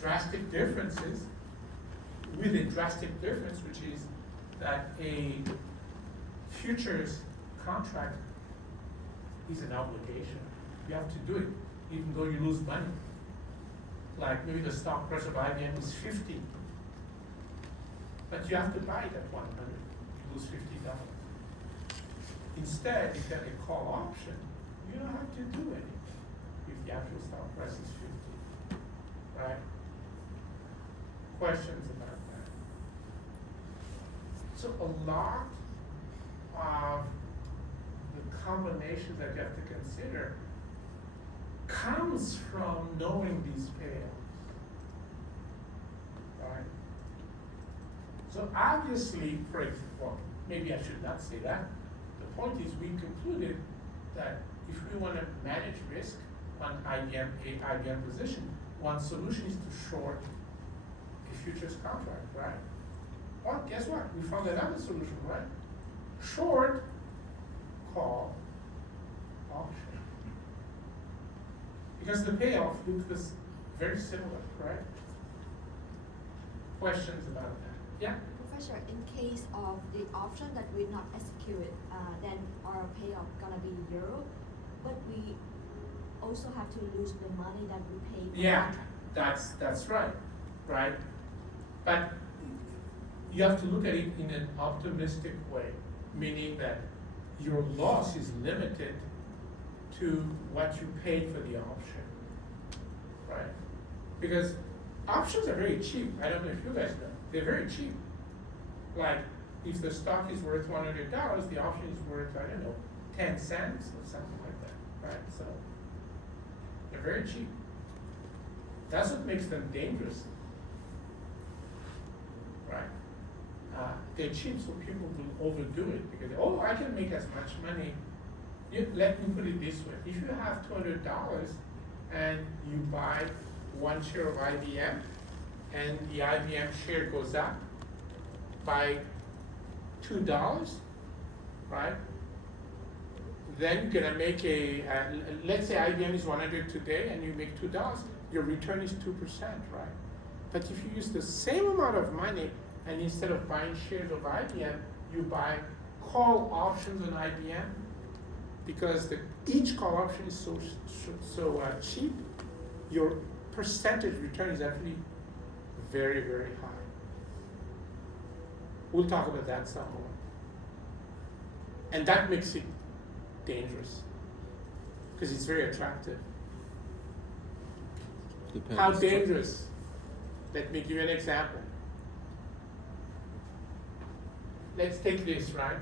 drastic differences. With a drastic difference, which is that a futures contract is an obligation. You have to do it, even though you lose money. Like maybe the stock price of IBM is 50, but you have to buy it at 100. You lose $50. Instead, if you have a call option, you don't have to do anything if the actual stock price is 50, right? Questions about that? So a lot of the combinations that you have to consider comes from knowing these payouts, right? So obviously, for example, maybe I should not say that. The point is we concluded that if we want to manage risk on IBM position, one solution is to short a futures contract, right? Well, guess what? We found another solution, right? Short call option. Because the payoff looks very similar, correct? Questions about that? Yeah? Professor, in case of the option that we not execute, then our payoff gonna be 0, but we also have to lose the money that we paid. for Yeah, contract. that's right, right? But you have to look at it in an optimistic way, meaning that your loss is limited to what you paid for the option, right? Because options are very cheap. I don't know if you guys know, they're very cheap. Like, if the stock is worth $100, the option is worth, I don't know, 10 cents or something like that, right? So, they're very cheap. That's what makes them dangerous, right? They're cheap, so people will overdo it because, oh, I can make as much money. Let me put it this way. If you have $200 and you buy one share of IBM and the IBM share goes up by $2, right? Then you're gonna make let's say IBM is 100 today and you make $2, your return is 2%, right? But if you use the same amount of money and instead of buying shares of IBM, you buy call options on IBM, because each call option is so cheap, your percentage return is actually very, very high. We'll talk about that some more. And that makes it dangerous, because it's very attractive. Depends. How dangerous? Let me give you an example. Let's take this, right?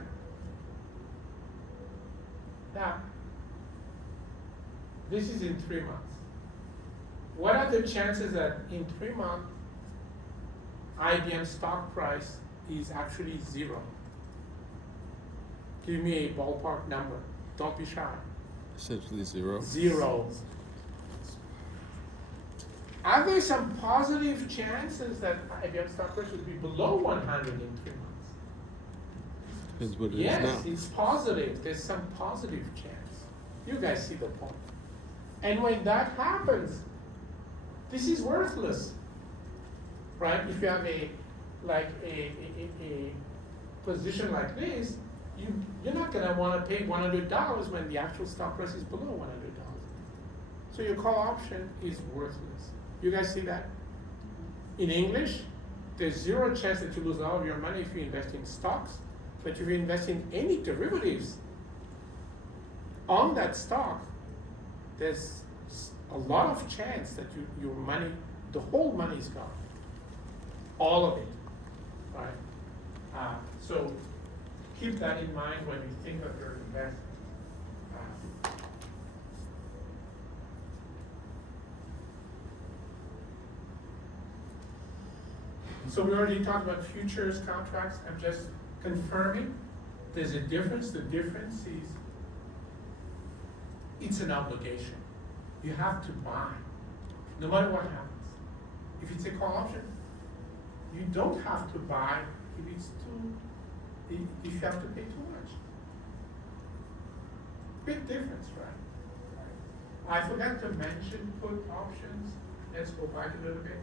Now, this is in 3 months. What are the chances that in 3 months, IBM stock price is actually 0? Give me a ballpark number. Don't be shy. Essentially 0. 0. Are there some positive chances that IBM stock price would be below 100 in 3 months? Depends what it is Yes, now. it's positive. There's some positive chance. You guys see the point. And when that happens, this is worthless, right? If you have a position like this, you're not gonna wanna pay $100 when the actual stock price is below $100. So your call option is worthless. You guys see that? In English, there's 0 chance that you lose all of your money if you invest in stocks, but if you invest in any derivatives on that stock, there's a lot of chance that your money, the whole money is gone. All of it, right? So keep that in mind when you think of your investment. So we already talked about futures contracts. I'm just confirming there's a difference. The difference is it's an obligation. You have to buy, no matter what happens. If it's a call option, you don't have to buy if you have to pay too much. Big difference, right? I forgot to mention put options. Let's go back a little bit.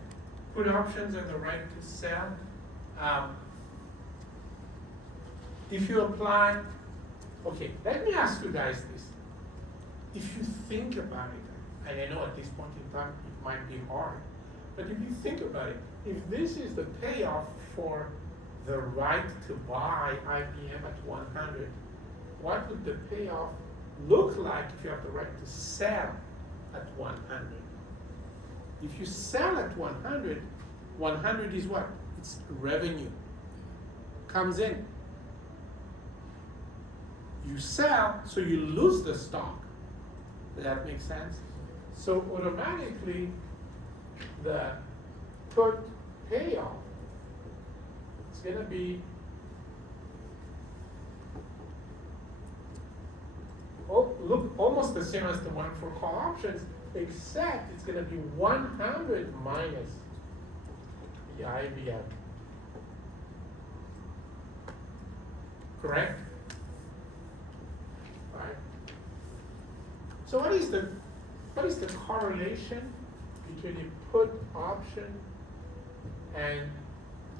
Put options and the right to sell. If you apply, okay, let me ask you guys this. If you think about it, and I know at this point in time it might be hard, but if you think about it, if this is the payoff for the right to buy IBM at 100, what would the payoff look like if you have the right to sell at 100? If you sell at 100, 100 is what? It's revenue. Comes in. You sell, so you lose the stock. Does that make sense? So automatically, the put payoff is gonna be look almost the same as the one for call options, except it's gonna be 100 minus the IBM. Correct? Right? So what is the correlation between the put option and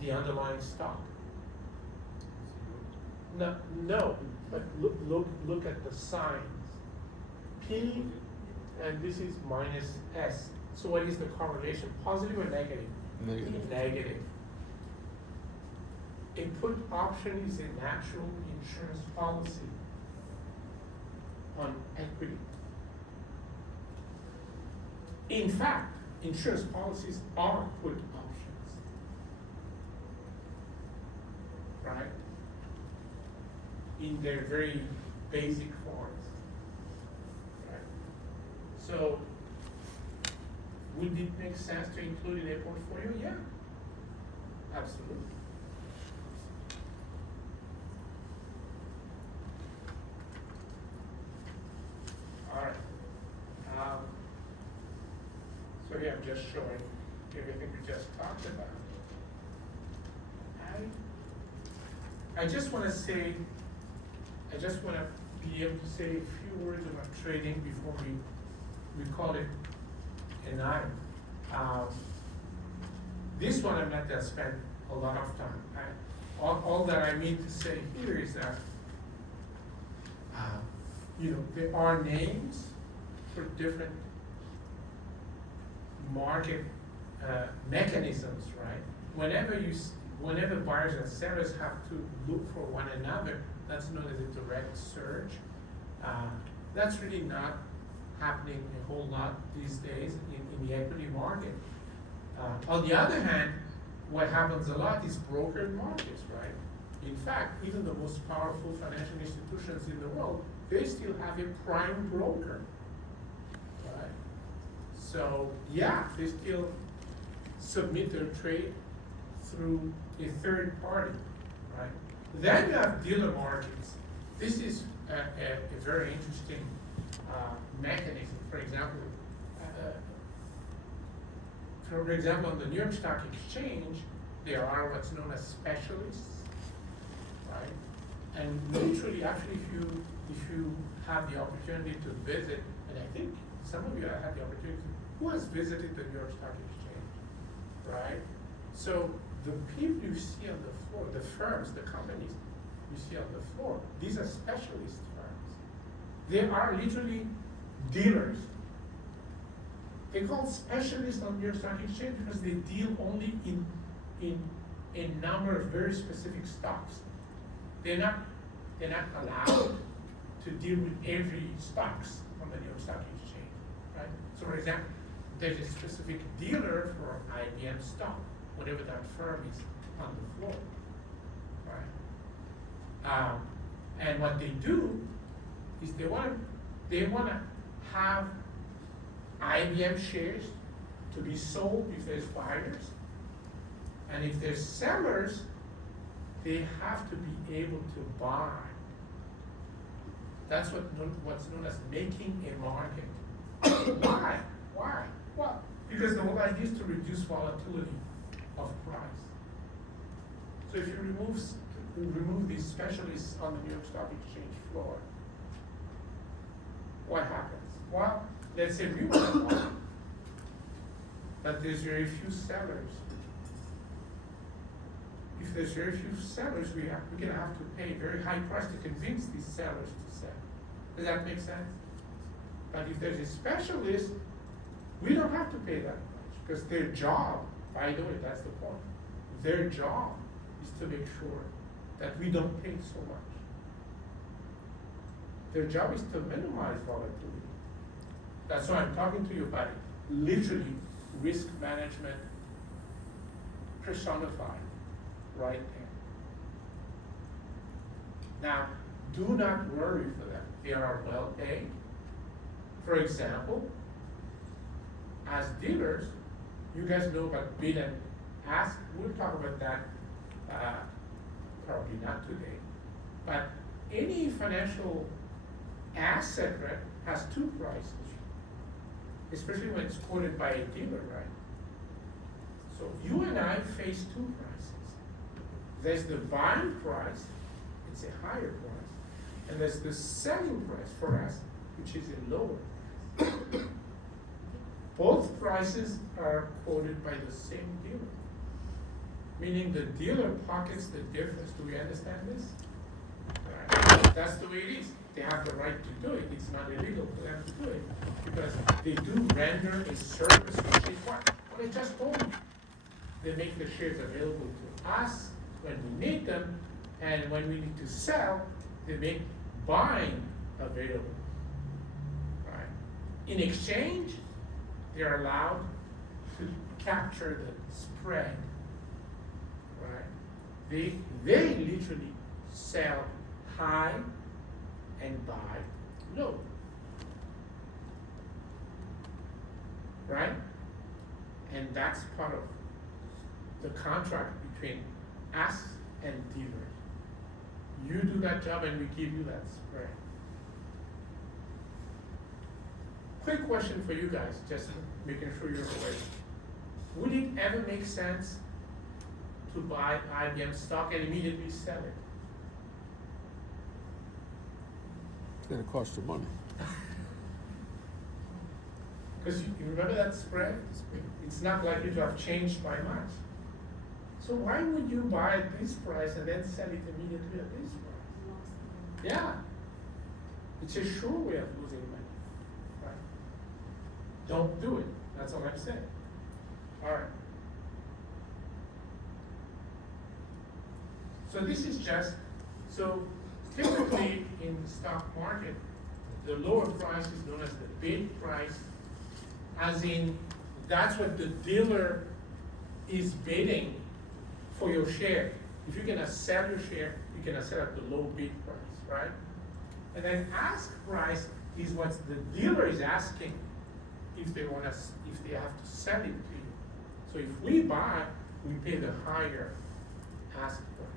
the underlying stock? No, but look at the signs. P and this is minus S. So what is the correlation? Positive or negative? Negative. Negative. A put option is a natural insurance policy on equity. In fact, insurance policies are put options, right? In their very basic forms, right? So, would it make sense to include in a portfolio? Yeah, absolutely. All right. So here I'm just showing everything we just talked about. I just want to be able to say a few words about trading before we call it a night. This one I'm not going to spend a lot of time. All that I mean to say here is that there are names for different market mechanisms, right? Whenever buyers and sellers have to look for one another, that's known as a direct search. That's really not happening a whole lot these days in the equity market. On the other hand, what happens a lot is brokered markets, right? In fact, even the most powerful financial institutions in the world, they still have a prime broker, right? So yeah, they still submit their trade through a third party, right? Then you have dealer markets. This is a very interesting mechanism. For example, on the New York Stock Exchange, there are what's known as specialists, right? And literally, actually, if you have the opportunity to visit, and I think some of you have had the opportunity, who has visited the New York Stock Exchange, right? So the people you see on the floor, the firms, the companies you see on the floor, these are specialist firms. They are literally dealers. They're called specialists on New York Stock Exchange because they deal only in a number of very specific stocks. They're not allowed to deal with every stocks on the New York Stock Exchange, right? So for example, there's a specific dealer for IBM stock, whatever that firm is on the floor, right? And what they do is they want to have IBM shares to be sold if there's buyers, and if there's sellers, they have to be able to buy. That's what's known as making a market. Why? Well, because the whole idea is to reduce volatility of price. So if you remove these specialists on the New York Stock Exchange floor, what happens? Well, let's say we want to buy, but there's very few sellers. If there's very few sellers, we're gonna have to pay a very high price to convince these sellers to sell. Does that make sense? But if there's a specialist, we don't have to pay that much because their job, by the way, that's the point. Their job is to make sure that we don't pay so much. Their job is to minimize volatility. That's why I'm talking to you about literally risk management personified right there. Now, do not worry for them. They are well paid. For example, as dealers, you guys know about bid and ask. We'll talk about that probably not today. But any financial asset, right, has two prices, especially when it's quoted by a dealer, right? So you and I face two prices. There's the buying price, it's a higher price, and there's the selling price for us, which is a lower price. Both prices are quoted by the same dealer, meaning the dealer pockets the difference. Do we understand this? Right. That's the way it is. They have the right to do it. It's not illegal for them to do it because they do render a service, which is what I just told you. They make the shares available to us when we need them, and when we need to sell, they make buying available. Right. In exchange, they are allowed to capture the spread. Right. They literally sell high and buy low. Right? And that's part of the contract between us and dealers. You do that job and we give you that spread. Quick question for you guys, just making sure you're aware. Would it ever make sense to buy IBM stock and immediately sell it? It's gonna cost you money. Because you remember that spread? It's not likely to have changed by much. So why would you buy at this price and then sell it immediately at this price? Yeah. It's a sure way of losing money. Right? Don't do it. That's all I'm saying. All right. So this is just, so typically in the stock market, the lower price is known as the bid price, as in that's what the dealer is bidding for your share. If you're gonna sell your share, you're gonna sell at the low bid price, right? And then ask price is what the dealer is asking if they have to sell it to you. So if we buy, we pay the higher ask price.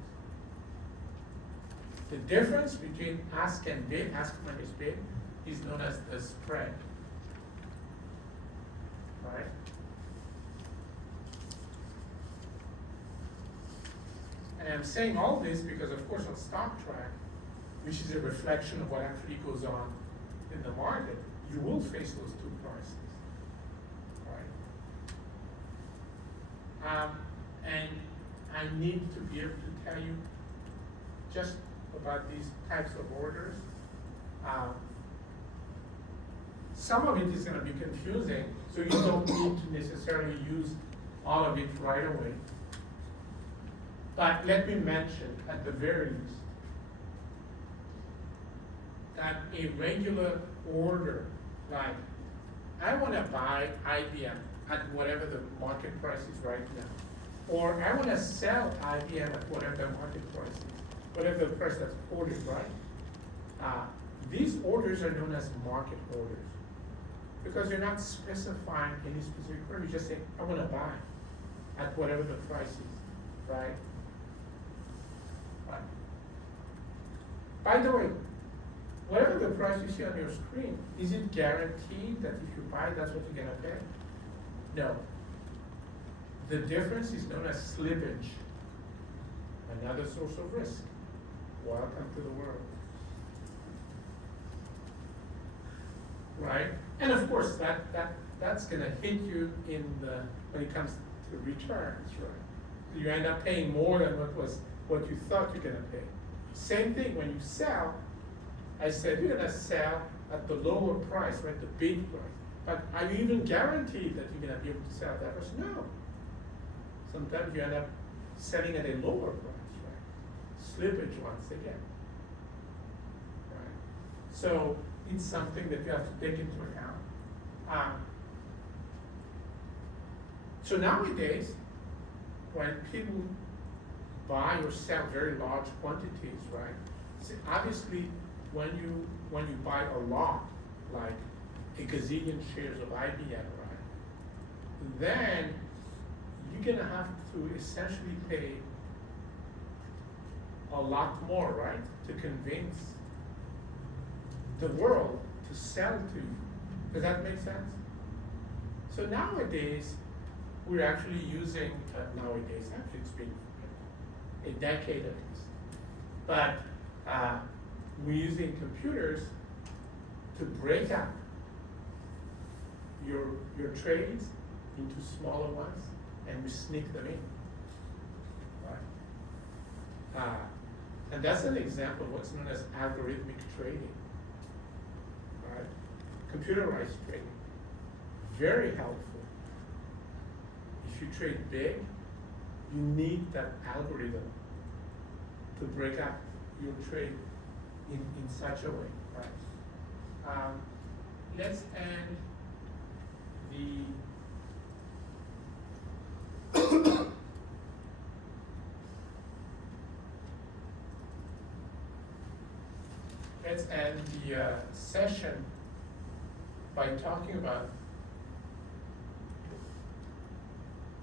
The difference between ask and bid, ask minus bid, is known as the spread. Right? And I'm saying all this because, of course, on StockTrack, which is a reflection of what actually goes on in the market, you will face those two prices. Right? And I need to be able to tell you just about these types of orders. Some of it is going to be confusing, so you don't need to necessarily use all of it right away. But let me mention, at the very least, that a regular order, like I want to buy IBM at whatever the market price is right now, or I want to sell IBM at whatever the market price is, whatever the price that's quoted, right? These orders are known as market orders because you're not specifying any specific price. You just say, I want to buy at whatever the price is, right? Right. By the way, whatever the price you see on your screen, is it guaranteed that if you buy, that's what you're gonna pay? No. The difference is known as slippage, another source of risk. Welcome to the world. Right? And of course, that's gonna hit you in the, when it comes to returns, right? You end up paying more than what you thought you're gonna pay. Same thing when you sell. I said you're gonna sell at the lower price, right? The bid price. But are you even guaranteed that you're gonna be able to sell that price? No. Sometimes you end up selling at a lower price, right? Slippage once again. Right? So it's something that you have to take into account. So nowadays, when people buy or sell very large quantities, right? See, obviously, when you buy a lot, like a gazillion shares of IBM, right? Then you're gonna have to essentially pay a lot more, right? To convince the world to sell to you. Does that make sense? So nowadays, we're actually using, actually it's been a decade at least, but we're using computers to break up your trades into smaller ones, and we sneak them in, right? And that's an example of what's known as algorithmic trading, right? Computerized trading, very helpful. If you trade big, you need that algorithm to break up your trade in such a way, right? Let's end let's end the session by talking about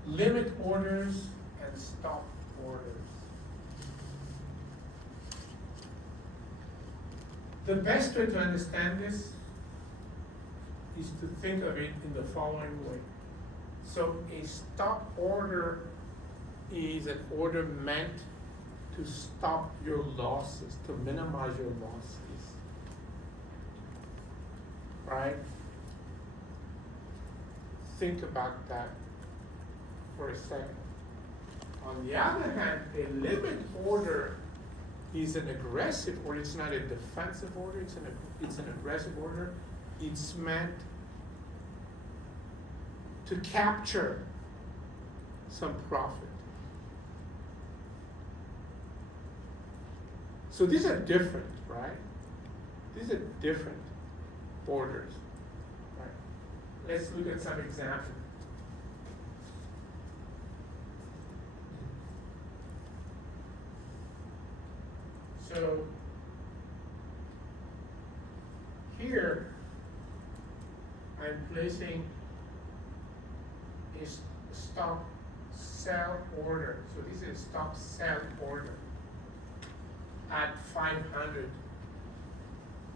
limit orders and stop orders. The best way to understand this is to think of it in the following way. So a stop order is an order meant to stop your losses, to minimize your losses, right? Think about that for a second. On the other hand, a limit order is an aggressive order. It's not a defensive order, it's an aggressive order. It's meant to capture some profit. So these are different, right? These are different orders, right? Let's look at some examples. So here I'm placing a stop sell order. So this is a stop sell order at 500.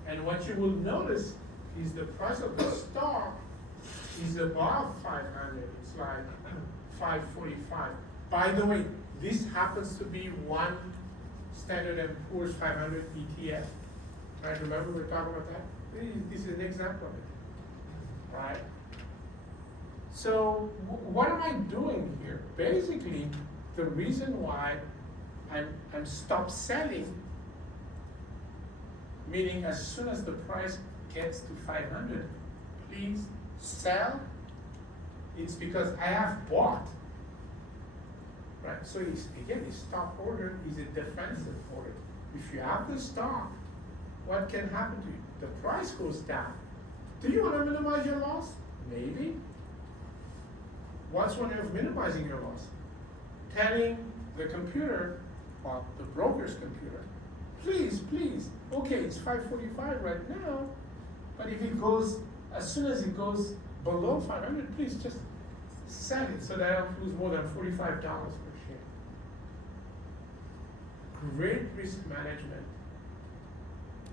And what you will notice is the price of the stock is above 500. It's like 545. By the way, this happens to be one Standard & Poor's 500 ETF. Right, remember we were talking about that? This is an example of it, right? So what am I doing here? Basically, the reason why I'm stop selling, meaning as soon as the price gets to 500, please sell. It's because I have bought. Right, so again, the stop order is a defensive order. If you have the stock, what can happen to you? The price goes down. Do you want to minimize your loss? Maybe. What's one way of minimizing your loss? Telling the computer, or the broker's computer, please, okay, it's 545 right now, but if it goes, as soon as it goes below 500, please just sell it so that I don't lose more than $45 per share. Great risk management.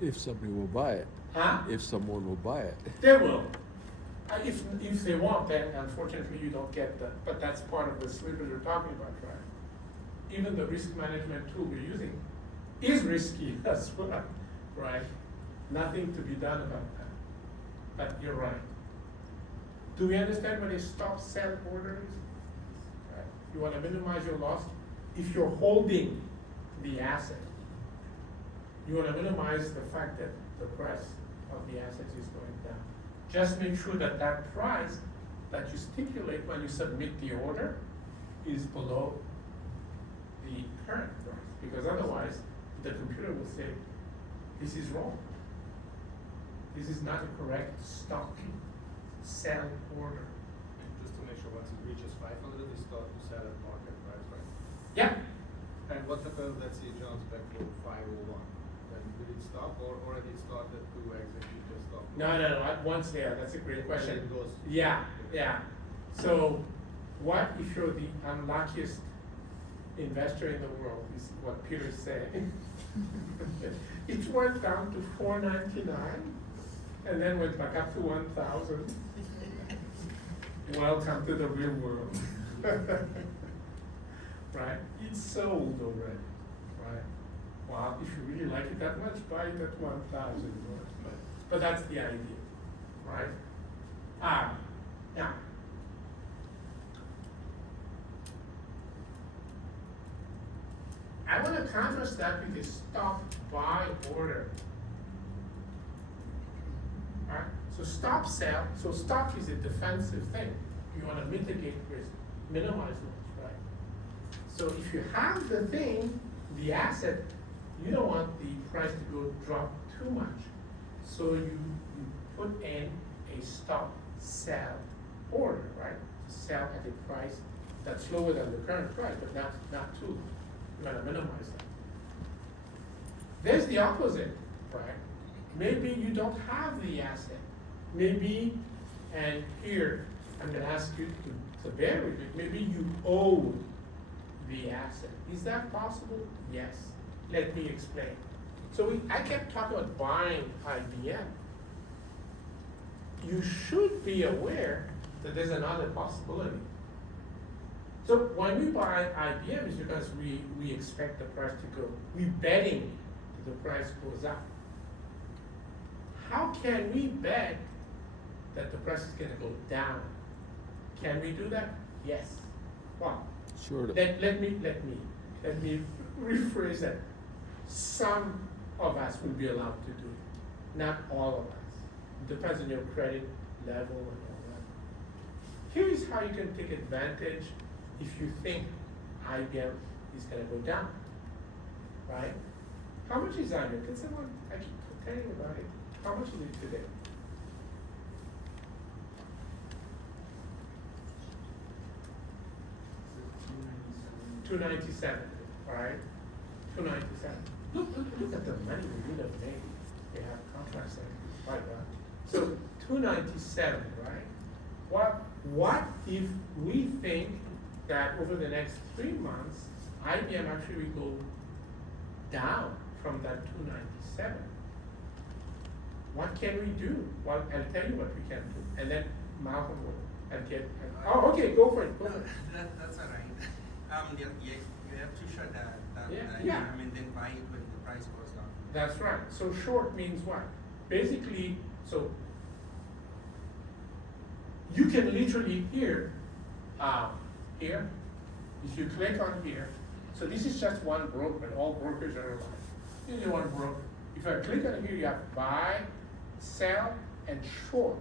If somebody will buy it. Huh? If someone will buy it. They will. If they want, then unfortunately you don't get that. But that's part of the slippage we're talking about, right? Even the risk management tool we're using is risky as well, right? Nothing to be done about that. But you're right. Do we understand what a stop sell order is? Right. You want to minimize your loss. If you're holding the asset, you want to minimize the fact that the price of the assets is going down. Just make sure that that price that you stipulate when you submit the order is below the current price, because otherwise the computer will say, this is wrong. This is not a correct stop sell order. And just to make sure, once it reaches 500, you start to sell at market price, right? Yeah. And what happens, let's say it jumps back to 501? Then will it stop or already started to execute the stop? No, at once there, that's a great question. It goes. Yeah. So, what if you're the unluckiest investor in the world, is what Peter said. It went down to $4.99 and then went back up to 1,000. Welcome to the real world. Right? It's sold already. Right? Well, if you really like it that much, buy it at 1,000. But that's the idea. Right? Now. I want to contrast that with a stop buy order. Alright? So stop sell. So stop is a defensive thing. You want to mitigate risk, minimize risk, right? So if you have the thing, the asset, you don't want the price to go drop too much. So you put in a stop sell order, right? To sell at a price that's lower than the current price, but not too low. You want to minimize that. There's the opposite, right? Maybe you don't have the asset. Maybe, and here, I'm going to ask you to bear with me, maybe you own the asset. Is that possible? Yes. Let me explain. So I kept talking about buying IBM. You should be aware that there's another possibility. So when we buy IBM, it's because we expect the price to go. We're betting that the price goes up. How can we bet that the price is going to go down? Can we do that? Yes. Well, Sure. let me rephrase that. Some of us will be allowed to do it, not all of us. It depends on your credit level and all that. Here's how you can take advantage if you think IBM is going to go down, right? How much is IBM? Can someone, I keep telling you about it. How much is it today? $297, right? $297. Look at the money we would have made. They have contracts like that. So $297, right? What if we think that over the next 3 months, IBM actually will go down from that 297? What can we do? Well, I'll tell you what we can do, and then Malcolm will. Oh, okay, go for it. Go for it. That's all right. You have to shut that Yeah. and then buy it when the price goes down. That's right. So short means what? Basically, so you can literally here, if you click on here, so this is just one broker, all brokers are alike. This is one broker. If I click on here, you have buy, sell, and short.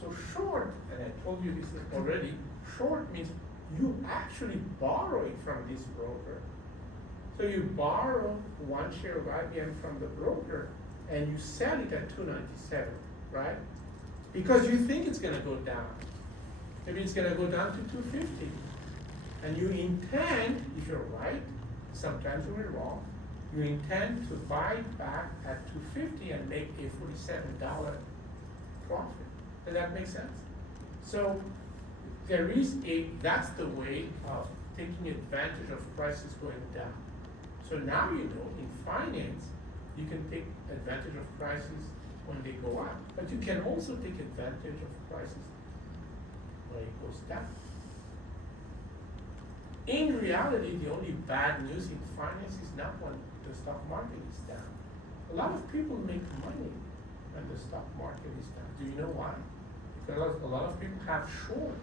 So short, and I told you this already, short means you actually borrowing from this broker. So you borrow one share of IBM from the broker and you sell it at 297, right? Because you think it's going to go down. Maybe it's going to go down to 250. And you intend, if you're right, sometimes you're wrong, you intend to buy it back at 250 and make a $47 profit. Does that make sense? So there is that's the way of taking advantage of prices going down. So now you know in finance, you can take advantage of prices when they go up, but you can also take advantage of prices when it goes down. In reality, the only bad news in finance is not when the stock market is down. A lot of people make money when the stock market is down. Do you know why? Because a lot of people have short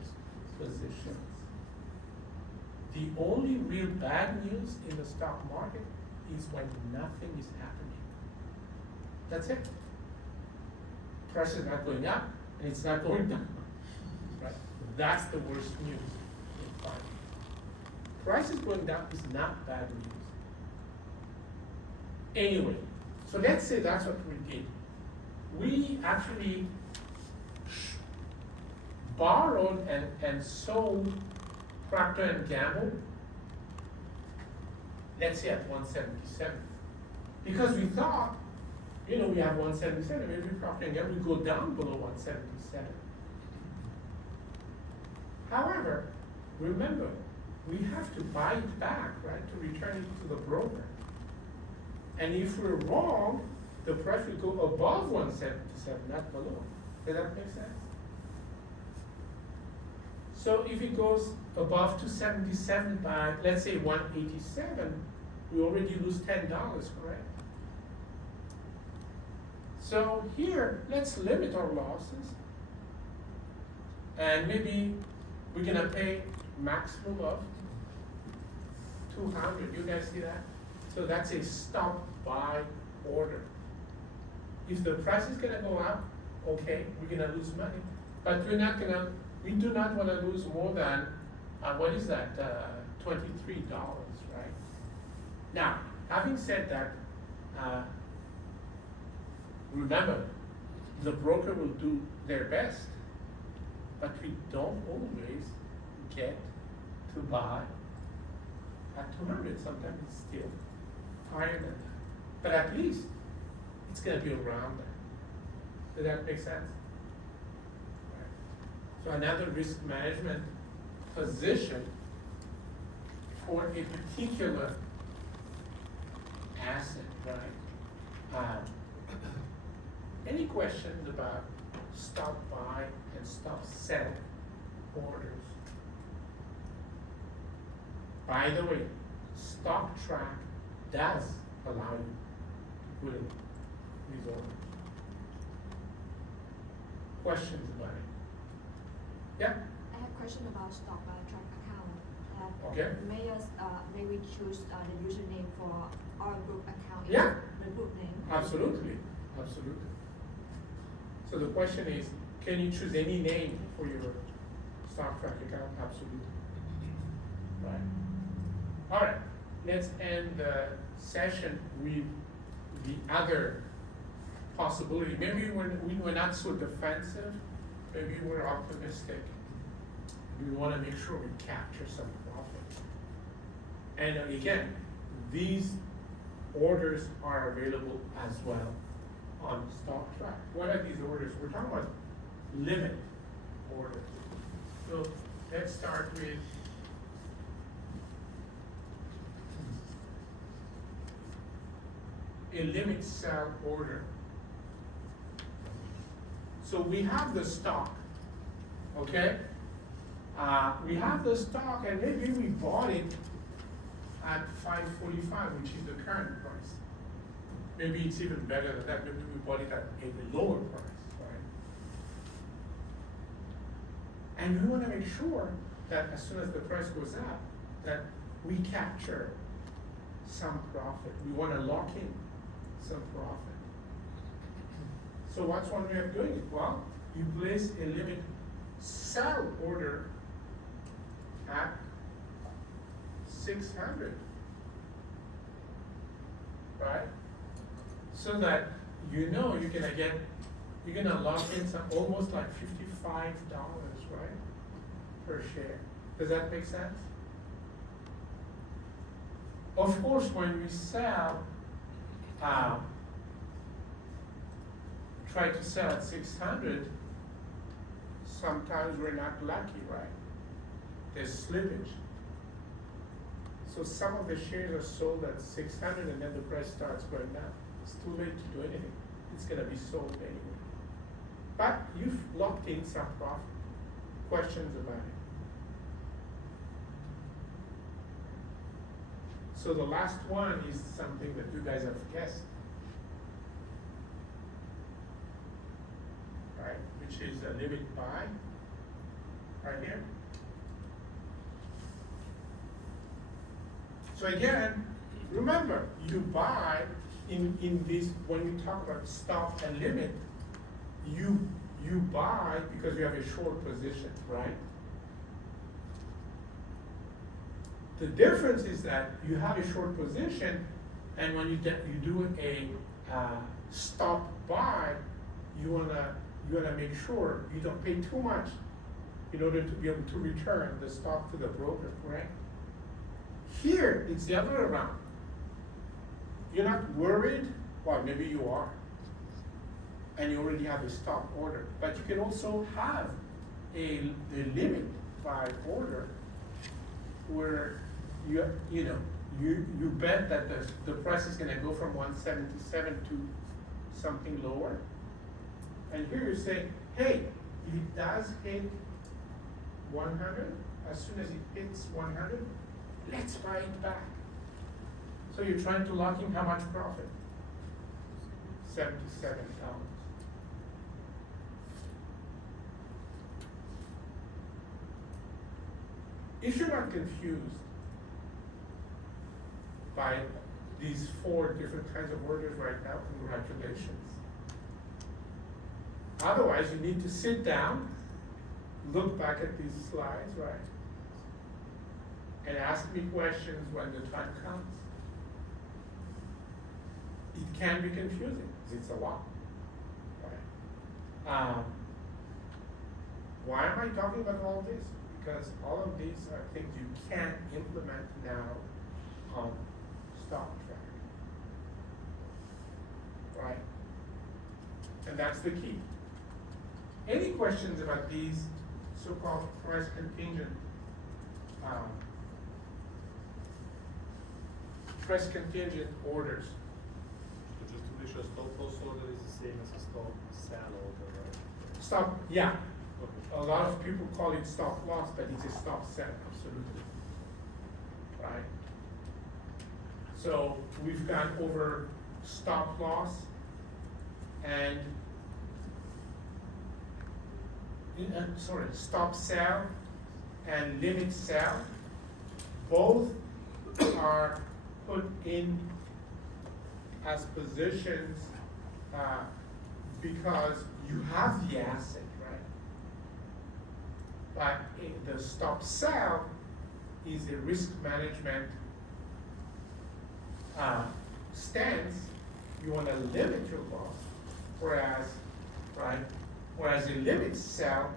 positions. The only real bad news in the stock market is when nothing is happening. That's it. Price is not going up and it's not going down. Right? That's the worst news in finance. Prices going down is not bad news. Anyway, so let's say that's what we did. We actually borrowed and sold Procter & Gamble, let's say at 177. Because we thought, we have 177, maybe Procter & Gamble will go down below 177. However, remember, we have to buy it back, right, to return it to the broker. And if we're wrong, the price will go above 177, not below. Does that make sense? So if it goes above 277 by, let's say 187, we already lose $10, correct? So here, let's limit our losses. And maybe we're gonna pay maximum of 200, you guys see that? So that's a stop buy order. If the price is gonna go up, okay, we're gonna lose money. But we do not wanna lose more than, what is that, $23, right? Now, having said that, remember, the broker will do their best, but we don't always get to buy at 200. Sometimes it's still higher than that. But at least it's gonna be around that. Does that make sense? Right. So another risk management position for a particular asset, right? Any questions about stop buy and stop sell orders? By the way, Stock Track does allow you to put in these orders. Questions about it? Yeah? I have a question about stock track account. Okay. May we choose the username for our group account? Yeah. The group name? Absolutely, absolutely. So the question is, can you choose any name for your Stock Track account? Absolutely. Right. All right, let's end the session with the other possibility. Maybe we're not so defensive, maybe we're optimistic. We want to make sure we capture some profit. And again, these orders are available as well on Stock Track. What are these orders? We're talking about limit orders. So let's start with a limit sell order. So we have the stock, okay? We have the stock and maybe we bought it at $5.45, which is the current price. Maybe it's even better than that. Maybe we bought it at a lower price, right? And we want to make sure that as soon as the price goes up, that we capture some profit. We want to lock in some profit. So what's one way of doing it? Well, you place a limit sell order at 600, right? So that you're gonna lock in some almost like $55, right, per share. Does that make sense? Of course, when we sell, try to sell at 600, sometimes we're not lucky, right? There's slippage. So some of the shares are sold at 600 and then the price starts going down. It's too late to do anything. It's gonna be sold anyway. But you've locked in some profit. Questions about it? So the last one is something that you guys have guessed. Right, which is a limit buy, right here. So again, remember, you buy in this, when we talk about stop and limit, you buy because you have a short position, right? The difference is that you have a short position, and when you do a stop buy, you wanna make sure you don't pay too much in order to be able to return the stock to the broker, correct? Here, it's the other way around. you're not worried, well, maybe you are, and you already have a stop order, but you can also have a limit by order where you bet that the price is gonna go from 177 to something lower. And here you're saying, hey, if it does hit 100, as soon as it hits 100, let's buy it back. So you're trying to lock in how much profit? $77. If you're not confused by these 4 different kinds of orders right now, congratulations. Otherwise, you need to sit down, look back at these slides, right? And ask me questions when the time comes. It can be confusing, because it's a lot, right? Why am I talking about all this? Because all of these are things you can implement now on stock track, right? And that's the key. Any questions about these so-called price contingent orders? So just to be sure, stop loss order is the same as a stop sell order, right? Stop, yeah. Okay. A lot of people call it stop loss, but it's a stop sell, absolutely. Right? So we've gone over stop loss and stop sell and limit sell. Both are put in as positions because you have the asset, right? But the stop sell is a risk management stance. You want to limit your loss, whereas a limit sell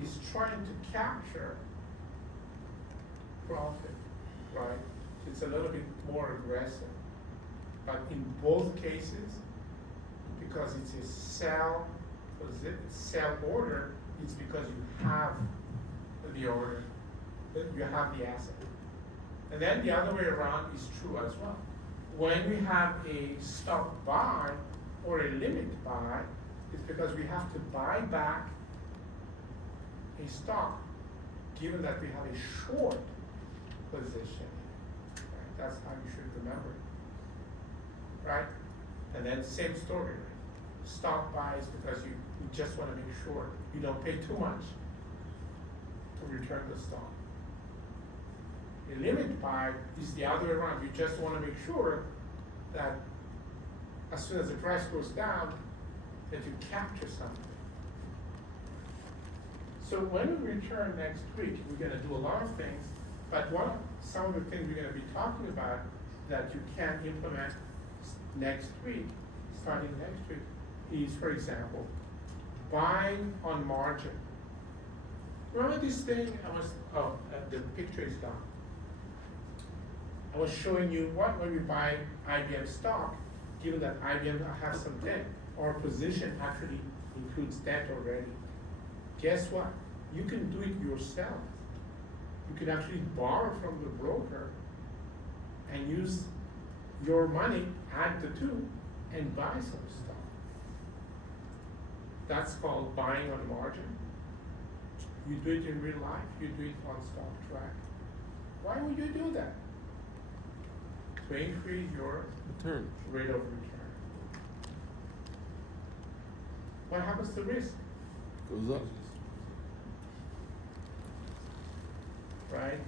is trying to capture profit, right? It's a little bit more aggressive. But in both cases, because it's a sell order, it's because you have the order, you have the asset. And then the other way around is true as well. When we have a stop buy or a limit buy, it's because we have to buy back a stock, given that we have a short position. Right? That's how you should remember it. Right? And then same story. Stock buy is because you just want to make sure you don't pay too much to return the stock. A limit buy is the other way around. You just want to make sure that as soon as the price goes down, that you capture something. So when we return next week, we're going to do a lot of things, but some of the things we're going to be talking about that you can implement next week, starting next week, is, for example, buying on margin. Remember this thing the picture is gone. I was showing you what when we buy IBM stock, given that IBM has some debt, our position actually includes debt already. Guess what? You can do it yourself. You can actually borrow from the broker and use your money, add the two, and buy some stock. That's called buying on margin. You do it in real life, you do it on stock track. Why would you do that? To increase your return. Rate of return. What happens to risk? Goes up. Right?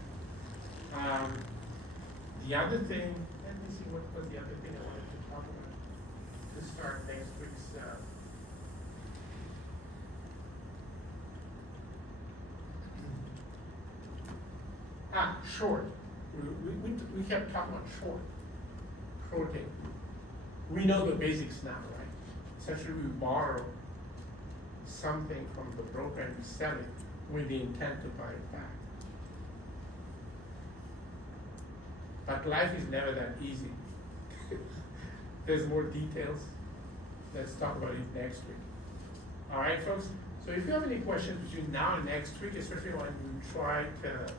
The other thing, let me see what was the other thing I wanted to talk about to start next week's. Short. We kept talking about shorting. We know the basics now, right? Essentially, we borrow something from the broker and we sell it with the intent to buy it back. But life is never that easy. there's more details. Let's talk about it next week. All right, folks? So if you have any questions between now and next week, especially when you try to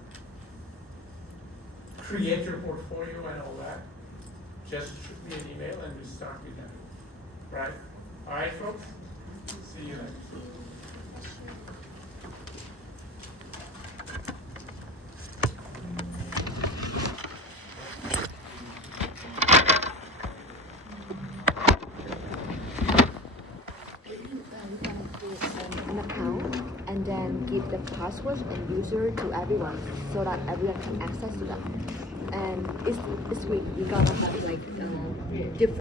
create your portfolio and all that, just shoot me an email and we'll start with that. Right? All right, folks? See you next week. An account and then give the password and user to everyone so that everyone can access to them. And this week we're gonna have like different